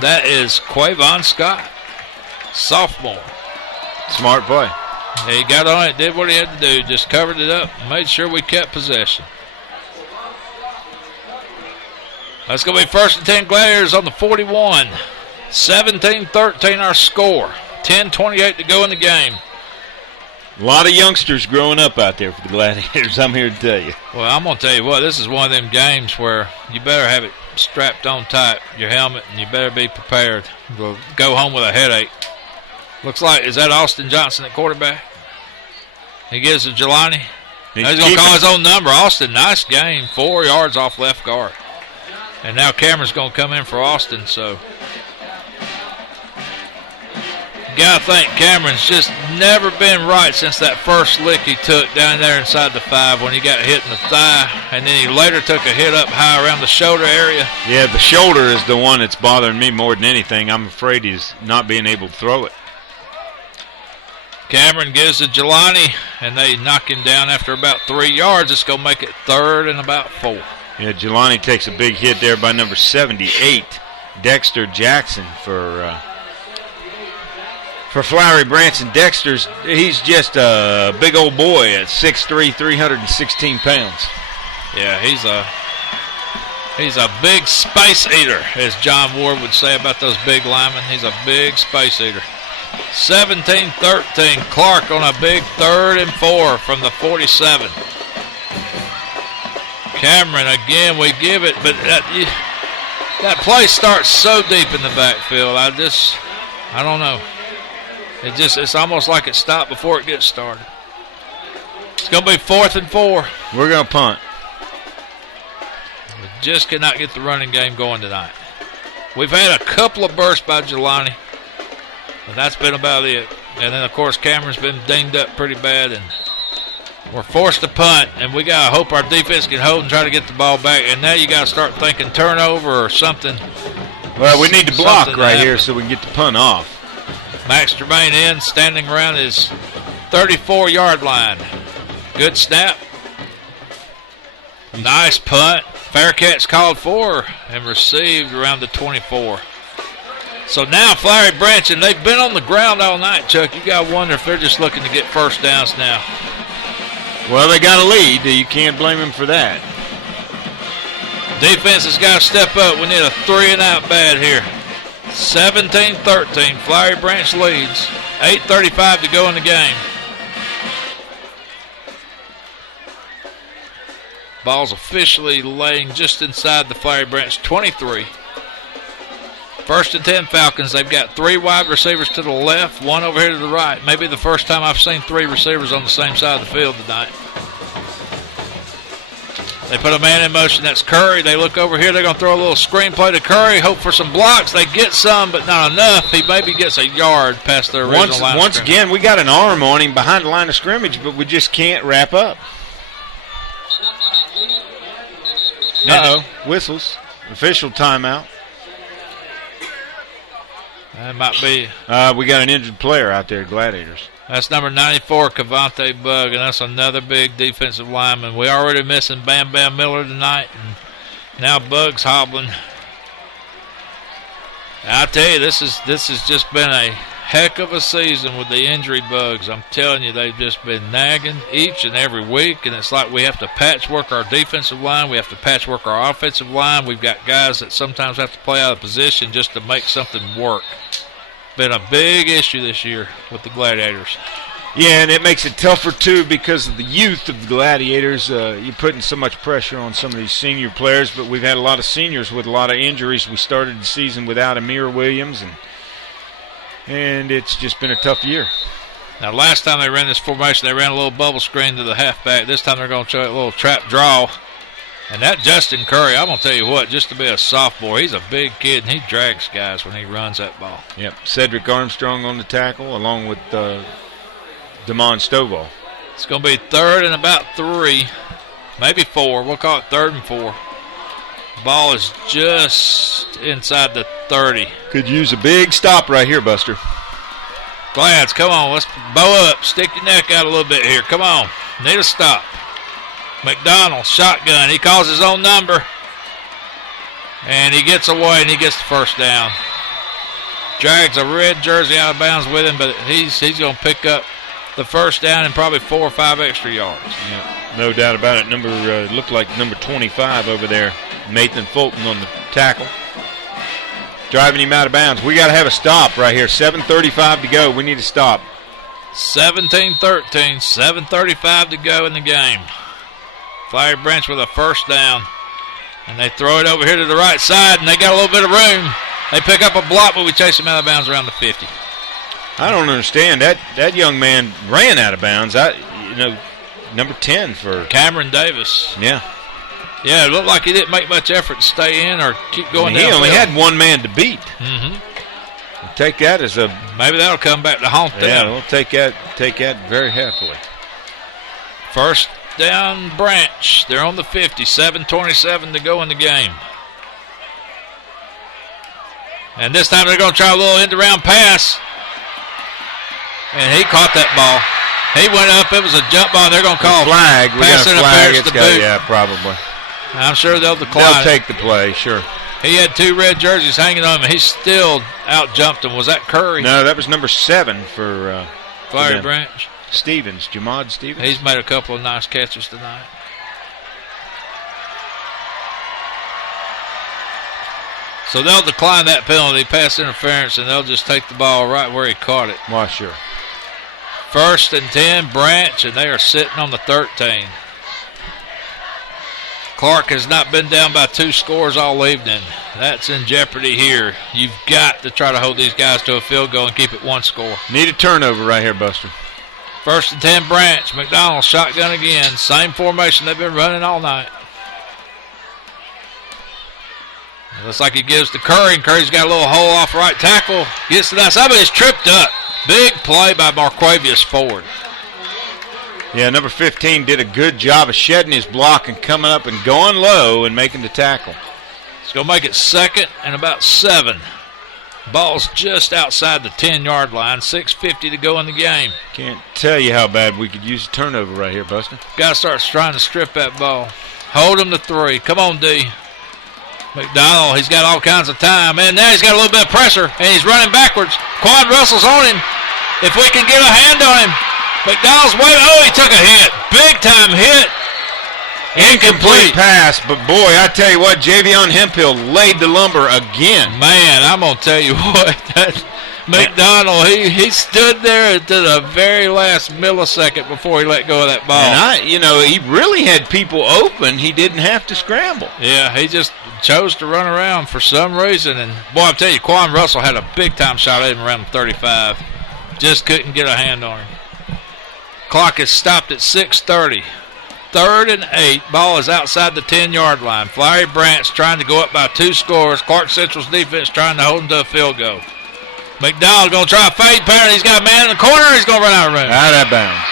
That is Quavon Scott. Sophomore. Smart play. He got on it, did what he had to do, just covered it up, made sure we kept possession. That's going to be 1st and 10 Gladiators on the 41. 17-13 our score. 10:28 to go in the game. A lot of youngsters growing up out there for the Gladiators, I'm here to tell you. Well, I'm going to tell you what, this is one of them games where you better have it strapped on tight, your helmet, and you better be prepared. We'll go home with a headache. Looks like, is that Austin Johnson at quarterback? He gives it to Jelani. He's going to call his own number. Austin, nice game. 4 yards off left guard. And now Cameron's going to come in for Austin, so. You got to think Cameron's just never been right since that first lick he took down there inside the 5 when he got hit in the thigh. And then he later took a hit up high around the shoulder area. Yeah, the shoulder is the one that's bothering me more than anything. I'm afraid he's not being able to throw it. Cameron gives to Jelani, and they knock him down after about 3 yards. It's going to make it 3rd and about 4. Yeah, Jelani takes a big hit there by number 78, Dexter Jackson for Flowery Branch. And Dexter's, he's just a big old boy at 6'3", 316 pounds. Yeah, he's a big space eater, as John Ward would say about those big linemen. He's a big space eater. 17-13, Clarke on a big 3rd and 4 from the 47. Cameron again, we give it, but that play starts so deep in the backfield. I don't know. It's almost like it stopped before it gets started. It's going to be 4th and 4. We're going to punt. We just cannot get the running game going tonight. We've had a couple of bursts by Jelani. But that's been about it. And then, of course, Cameron's been dinged up pretty bad, and we're forced to punt, and we got to hope our defense can hold and try to get the ball back. And now you got to start thinking turnover or something. Well, we need to block right here so we can get the punt off. Max Germain in, standing around his 34-yard line. Good snap. Nice punt. Fair catch called for and received around the 24. So now Flowery Branch, and they've been on the ground all night, Chuck. You got to wonder if they're just looking to get first downs now. Well, they got a lead. You can't blame them for that. Defense has got to step up. We need a 3-and-out bad here. 17-13. Flowery Branch leads. 8:35 to go in the game. Ball's officially laying just inside the Flowery Branch 23. 1st and 10 Falcons. They've got 3 wide receivers to the left, 1 over here to the right. Maybe the first time I've seen 3 receivers on the same side of the field tonight. They put a man in motion. That's Curry. They look over here. They're going to throw a little screen play to Curry. Hope for some blocks. They get some, but not enough. He maybe gets a yard past their original line. Once again, we got an arm on him behind the line of scrimmage, but we just can't wrap up. Uh-oh. Whistles. Official timeout. That might be. We got an injured player out there, Gladiators. That's number 94, Cavante Bug, and that's another big defensive lineman. We already missing Bam Bam Miller tonight, and now Bug's hobbling. I tell you, this has just been a heck of a season with the injury bugs. I'm telling you, they've just been nagging each and every week, and it's like we have to patchwork our defensive line. We have to patchwork our offensive line. We've got guys that sometimes have to play out of position just to make something work. Been a big issue this year with the Gladiators. Yeah, and it makes it tougher, too, because of the youth of the Gladiators. You're putting so much pressure on some of these senior players, but we've had a lot of seniors with a lot of injuries. We started the season without Amir Williams, and it's just been a tough year. Now, last time they ran this formation, they ran a little bubble screen to the halfback. This time they're going to try a little trap draw. And that Justin Curry, I'm going to tell you what, just to be a sophomore, he's a big kid, and he drags guys when he runs that ball. Yep, Cedric Armstrong on the tackle, along with Damon Stovall. It's going to be 3rd and about 3, maybe 4. We'll call it 3rd and 4. Ball is just inside the 30. Could use a big stop right here, Buster. Glads, come on, let's bow up. Stick your neck out a little bit here. Come on, need a stop. McDonald, shotgun. He calls his own number. And he gets away, and he gets the first down. Drags a red jersey out of bounds with him, but he's going to pick up the first down and probably 4 or 5 extra yards. Yeah, no doubt about it. Looked like number 25 over there, Nathan Fulton on the tackle. Driving him out of bounds. We got to have a stop right here. 7:35 to go. We need to stop. 17-13, 7:35 to go in the game. Flowery Branch with a first down. And they throw it over here to the right side, and they got a little bit of room. They pick up a block, but we chase him out of bounds around the 50. I don't understand. That young man ran out of bounds. Number 10 for Cameron Davis. Yeah. Yeah, it looked like he didn't make much effort to stay in or keep going down. He only had one man to beat. Mm-hmm. We'll take that as a... Maybe that'll come back to haunt them. Yeah, we'll take that very happily. First down Branch. They're on the 50. 7:27 to go in the game. And this time they're going to try a little end-around pass. And he caught that ball. He went up. It was a jump ball. They're going to call flag. Pass interference to boot. Yeah, probably. I'm sure they'll decline. They'll take the play, sure. He had 2 red jerseys hanging on him, and he still out-jumped him. Was that Curry? No, that was number 7 for Flowery Branch. Stevens, Jamad Stevens. He's made a couple of nice catches tonight. So they'll decline that penalty, pass interference, and they'll just take the ball right where he caught it. Why, sure. 1st and 10, Branch, and they are sitting on the 13. Clarke has not been down by 2 scores all evening. That's in jeopardy here. You've got to try to hold these guys to a field goal and keep it 1 score. Need a turnover right here, Buster. 1st and 10, Branch. McDonald shotgun again. Same formation they've been running all night. It looks like he gives to Curry, and Curry's got a little hole off right tackle. Gets to that side, but he's tripped up. Big play by Marquavius Ford. Yeah, number 15 did a good job of shedding his block and coming up and going low and making the tackle. It's going to make it 2nd and about 7. Ball's just outside the 10-yard line. 6:50 to go in the game. Can't tell you how bad we could use a turnover right here, Buster. Got to start trying to strip that ball. Hold him to 3. Come on, D. McDonald, he's got all kinds of time. And now he's got a little bit of pressure, and he's running backwards. Quad Russell's on him. If we can get a hand on him. McDonald's waving. Oh, he took a hit. Big-time hit. Incomplete pass, but boy, I tell you what, Javion Hemphill laid the lumber again. Man, I'm going to tell you what, McDonald, he stood there to the very last millisecond before he let go of that ball. And he really had people open. He didn't have to scramble. Yeah, he just chose to run around for some reason. And, boy, I'm telling you, Quan Russell had a big-time shot at him around the 35. Just couldn't get a hand on him. Clock is stopped at 6:30. 3rd and 8. Ball is outside the 10-yard line. Flowery Branch trying to go up by 2 scores. Clarke Central's defense trying to hold him to a field goal. McDonald going to try a fade pattern. He's got a man in the corner. He's going to run out of room. Out of bounds.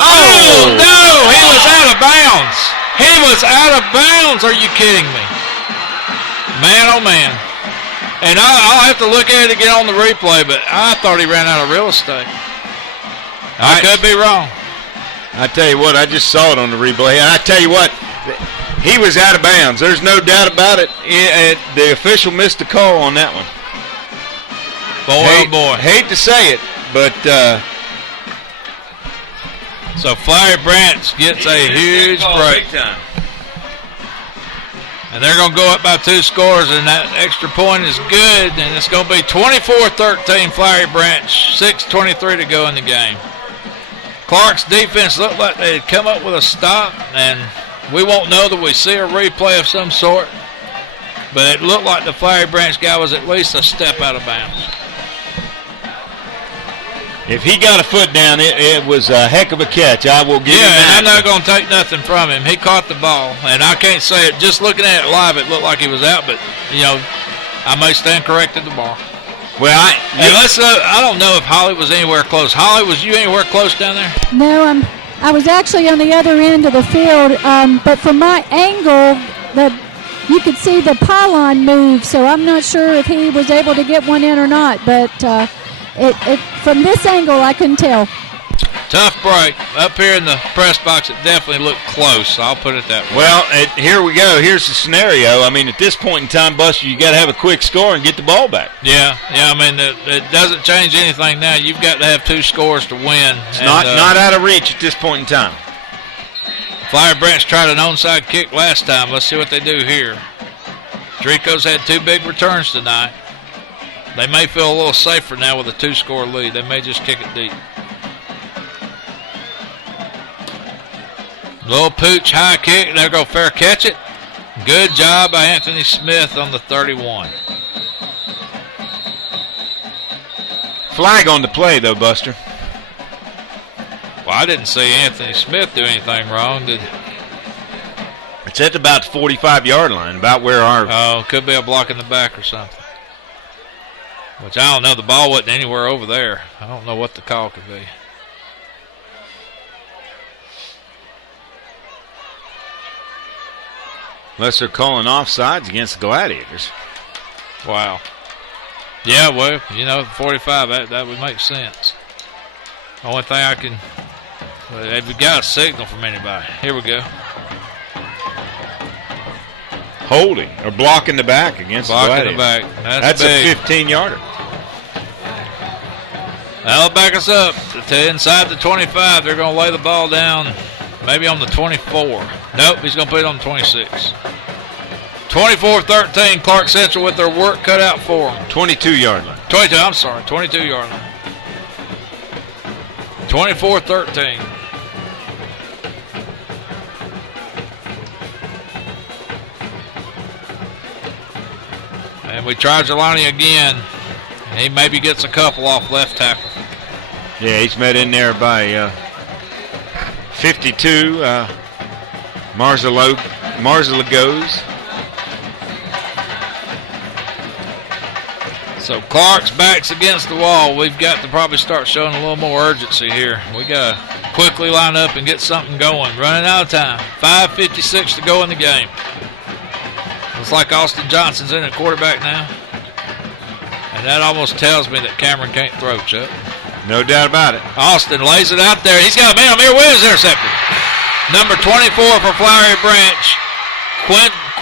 Oh, no. He was out of bounds. He was out of bounds. Are you kidding me? Man, oh, man. And I'll have to look at it again on the replay, but I thought he ran out of real estate. I could be wrong. I tell you what, I just saw it on the replay. And I tell you what, he was out of bounds. There's no doubt about it. The official missed the call on that one. Boy. Hate to say it, but so Flowery Branch gets a huge break. And they're going to go up by 2 scores, and that extra point is good, and it's going to be 24-13 Flowery Branch, 6:23 to go in the game. Clarke's defense looked like they had come up with a stop, and we won't know that we see a replay of some sort, but it looked like the Flowery Branch guy was at least a step out of bounds. if he got a foot down, it was a heck of a catch. I will give him that. Yeah, and I'm not going to take nothing from him. He caught the ball, and I can't say it. Just looking at it live, it looked like he was out, but, I may stand corrected tomorrow. Well, I don't know if Holly was anywhere close. Holly, was you anywhere close down there? No, I was actually on the other end of the field, but from my angle, you could see the pylon move, so I'm not sure if he was able to get one in or not, but from this angle, I couldn't tell. Tough break. Up here in the press box, it definitely looked close. I'll put it that way. Well, here we go. Here's the scenario. I mean, at this point in time, Buster, you got to have a quick score and get the ball back. Yeah. I mean, it doesn't change anything now. You've got to have 2 scores to win. It's not out of reach at this point in time. Flowery Branch tried an onside kick last time. Let's see what they do here. Drico's had 2 big returns tonight. They may feel a little safer now with a 2-score lead. They may just kick it deep. Little pooch high kick. There go fair catch it. Good job by Anthony Smith on the 31. Flag on the play, though, Buster. Well, I didn't see Anthony Smith do anything wrong. It's at about the 45-yard line, about where our... Oh, could be a block in the back or something. Which I don't know. The ball wasn't anywhere over there. I don't know what the call could be. Unless they're calling offsides against the Gladiators. Wow. Yeah, well, 45, that would make sense. Only thing I can... Have we got a signal from anybody? Here we go. Holding or blocking the back against the Gladiators. Blocking the back. That's big. A 15-yarder. That'll back us up to inside the 25. They're going to lay the ball down maybe on the 24. Nope, he's going to put it on the 26. 24-13, Clarke Central with their work cut out for them. 22-yard line. 22-yard line. 24-13. And we try Jelani again. He maybe gets a couple off left tackle. Yeah, he's met in there by 52. Marzala goes. So Clarke's back's against the wall. We've got to probably start showing a little more urgency here. We got to quickly line up and get something going. Running out of time. 5:56 to go in the game. Looks like Austin Johnson's in at quarterback now. And that almost tells me that Cameron can't throw, Chuck. No doubt about it. Austin lays it out there. He's got a man. Amir Williams intercepted. Number 24 for Flowery Branch,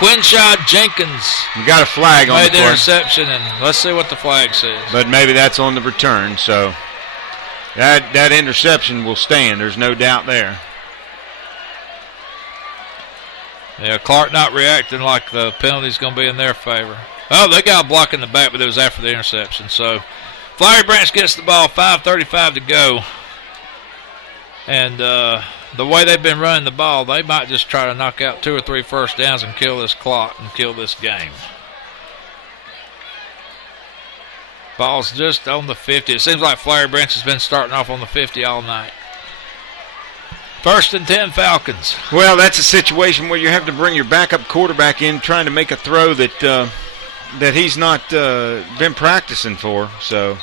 Quinshad Jenkins. We got a flag on the play. Made the interception, and let's see what the flag says. But maybe that's on the return, so that interception will stand. There's no doubt there. Yeah, Clarke not reacting like the penalty's going to be in their favor. Oh, they got a block in the back, but it was after the interception. So Flowery Branch gets the ball, 5:35 to go. And the way they've been running the ball, they might just try to knock out 2 or 3 first downs and kill this clock and kill this game. Ball's just on the 50. It seems like Flowery Branch has been starting off on the 50 all night. 1st and 10 Falcons. Well, that's a situation where you have to bring your backup quarterback in trying to make a throw that he's not been practicing for. So,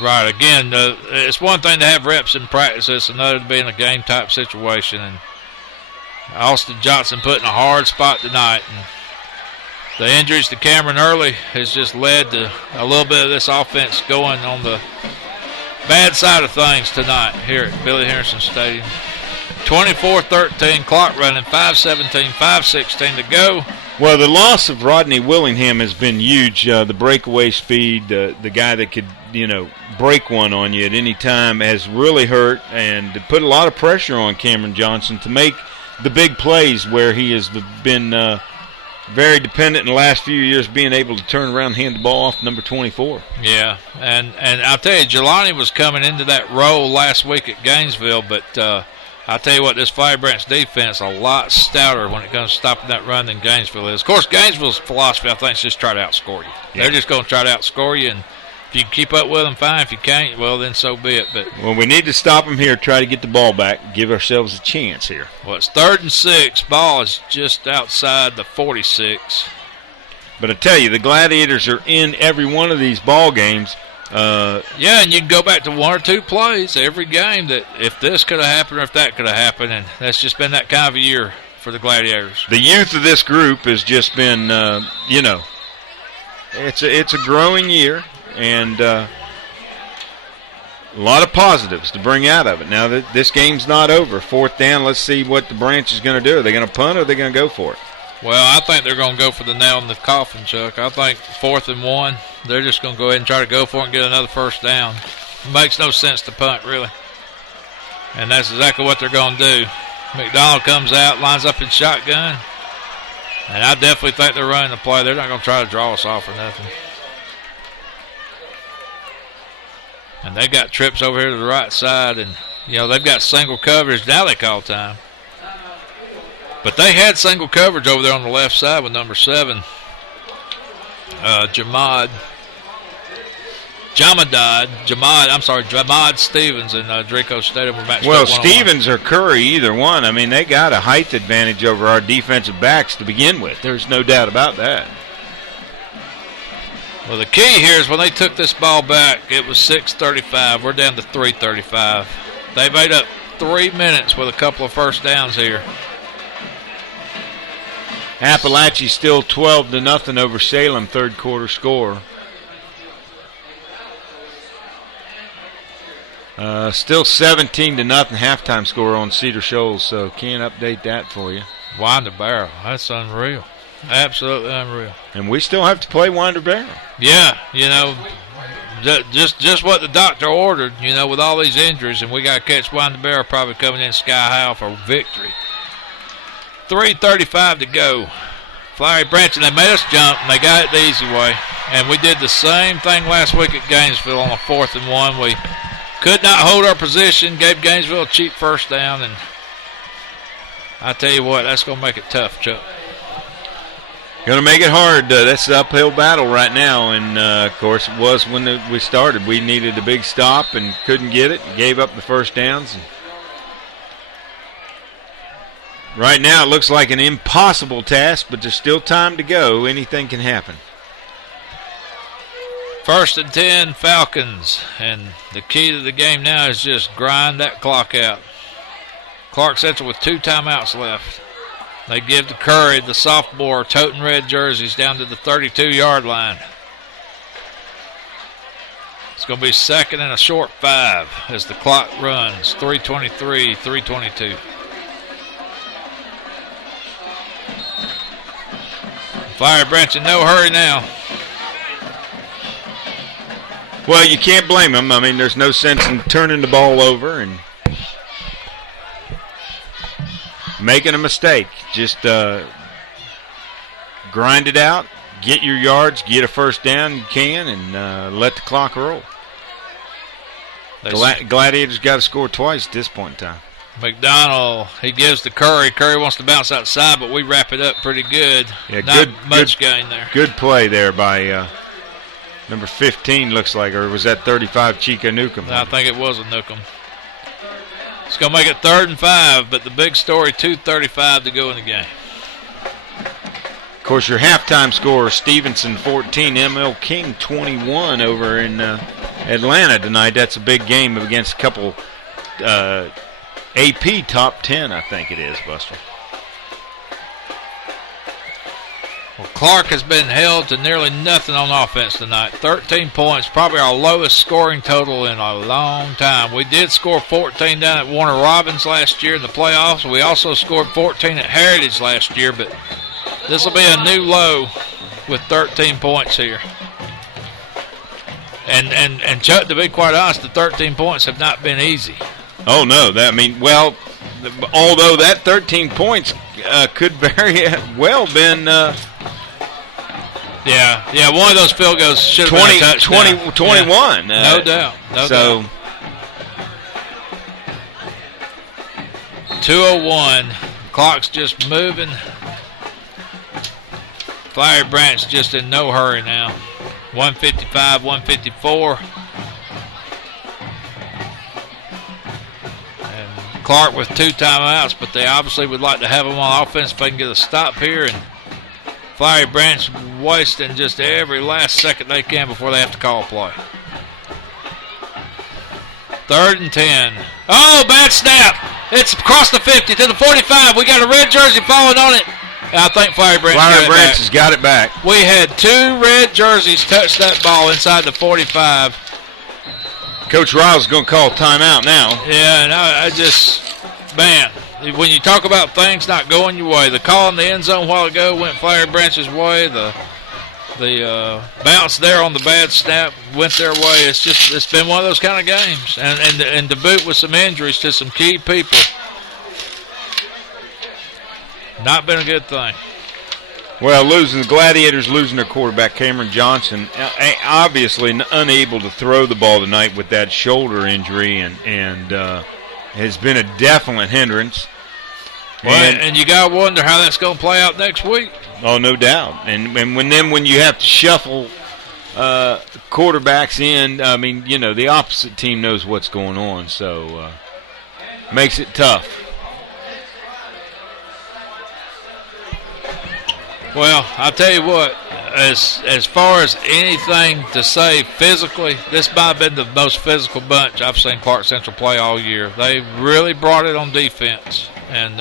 right, again, it's one thing to have reps in practice. It's another to be in a game-type situation. And Austin Johnson put in a hard spot tonight. And the injuries to Cameron Early has just led to a little bit of this offense going on the bad side of things tonight here at Billy Harrison Stadium. 24-13, Clarke running, 5:17, 5:16 to go. Well, the loss of Rodney Willingham has been huge. The breakaway speed, the guy that could, break one on you at any time has really hurt and put a lot of pressure on Cameron Johnson to make the big plays where he has been very dependent in the last few years being able to turn around and hand the ball off number 24. Yeah, and I'll tell you, Jelani was coming into that role last week at Gainesville, but I'll tell you what, this Flowery Branch defense a lot stouter when it comes to stopping that run than Gainesville is. Of course, Gainesville's philosophy, I think, is just try to outscore you. Yeah. They're just going to try to outscore you, and if you can keep up with them, fine. If you can't, well, then so be it. But well, we need to stop them here, try to get the ball back, give ourselves a chance here. Well, it's 3rd and 6. Ball is just outside the 46. But I tell you, the Gladiators are in every one of these ball games. Yeah, and you can go back to 1 or 2 plays every game that if this could have happened or if that could have happened, and that's just been that kind of a year for the Gladiators. The youth of this group has just been, it's a growing year, and a lot of positives to bring out of it. Now that this game's not over, 4th down, let's see what the Branch is going to do. Are they going to punt or are they going to go for it? Well, I think they're going to go for the nail in the coffin, Chuck. I think 4th and 1, they're just going to go ahead and try to go for it and get another first down. It makes no sense to punt, really. And that's exactly what they're going to do. McDonald comes out, lines up in shotgun. And I definitely think they're running the play. They're not going to try to draw us off or nothing. And they got trips over here to the right side. And, they've got single coverage. Now they call time. But they had single coverage over there on the left side with number 7, Jamad Stevens and Draco Stadium were matched up. Well, Stevens or Curry, either one. I mean, they got a height advantage over our defensive backs to begin with. There's no doubt about that. Well, the key here is when they took this ball back, it was 6:35. We're down to 3:35. They made up 3 minutes with a couple of first downs here. Appalachia still 12-0 over Salem, 3rd quarter score. Still 17-0 halftime score on Cedar Shoals, so can't update that for you. Winder Barrow, that's unreal. Absolutely unreal. And we still have to play Winder Barrow. Yeah, just what the doctor ordered, with all these injuries, and we got to catch Winder Barrow probably coming in sky high for victory. 3:35 to go. Flowery Branch, and they made us jump, and they got it the easy way. And we did the same thing last week at Gainesville on a 4th and 1. We could not hold our position, gave Gainesville a cheap first down, and I tell you what, that's going to make it tough, Chuck. Going to make it hard. That's the uphill battle right now, and, of course, it was when we started. We needed a big stop and couldn't get it, gave up the first downs. Right now it looks like an impossible task, but there's still time to go. Anything can happen. 1st and 10 Falcons, and the key to the game now is just grind that clock out. Clarke Central with 2 timeouts left. They give to Curry, the sophomore, toting red jerseys, down to the 32-yard line. It's going to be 2nd and a short 5 as the clock runs. 3:23, 3:22. Flowery Branch in no hurry now. Well, you can't blame them. I mean, there's no sense in turning the ball over and making a mistake. Just grind it out, get your yards, get a first down, you can, and let the clock roll. Gladiators got to score twice at this point in time. McDonald, he gives to Curry. Curry wants to bounce outside, but we wrap it up pretty good. Yeah, Not much gain there. Good play there by number 15, looks like, or was that 35, Chica Newcomb? I think it was a Newcomb. It's going to make it 3rd and 5, but the big story, 2:35 to go in the game. Of course, your halftime score, Stevenson 14, ML King 21 over in Atlanta tonight. That's a big game against a couple AP top 10, I think it is, Buster. Well, Clarke has been held to nearly nothing on offense tonight. 13 points, probably our lowest scoring total in a long time. We did score 14 down at Warner Robins last year in the playoffs. We also scored 14 at Heritage last year, but this will be a new low with 13 points here. And Chuck, to be quite honest, the 13 points have not been easy. Oh, no. Although that 13 points could very well been... Yeah, one of those field goals should have been a touchdown. 21. No doubt. No doubt. 2:01. Clock's just moving. Flowery Branch just in no hurry now. 155, 154. And Clarke with 2 timeouts, but they obviously would like to have them on offense if they can get a stop here. And Flowery Branch wasting just every last second they can before they have to call a play. 3rd and 10. Oh, bad snap. It's across the 50 to the 45. We got a red jersey falling on it. I think Flowery Branch has got it back. We had 2 red jerseys touch that ball inside the 45. Coach Riles is going to call timeout now. Yeah, and I just, man, when you talk about things not going your way, the call in the end zone a while ago went Flowery Branch's way. The bounce there on the bad snap went their way. It's been one of those kind of games, and to boot with some injuries to some key people. Not been a good thing. Well, the Gladiators losing their quarterback, Cameron Johnson, obviously unable to throw the ball tonight with that shoulder injury, and has been a definite hindrance. And you got to wonder how that's going to play out next week. Oh, no doubt. And when you have to shuffle quarterbacks in, I mean, the opposite team knows what's going on, so makes it tough. Well, I'll tell you what, as far as anything to say physically, this might have been the most physical bunch I've seen Clarke Central play all year. They really brought it on defense, and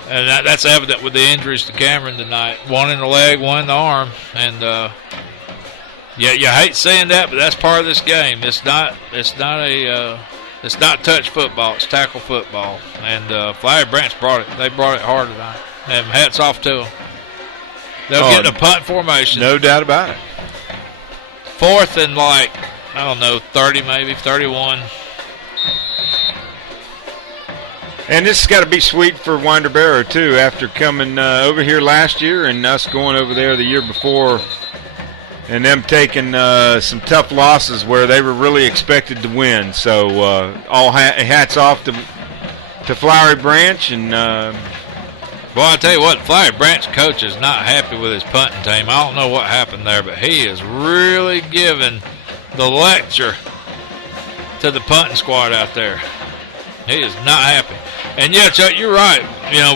that's evident with the injuries to Cameron tonight. One in the leg, one in the arm, and you hate seeing that, but that's part of this game. It's not touch football, it's tackle football, and Flowery Branch brought it. They brought it hard tonight. And hats off to them. They'll get in a punt formation. No doubt about it. 4th and 30 maybe, 31. And this has got to be sweet for Winder Barrow, too, after coming over here last year and us going over there the year before and them taking some tough losses where they were really expected to win. So all hats off to Flowery Branch and Boy, I tell you what, Flowery Branch coach is not happy with his punting team. I don't know what happened there, but he is really giving the lecture to the punting squad out there. He is not happy. And yeah, Chuck, you're right.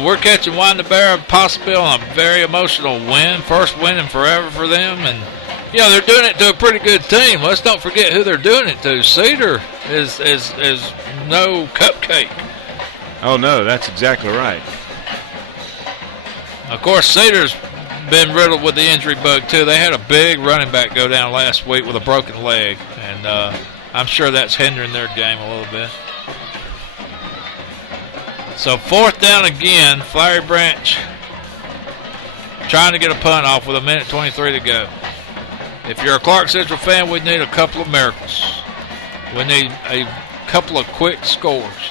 We're catching Winder Barrow possibly on a very emotional win, first win in forever for them, and they're doing it to a pretty good team. Let's not forget who they're doing it to. Cedar is no cupcake. Oh no, that's exactly right. Of course, Cedar's been riddled with the injury bug, too. They had a big running back go down last week with a broken leg, and I'm sure that's hindering their game a little bit. So 4th down again, Flowery Branch trying to get a punt off with 1:23 to go. If you're a Clarke Central fan, we need a couple of miracles. We need a couple of quick scores.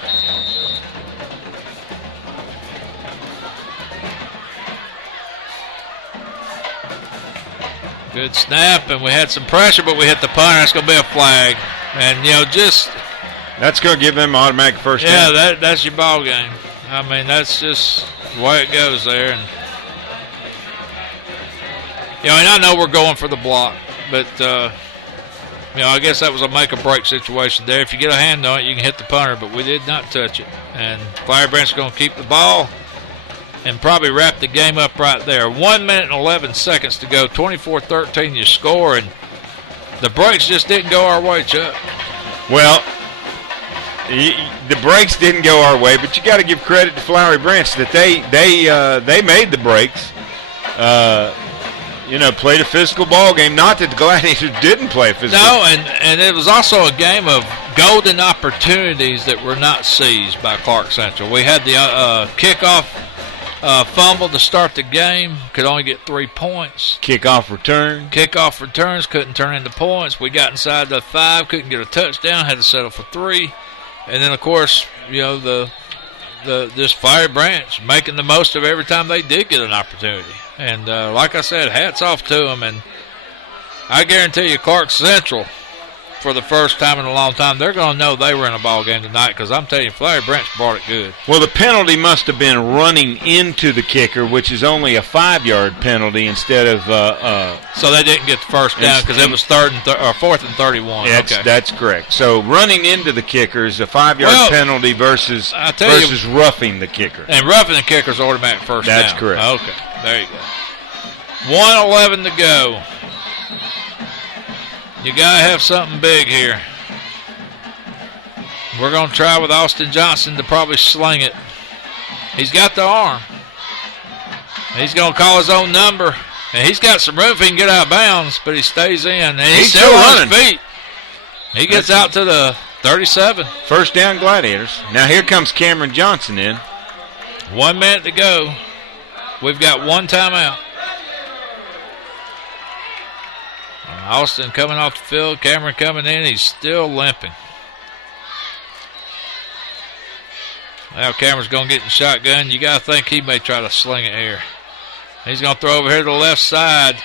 Good snap, and we had some pressure, but we hit the punter. That's going to be a flag. And, just – that's going to give them automatic first down. down. That's your ball game. I mean, that's just the way it goes there. And, and I know we're going for the block, but, I guess that was a make-or-break situation there. If you get a hand on it, you can hit the punter, but we did not touch it. And Flowery Branch is going to keep the ball and probably wrap the game up right there. 1 minute and 11 seconds to go. 24-13 you score, and the breaks just didn't go our way, Chuck. Well, the breaks didn't go our way, but you got to give credit to Flowery Branch that they made the breaks. Played a physical ball game. Not that the Gladiators didn't play a physical. No, and it was also a game of golden opportunities that were not seized by Clarke Central. We had the kickoff fumble to start the game. Could only get 3 points. Kickoff returns couldn't turn into points. We got inside the 5, couldn't get a touchdown. Had to settle for 3. And then, of course, this Flowery Branch making the most of every time they did get an opportunity. And like I said, hats off to them. And I guarantee you, Clarke Central, for the first time in a long time, they're going to know they were in a ball game tonight, because I'm telling you, Flowery Branch brought it good. Well, the penalty must have been running into the kicker, which is only a 5-yard penalty instead of so they didn't get the first down because it was 4th and 31. That's correct. So running into the kicker is a 5-yard penalty versus roughing the kicker. And roughing the kicker is automatic first down. That's correct. Okay, there you go. 1:11 to go. You got to have something big here. We're going to try with Austin Johnson to probably sling it. He's got the arm. He's going to call his own number. And he's got some room if he can get out of bounds, but he stays in. And he's still on his feet. He gets out to the 37. First down, Gladiators. Now here comes Cameron Johnson in. 1 minute to go. We've got one timeout. Austin coming off the field. Cameron coming in. He's still limping. Now Cameron's going to get in the shotgun. You got to think he may try to sling it here. He's going to throw over here to the left side.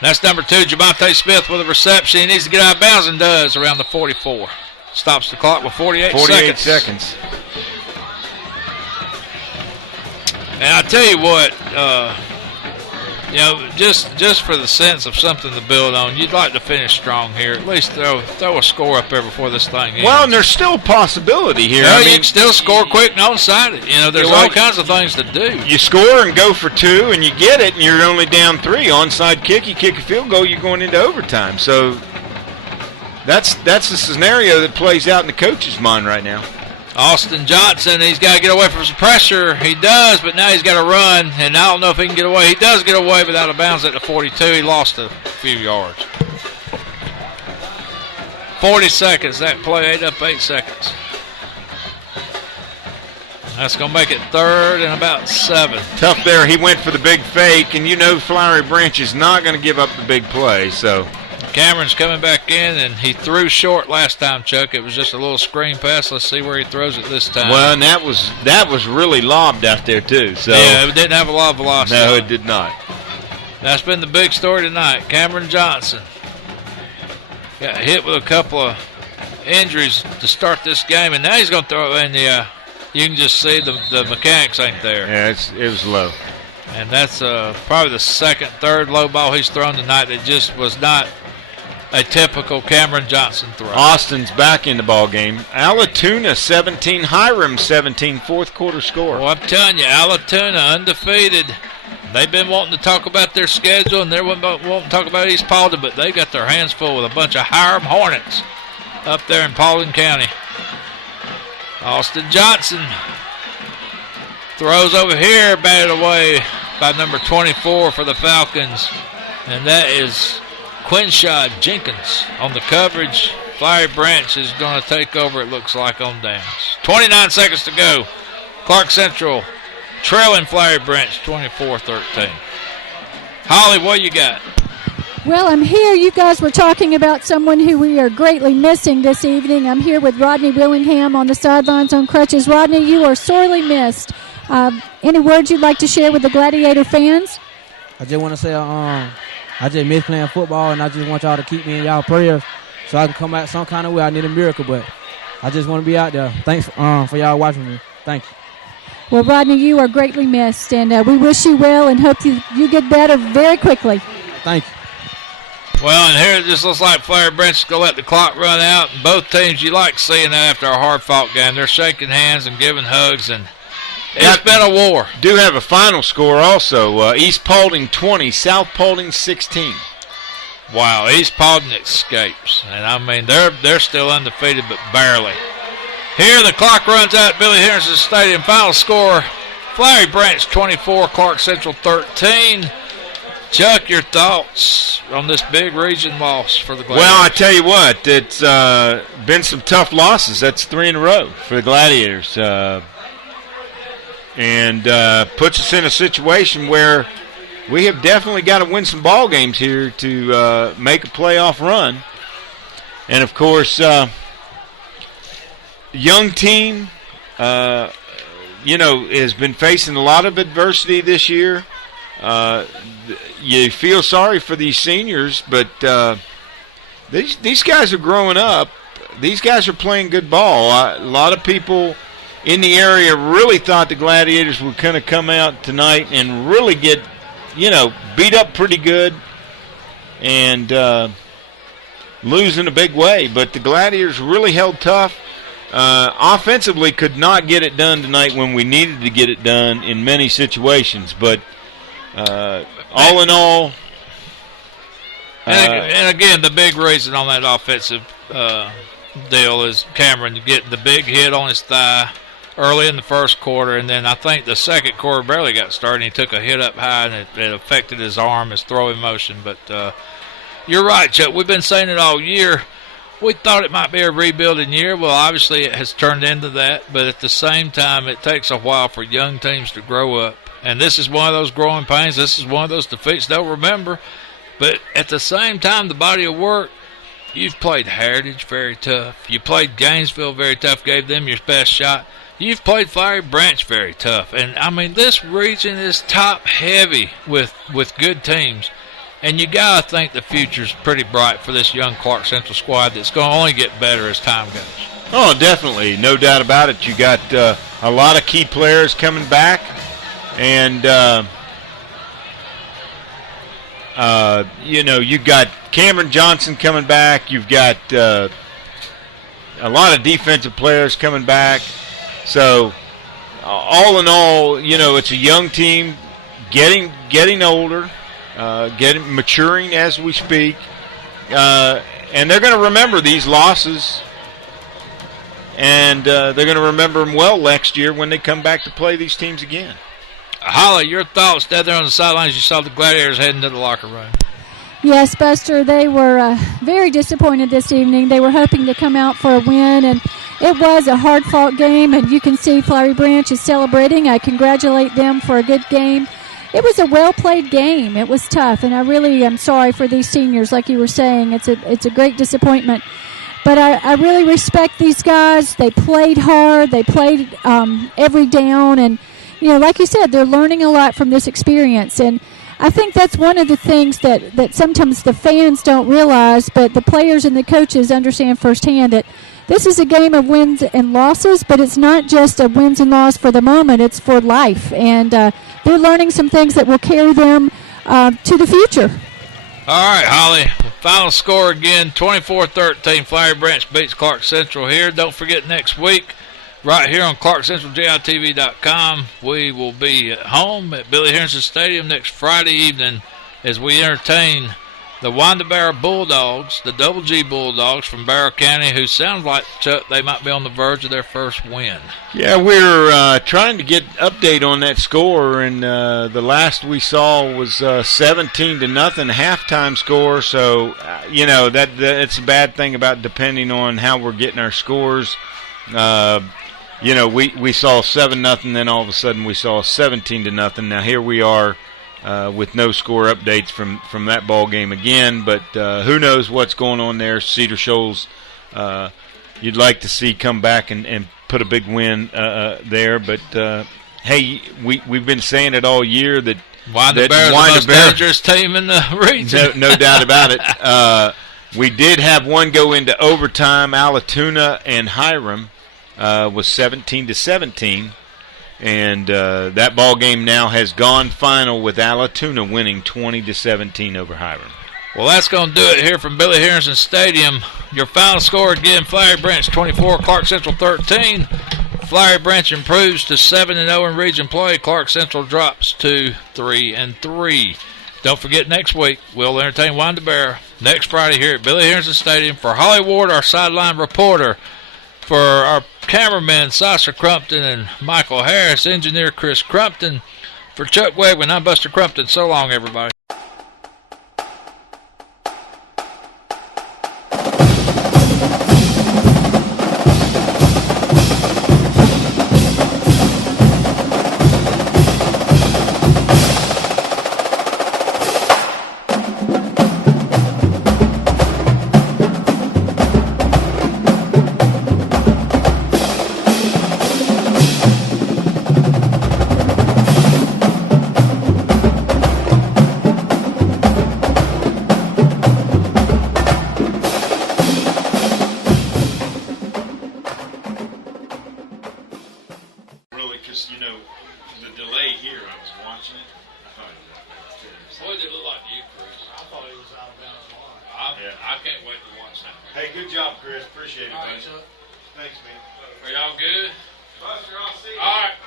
That's number 2, Javonte Smith with a reception. He needs to get out of bounds and does around the 44. Stops the clock with 48 seconds. And I tell you what, just for the sense of something to build on, you'd like to finish strong here. At least throw a score up there before this thing ends. Well, and there's still a possibility here. You can still score quick and onside it. There's all kinds of things to do. You score and go for 2, and you get it, and you're only down 3. Onside kick, you kick a field goal, you're going into overtime. So that's the scenario that plays out in the coach's mind right now. Austin Johnson, he's got to get away from some pressure. He does, but now he's got to run, and I don't know if he can get away. He does get away, but out of bounds at the 42. He lost a few yards. 40 seconds. That play ate up 8 seconds. That's going to make it 3rd and about 7. Tough there. He went for the big fake, and Flowery Branch is not going to give up the big play, so... Cameron's coming back in, and he threw short last time, Chuck. It was just a little screen pass. Let's see where he throws it this time. Well, and that was really lobbed out there, too. So yeah, it didn't have a lot of velocity. No, it did not. That's been the big story tonight. Cameron Johnson got hit with a couple of injuries to start this game, and now he's going to throw it in the you can just see the mechanics ain't there. Yeah, it was low. And that's probably the 2nd, 3rd low ball he's thrown tonight that just was not a typical Cameron Johnson throw. Austin's back in the ball game. Allatoona 17, Hiram 17, 4th quarter score. Well, I'm telling you, Allatoona undefeated. They've been wanting to talk about their schedule, and they're wanting to talk about East Paulding, but they got their hands full with a bunch of Hiram Hornets up there in Paulding County. Austin Johnson throws over here, batted away by number 24 for the Falcons, and that is Quinshad Jenkins on the coverage. Flowery Branch is going to take over, it looks like, on downs. 29 seconds to go. Clarke Central trailing Flowery Branch 24-13. Holly, what you got? Well, I'm here. You guys were talking about someone who we are greatly missing this evening. I'm here with Rodney Willingham on the sidelines on crutches. Rodney, you are sorely missed. Any words you'd like to share with the Gladiator fans? I just want to say I just miss playing football, and I just want y'all to keep me in y'all prayers so I can come out some kind of way. I need a miracle, but I just want to be out there. Thanks for y'all watching me. Thank you. Well, Rodney, you are greatly missed, and we wish you well and hope you get better very quickly. Thank you. Well, and here it just looks like Flowery Branch is going to let the clock run out. And both teams, you like seeing that after a hard-fought game. They're shaking hands and giving hugs, and it's been a war. Do have a final score also. East Paulding 20, South Paulding 16. Wow, East Paulding escapes. And, I mean, they're still undefeated, but barely. Here the clock runs out at Billy Henderson Stadium. Final score, Flowery Branch 24, Clarke Central 13. Chuck, your thoughts on this big region loss for the Gladiators? Well, I tell you what, it's been some tough losses. That's 3 in a row for the Gladiators. And puts us in a situation where we have definitely got to win some ball games here to make a playoff run. And, of course, young team, has been facing a lot of adversity this year. You feel sorry for these seniors, but these guys are growing up. These guys are playing good ball. A lot of people in the area really thought the Gladiators would kind of come out tonight and really get, beat up pretty good and lose in a big way. But the Gladiators really held tough. Offensively could not get it done tonight when we needed to get it done in many situations. But all in all, and again, the big reason on that offensive deal is Cameron getting the big hit on his thigh early in the first quarter, and then I think the second quarter barely got started. And he took a hit up high, and it affected his arm, his throwing motion. But you're right, Chuck. We've been saying it all year. We thought it might be a rebuilding year. Well, obviously it has turned into that, but at the same time, it takes a while for young teams to grow up. And this is one of those growing pains. This is one of those defeats they'll remember. But at the same time, the body of work, you've played Heritage very tough. You played Gainesville very tough, gave them your best shot. You've played Flowery Branch very tough. And, I mean, this region is top-heavy with good teams. And you got to think the future's pretty bright for this young Clarke Central squad that's going to only get better as time goes. Oh, definitely. No doubt about it. You got a lot of key players coming back. And, you got Cameron Johnson coming back. You've got a lot of defensive players coming back. So, all in all, it's a young team getting older, maturing as we speak. And they're going to remember these losses. And they're going to remember them well next year when they come back to play these teams again. Holly, your thoughts down there on the sidelines? You saw the Gladiators heading to the locker room. Yes, Buster, they were very disappointed this evening. They were hoping to come out for a win, and it was a hard-fought game, and you can see Flowery Branch is celebrating. I congratulate them for a good game. It was a well-played game. It was tough, and I really am sorry for these seniors, like you were saying. It's a great disappointment. But I really respect these guys. They played hard. They played every down, and like you said, they're learning a lot from this experience. And I think that's one of the things that sometimes the fans don't realize, but the players and the coaches understand firsthand that this is a game of wins and losses, but it's not just a wins and loss for the moment. It's for life. And they're learning some things that will carry them to the future. All right, Holly. Final score again, 24-13. Flowery Branch beats Clarke Central here. Don't forget next week, right here on ClarkeCentralJITV.com, we will be at home at Billy Henderson Stadium next Friday evening as we entertain the Wanda Bulldogs, the Double G Bulldogs from Barrow County, who sounds like, Chuck, they might be on the verge of their first win. Yeah, we're trying to get update on that score, and the last we saw was 17-0 halftime score. So, that's a bad thing about depending on how we're getting our scores. We saw 7-0, then all of a sudden we saw 17-0. Now here we are with no score updates from that ball game again. But who knows what's going on there? Cedar Shoals, you'd like to see come back and put a big win there. But hey, we've been saying it all year that Why the that Bears, the Winder most Bear- dangerous team in the region. No doubt about it. We did have one go into overtime. Allatoona and Hiram was 17-17, and that ball game now has gone final with Allatoona winning 20-17 over Hiram. Well, that's going to do it here from Billy Harrison Stadium. Your final score again: Flowery Branch 24, Clarke Central 13. Flowery Branch improves to 7-0 in region play. Clarke Central drops to 3-3. Don't forget, next week we'll entertain Winder Bear next Friday here at Billy Harrison Stadium. For Holly Ward, our sideline reporter, for our cameraman Sasha Crumpton and Michael Harris, engineer Chris Crumpton, for Chuck Wegman, I'm Buster Crumpton. So long, everybody. Because, the delay here, I was watching it. Boy, did it look like you, Chris. I thought he was Alabama's line. I can't wait to watch that. Hey, good job, Chris. Appreciate it, All right, buddy. Chuck. Thanks, man. Are y'all good? Buster, I'll see you. All right.